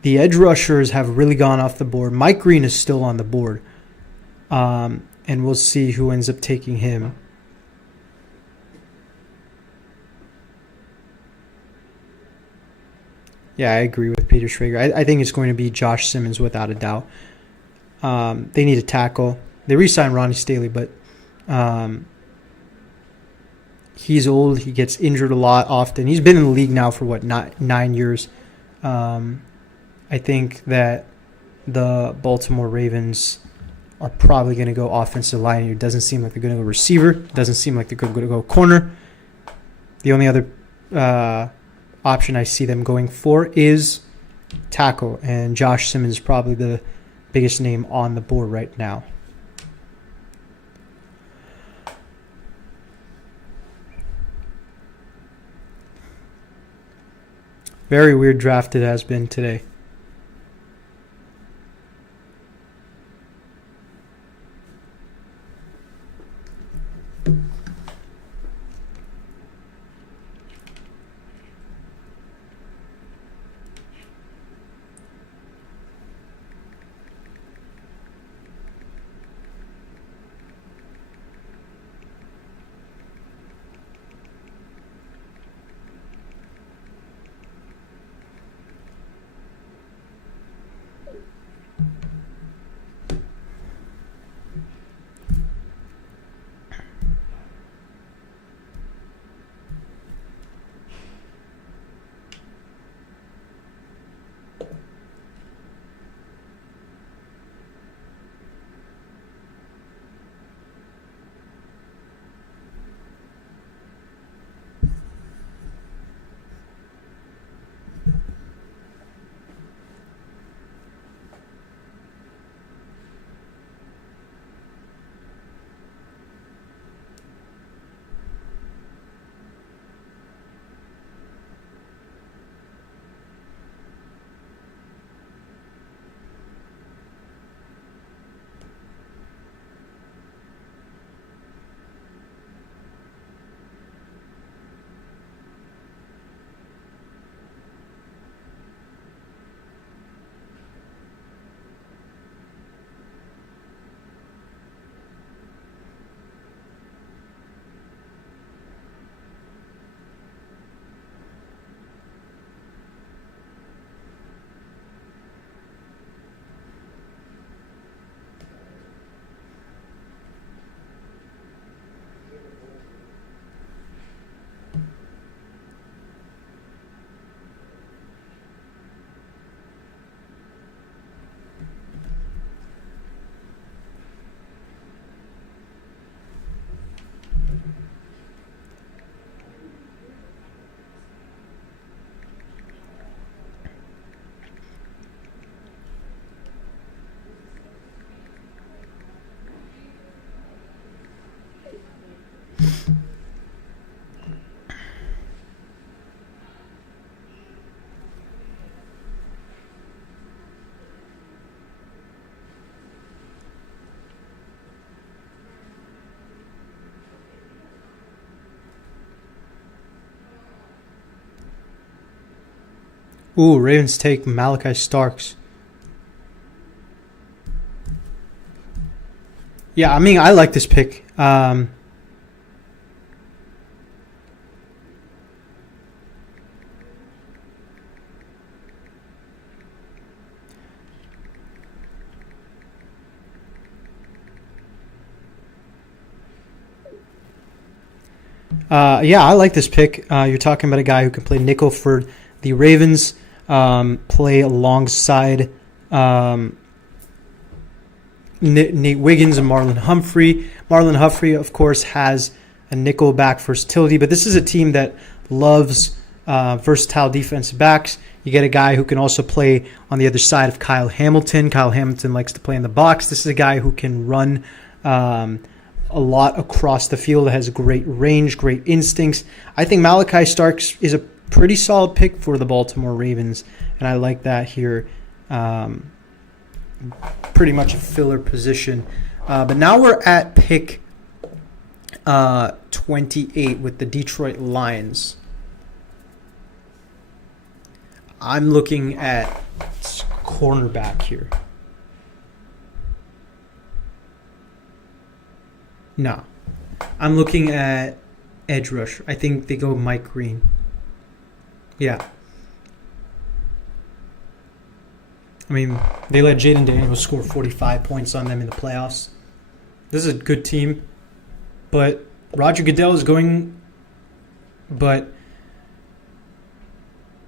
the edge rushers have really gone off the board. Mike Green is still on the board. And we'll see who ends up taking him. Yeah, I agree with Peter Schrager. I think it's going to be Josh Simmons without a doubt. They need a tackle. They re-signed Ronnie Staley, but he's old. He gets injured a lot often. He's been in the league now for, 9 years. I think that the Baltimore Ravens are probably going to go offensive line. It doesn't seem like they're going to go receiver. It doesn't seem like they're going to go corner. The only other option I see them going for is tackle, and Josh Simmons is probably the biggest name on the board right now. Very weird draft it has been today. Ooh, Ravens take Malachi Starks. Yeah, I mean, I like this pick. Yeah, I like this pick. You're talking about a guy who can play nickel for the Ravens, play alongside Nate Wiggins and Marlon Humphrey. Marlon Humphrey, of course, has a nickel back versatility, but this is a team that loves versatile defensive backs. You get a guy who can also play on the other side of Kyle Hamilton. Kyle Hamilton likes to play in the box. This is a guy who can run a lot across the field, has great range, great instincts. I think Malachi Starks is a pretty solid pick for the Baltimore Ravens, and I like that here. pretty much a filler position. But now we're at pick 28 with the Detroit Lions. I'm looking at cornerback here. No. I'm looking at edge rusher. I think they go Mike Green. Yeah. I mean, they let Jaden Daniels score 45 points on them in the playoffs. This is a good team. But Roger Goodell is going... But...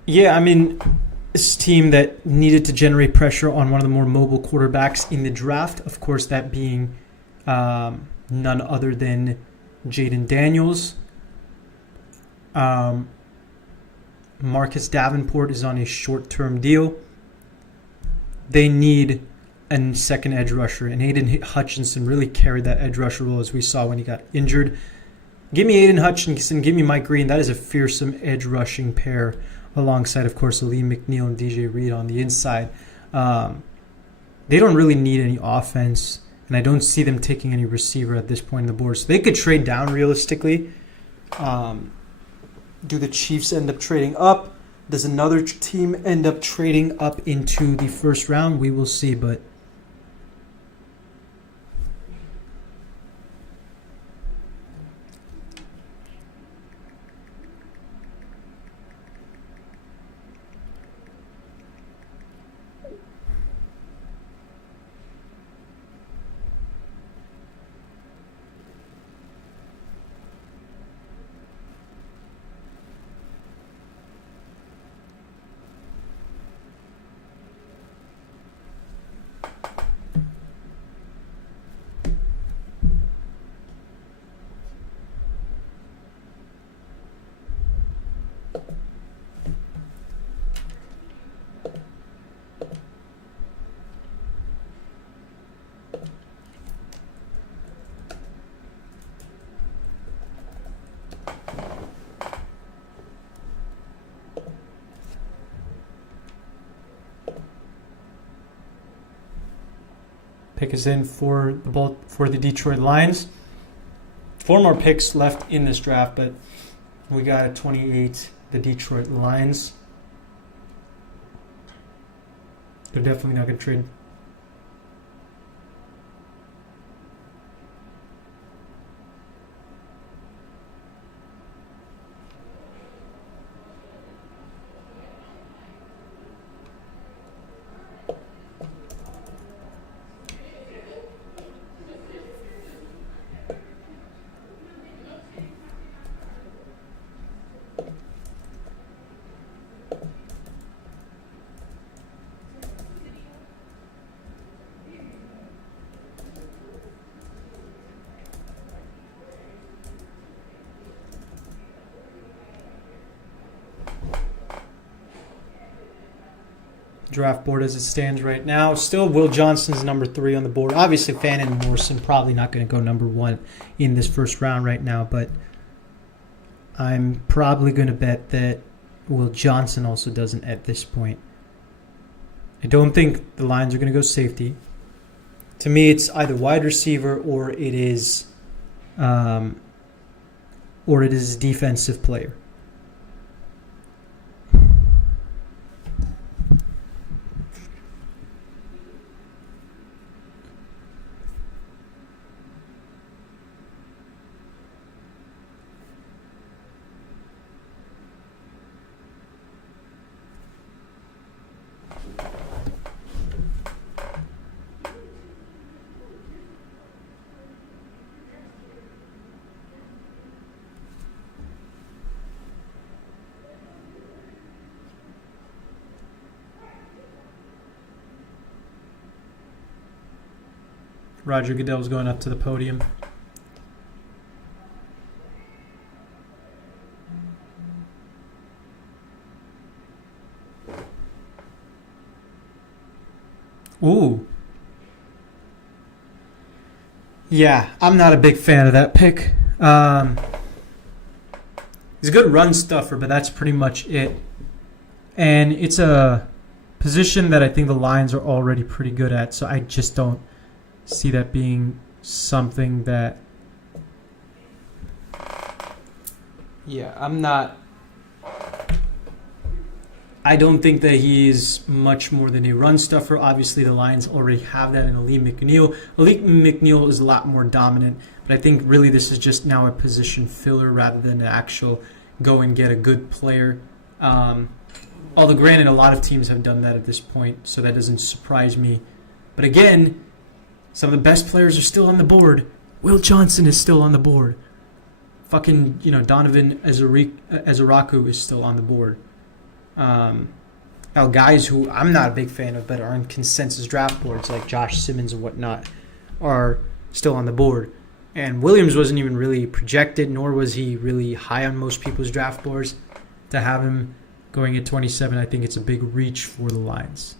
Yeah, I mean, this team that needed to generate pressure on one of the more mobile quarterbacks in the draft. Of course, that being none other than Jaden Daniels. Marcus Davenport is on a short-term deal. They need a second edge rusher, and Aiden Hutchinson really carried that edge rusher role as we saw when he got injured. Give me Aiden Hutchinson, give me Mike Green. That is a fearsome edge rushing pair alongside, of course, Aleem McNeil and DJ Reed on the inside. They don't really need any offense, and I don't see them taking any receiver at this point in the board. So they could trade down realistically. Do the Chiefs end up trading up? Does another team end up trading up into the first round? We will see, but pick is in for the Detroit Lions. 4 more picks left in this draft, but we got at 28 the Detroit Lions. They're definitely not going to trade. Draft board as it stands right now. Still, Will Johnson's number 3 on the board. Obviously, Fannin and Morrison probably not going to go number 1 in this first round right now, but I'm probably going to bet that Will Johnson also doesn't at this point. I don't think the Lions are going to go safety. To me, it's either wide receiver or it is a defensive player. Roger Goodell's going up to the podium. Ooh. Yeah, I'm not a big fan of that pick. He's a good run stuffer, but that's pretty much it. And it's a position that I think the Lions are already pretty good at. So I just don't see that being something that. Yeah, I'm not. I don't think that he's much more than a run stuffer. Obviously, the Lions already have that in Aleem McNeil. Aleem McNeil is a lot more dominant, but I think really this is just now a position filler rather than an actual go and get a good player. Although, granted, a lot of teams have done that at this point, so that doesn't surprise me. But again, some of the best players are still on the board. Will Johnson is still on the board. Fucking, Donovan Ezeraku is still on the board. Now, guys who I'm not a big fan of but are on consensus draft boards like Josh Simmons and whatnot are still on the board. And Williams wasn't even really projected, nor was he really high on most people's draft boards. To have him going at 27, I think it's a big reach for the Lions.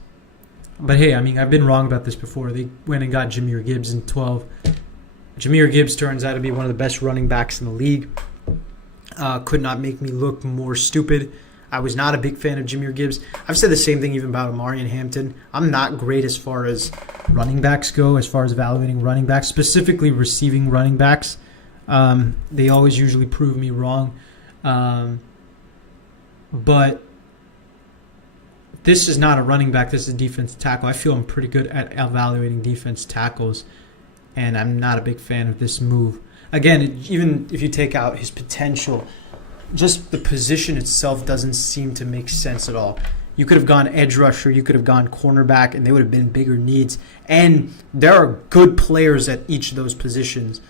But hey, I mean, I've been wrong about this before. They went and got Jahmyr Gibbs in 12. Jahmyr Gibbs turns out to be one of the best running backs in the league. Could not make me look more stupid. I was not a big fan of Jahmyr Gibbs. I've said the same thing even about Amari and Hampton. I'm not great as far as running backs go, as far as evaluating running backs, specifically receiving running backs. They always usually prove me wrong. But this is not a running back. This is a defense tackle. I feel I'm pretty good at evaluating defense tackles, and I'm not a big fan of this move. Again, even if you take out his potential, just the position itself doesn't seem to make sense at all. You could have gone edge rusher, you could have gone cornerback, and they would have been bigger needs. And there are good players at each of those positions.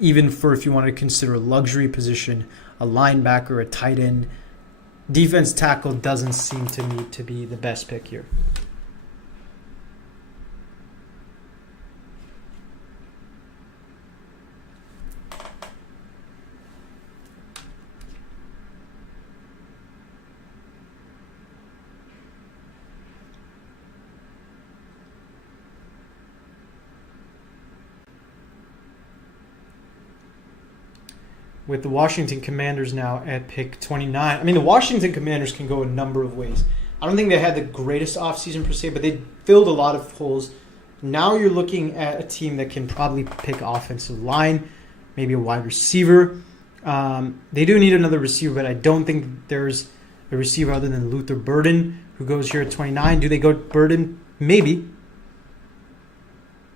Even for if you want to consider a luxury position, a linebacker, a tight end, defense tackle doesn't seem to me to be the best pick here. With the Washington Commanders now at pick 29. I mean, the Washington Commanders can go a number of ways. I don't think they had the greatest offseason per se, but they filled a lot of holes. Now you're looking at a team that can probably pick offensive line, maybe a wide receiver. They do need another receiver, but I don't think there's a receiver other than Luther Burden, who goes here at 29. Do they go Burden? Maybe.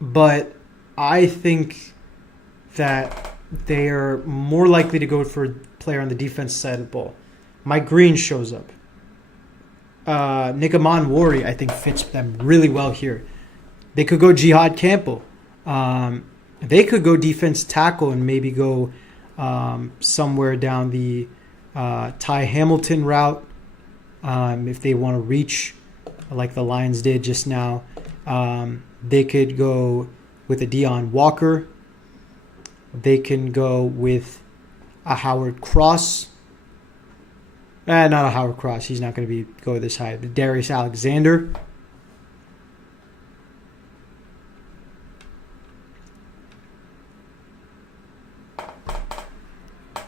But I think that they are more likely to go for a player on the defense side of the ball. Mike Green shows up. Nick Wari, I think, fits them really well here. They could go Jihad Campbell. They could go defense tackle and maybe go somewhere down the Ty Hamilton route if they want to reach like the Lions did just now. They could go with a Deion Walker. They can go with a Howard Cross. Not a Howard Cross. He's not going to go this high. But Darius Alexander.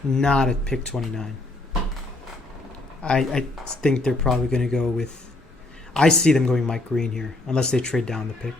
Not at pick 29. I think they're probably going to go with... I see them going Mike Green here, unless they trade down the pick.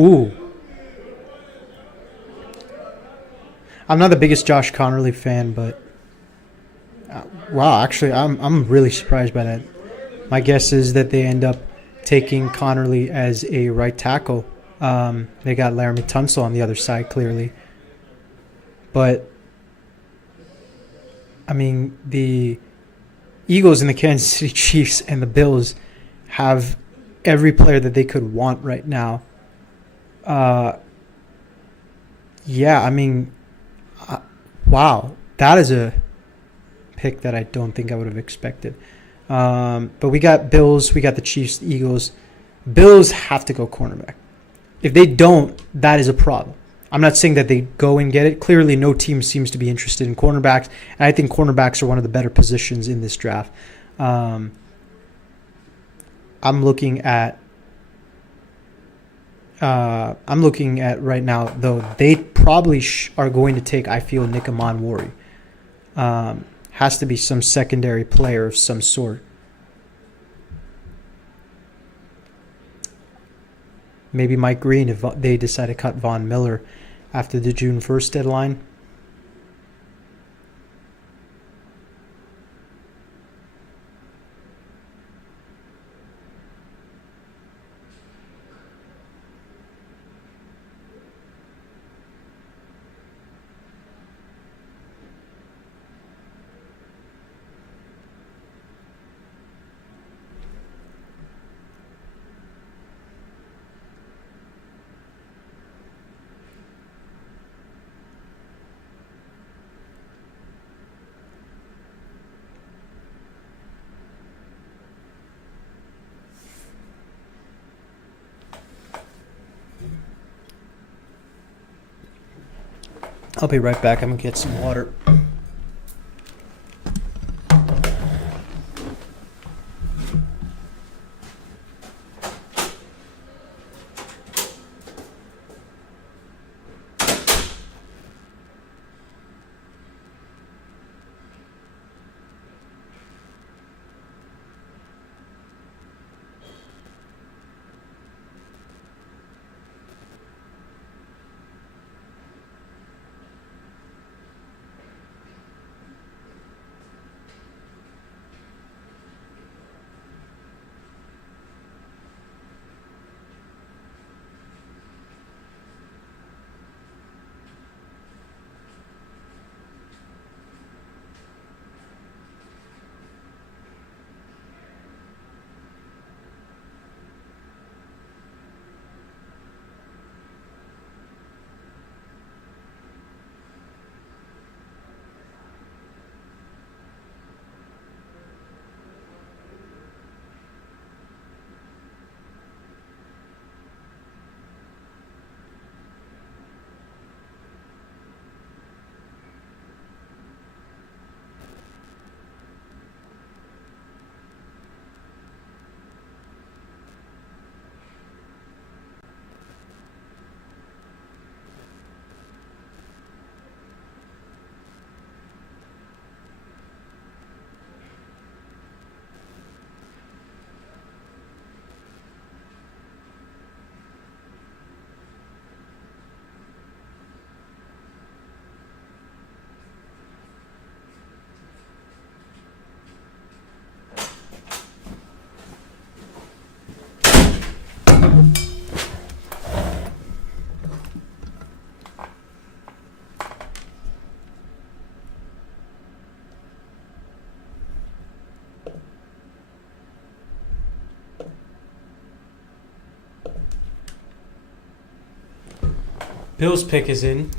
Ooh. I'm not the biggest Josh Connerly fan, but wow, actually, I'm really surprised by that. My guess is that they end up taking Connerly as a right tackle. They got Laramie Tunsil on the other side, clearly. But, I mean, the Eagles and the Kansas City Chiefs and the Bills have every player that they could want right now. Yeah, I mean, wow. That is a pick that I don't think I would have expected. But we got Bills, we got the Chiefs, the Eagles. Bills have to go cornerback. If they don't, that is a problem. I'm not saying that they go and get it. Clearly, no team seems to be interested in cornerbacks, and I think cornerbacks are one of the better positions in this draft. I'm looking at right now, though, they probably are going to take, I feel, Nick Amonwori. Has to be some secondary player of some sort. Maybe Mike Green if they decide to cut Von Miller after the June 1st deadline. I'll be right back. I'm going to get some water. Bill's pick is in.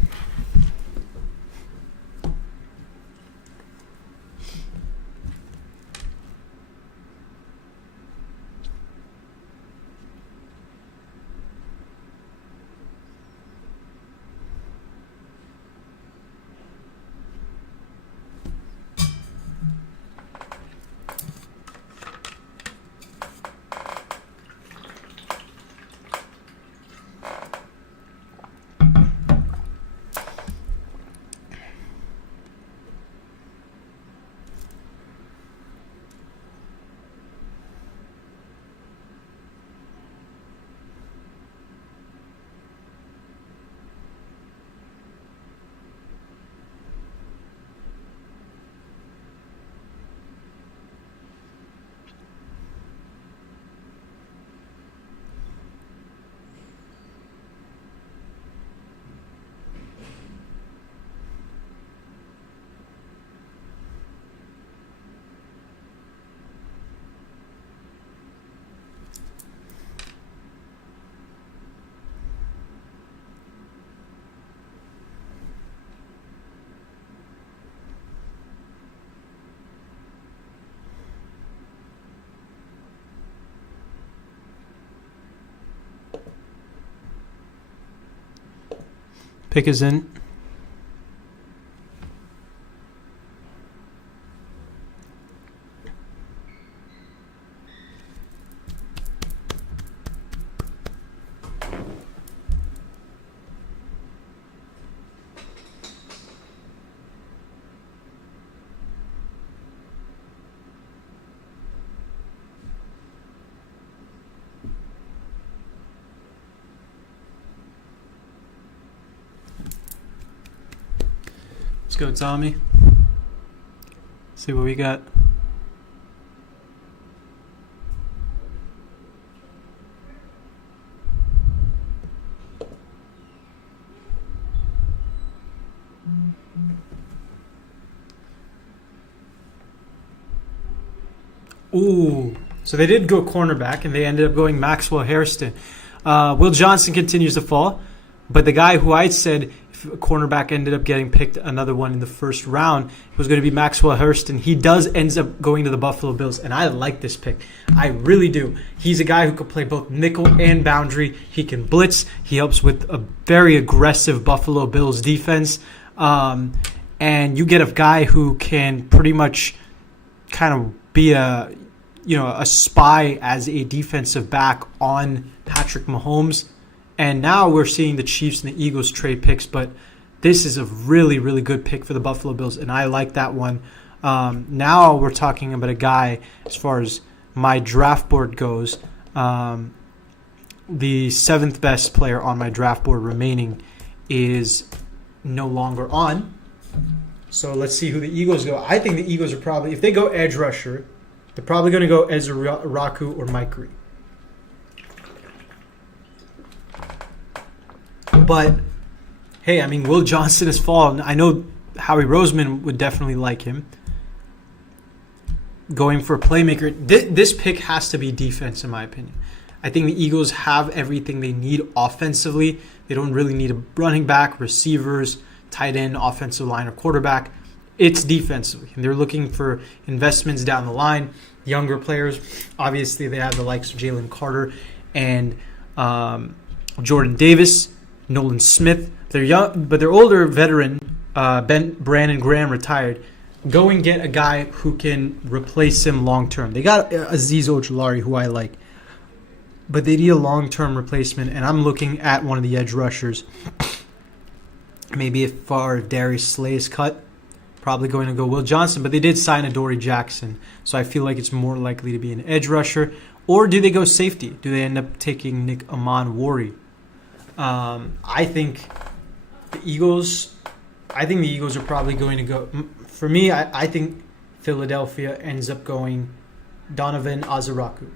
Pick is in. Let's go, Tommy. See what we got. Ooh. So they did go cornerback, and they ended up going Maxwell Hairston. Will Johnson continues to fall, but the guy who I said if a cornerback ended up getting picked another one in the first round was going to be Maxwell Hairston. He does ends up going to the Buffalo Bills, and I like this pick. I really do. He's a guy who can play both nickel and boundary. He can blitz. He helps with a very aggressive Buffalo Bills defense. And you get a guy who can pretty much kind of be a spy as a defensive back on Patrick Mahomes. And now we're seeing the Chiefs and the Eagles trade picks, but this is a really, really good pick for the Buffalo Bills, and I like that one. Now we're talking about a guy, as far as my draft board goes, the seventh best player on my draft board remaining is no longer on. So let's see who the Eagles go. I think the Eagles are probably, if they go edge rusher, they're probably going to go Ezra Raku or Mike Reed. But, hey, I mean, Will Johnson has fallen. I know Howie Roseman would definitely like him. Going for a playmaker. This pick has to be defense, in my opinion. I think the Eagles have everything they need offensively. They don't really need a running back, receivers, tight end, offensive line, or quarterback. It's defensively. And they're looking for investments down the line. Younger players, obviously, they have the likes of Jalen Carter and Jordan Davis, Nolan Smith. They're young, but their older veteran, Brandon Graham, retired. Go and get a guy who can replace him long term. They got Azeez Ojulari, who I like, but they need a long term replacement. And I'm looking at one of the edge rushers. Maybe if Darius Slay is cut, probably going to go Will Johnson. But they did sign Adoree Jackson, so I feel like it's more likely to be an edge rusher. Or do they go safety? Do they end up taking Nick Amon-Wari? I think the Eagles are probably going to go. For me, I think Philadelphia ends up going Donovan Azaraku.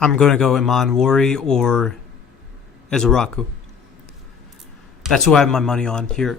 I'm going to go Amon-Wari or Ezraku. That's who I have my money on here.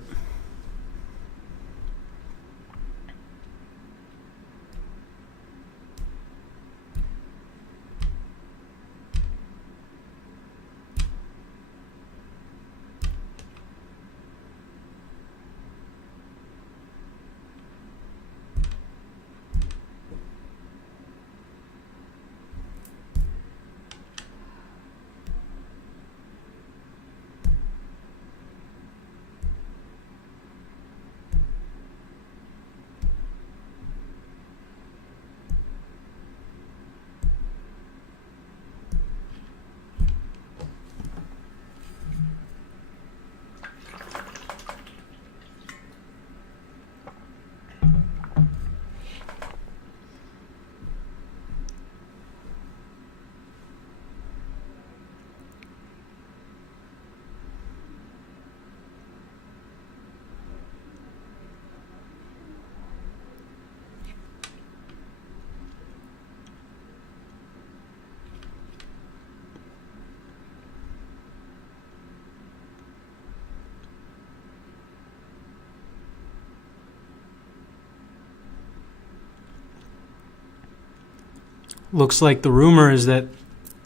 looks like the rumor is that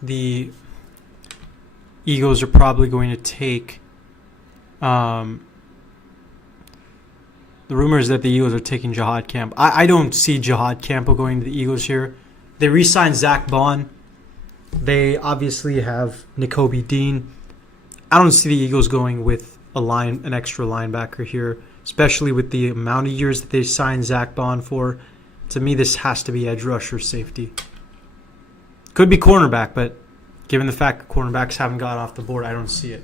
the Eagles are probably going to take. The rumor is that the Eagles are taking Jihad Camp. I don't see Jihad Campbell going to the Eagles here. They re-signed Zach Bond. They obviously have Nakobe Dean. I don't see the Eagles going with an extra linebacker here, especially with the amount of years that they signed Zach Bond for. To me, this has to be edge rusher safety. Could be cornerback, but given the fact that cornerbacks haven't got off the board, I don't see it.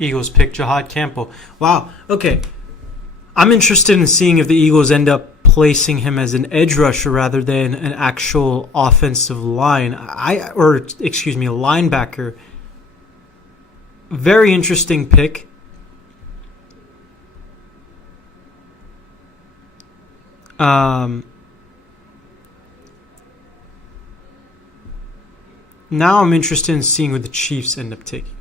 Eagles pick Jihad Campbell. Wow. Okay. I'm interested in seeing if the Eagles end up placing him as an edge rusher rather than an actual offensive line. A linebacker. Very interesting pick. Now I'm interested in seeing what the Chiefs end up taking.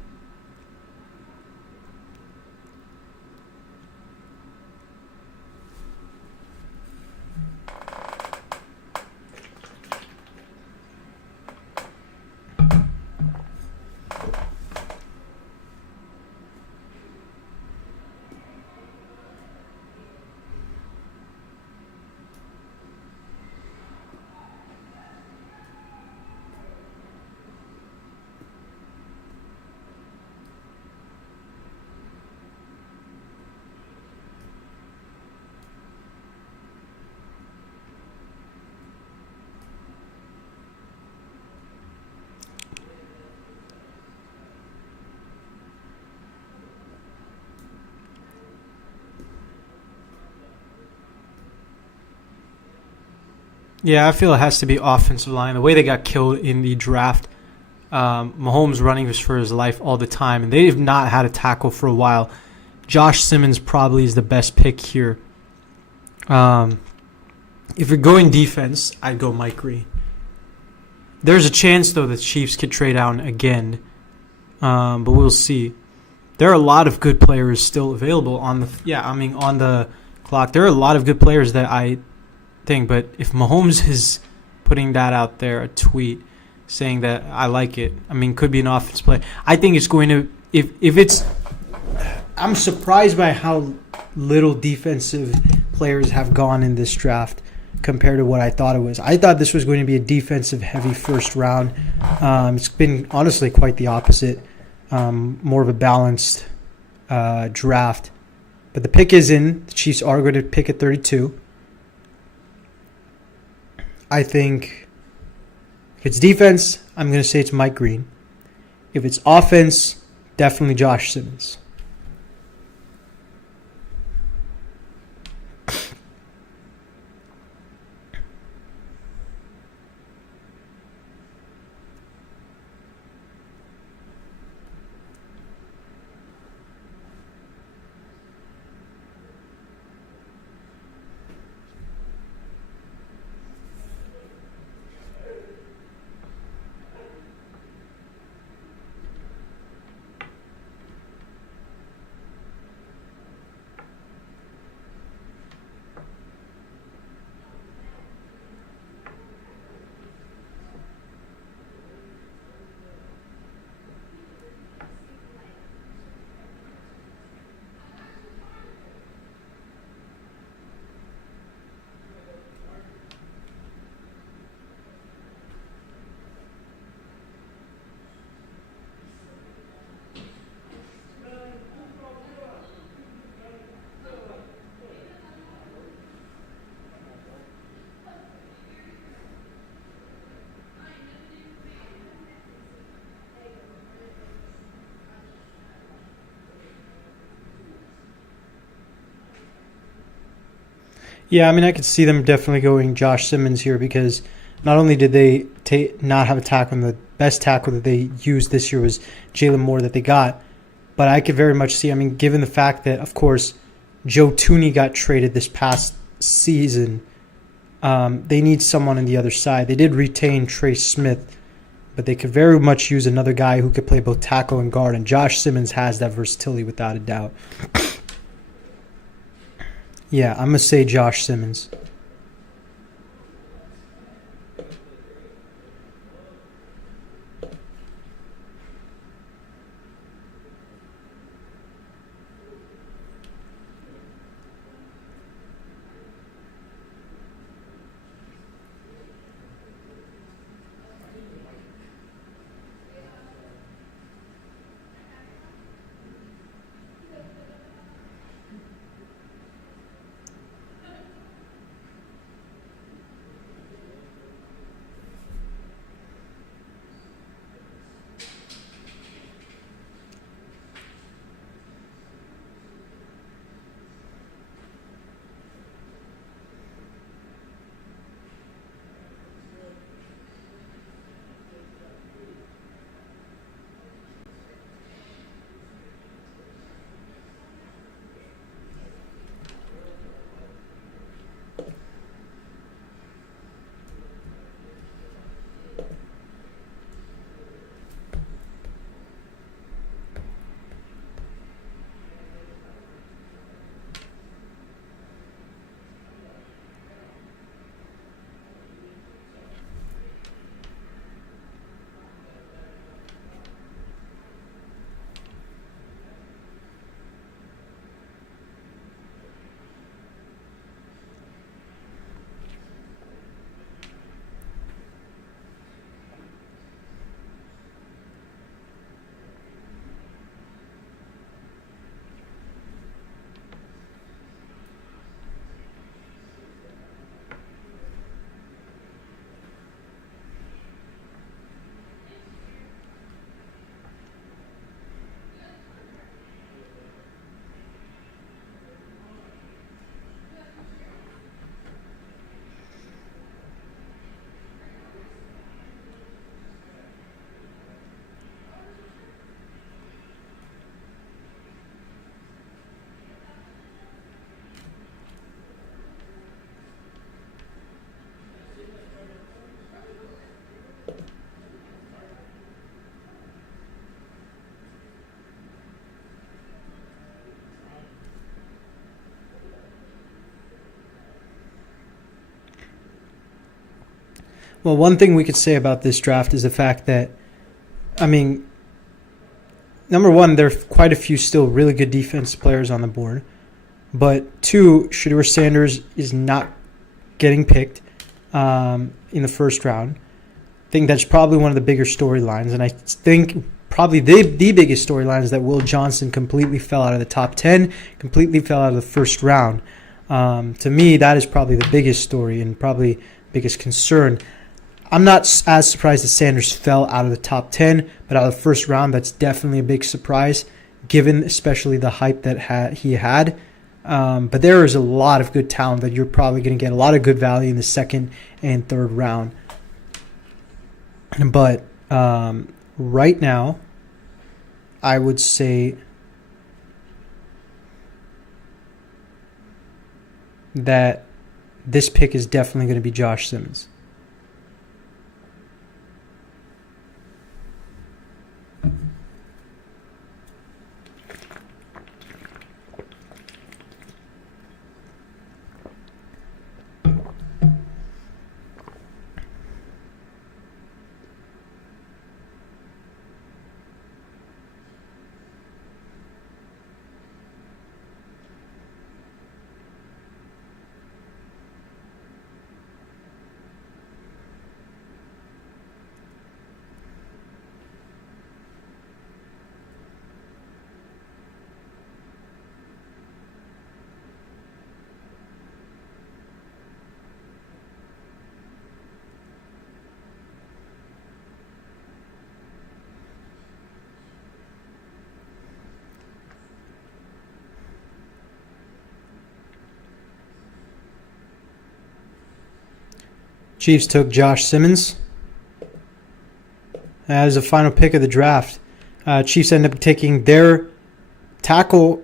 Yeah, I feel it has to be offensive line. The way they got killed in the draft, Mahomes running for his life all the time, and they've not had a tackle for a while. Josh Simmons probably is the best pick here. If you're going defense, I'd go Mike Green. There's a chance, though, the Chiefs could trade down again But we'll see. There are a lot of good players still available on the clock. There are a lot of good players that I think, but if Mahomes is putting that out there, a tweet saying that I like it, I mean, could be an offense play. I think it's going to if it's. I'm surprised by how little defensive players have gone in this draft compared to what I thought it was. I thought this was going to be a defensive-heavy first round. It's been honestly quite the opposite. More of a balanced draft. But the pick is in. The Chiefs are going to pick at 32. I think if it's defense, I'm going to say it's Mike Green. If it's offense, definitely Josh Simmons. Yeah, I mean, I could see them definitely going Josh Simmons here because not only did they not have a tackle, and the best tackle that they used this year was Jalen Moore that they got, but I could very much see, I mean, given the fact that, of course, Joe Tooney got traded this past season, they need someone on the other side. They did retain Trey Smith, but they could very much use another guy who could play both tackle and guard, and Josh Simmons has that versatility without a doubt. Yeah, I'm going to say Josh Simmons. Well, one thing we could say about this draft is the fact that, I mean, number one, there are quite a few still really good defense players on the board. But two, Shedeur Sanders is not getting picked in the first round. I think that's probably one of the bigger storylines. And I think probably the biggest storyline is that Will Johnson completely fell out of the top 10, completely fell out of the first round. To me, that is probably the biggest story and probably biggest concern. I'm not as surprised that Sanders fell out of the top 10, but out of the first round, that's definitely a big surprise, given especially the hype that he had. But there is a lot of good talent that you're probably going to get a lot of good value in the second and third round. But right now, I would say that this pick is definitely going to be Josh Simmons. Chiefs took Josh Simmons as a final pick of the draft. Chiefs end up taking their tackle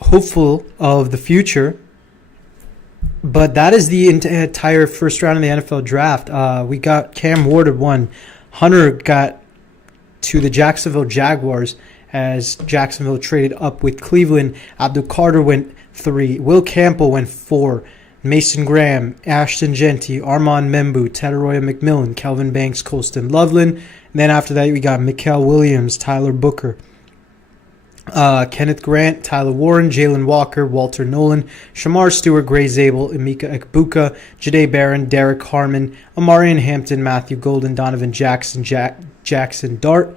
hopeful of the future. But that is the entire first round of the NFL draft. We got Cam Ward at 1. Hunter got to the Jacksonville Jaguars as Jacksonville traded up with Cleveland. Abdul Carter went 3. Will Campbell went 4. Mason Graham, Ashton Genty, Armand Membu, Tataroya McMillan, Kelvin Banks, Colston Loveland. And then after that, we got Mikael Williams, Tyler Booker, Kenneth Grant, Tyler Warren, Jalen Walker, Walter Nolan, Shamar Stewart, Gray Zabel, Emeka Ekbuka, Jade Barron, Derek Harmon, Amarian Hampton, Matthew Golden, Donovan Jackson, Jackson Dart,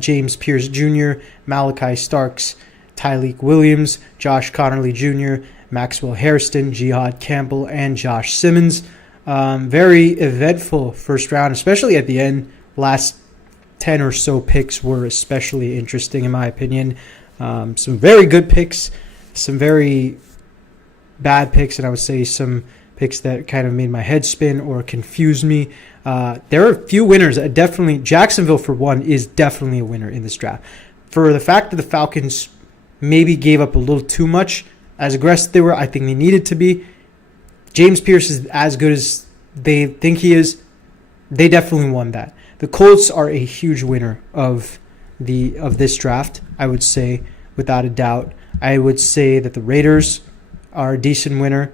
James Pierce Jr., Malachi Starks, Tyleek Williams, Josh Connerly Jr., Maxwell Hairston, Jihad Campbell, and Josh Simmons. Very eventful first round, especially at the end. Last 10 or so picks were especially interesting, in my opinion. Some very good picks, some very bad picks, and I would say some picks that kind of made my head spin or confused me. There are a few winners. Definitely, Jacksonville, for one, is definitely a winner in this draft. For the fact that the Falcons maybe gave up a little too much, as aggressive they were, I think they needed to be. James Pierce is as good as they think he is. They definitely won that. The Colts are a huge winner of this draft, I would say, without a doubt. I would say that the Raiders are a decent winner.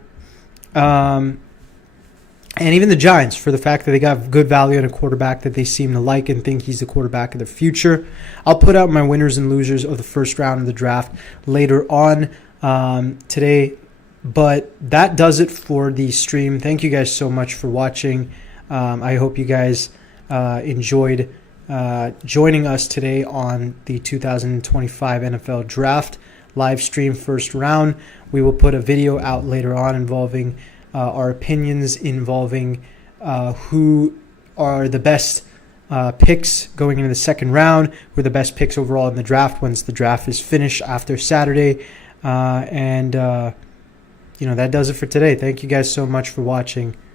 And even the Giants, for the fact that they got good value on a quarterback that they seem to like and think he's the quarterback of the future. I'll put out my winners and losers of the first round of the draft later on today. But that does it for the stream. Thank you guys so much for watching. I hope you guys enjoyed joining us today on the 2025 NFL Draft live stream first round. We will put a video out later on involving our opinions, involving who are the best picks going into the second round, who are the best picks overall in the draft once the draft is finished after Saturday. That does it for today. Thank you guys so much for watching.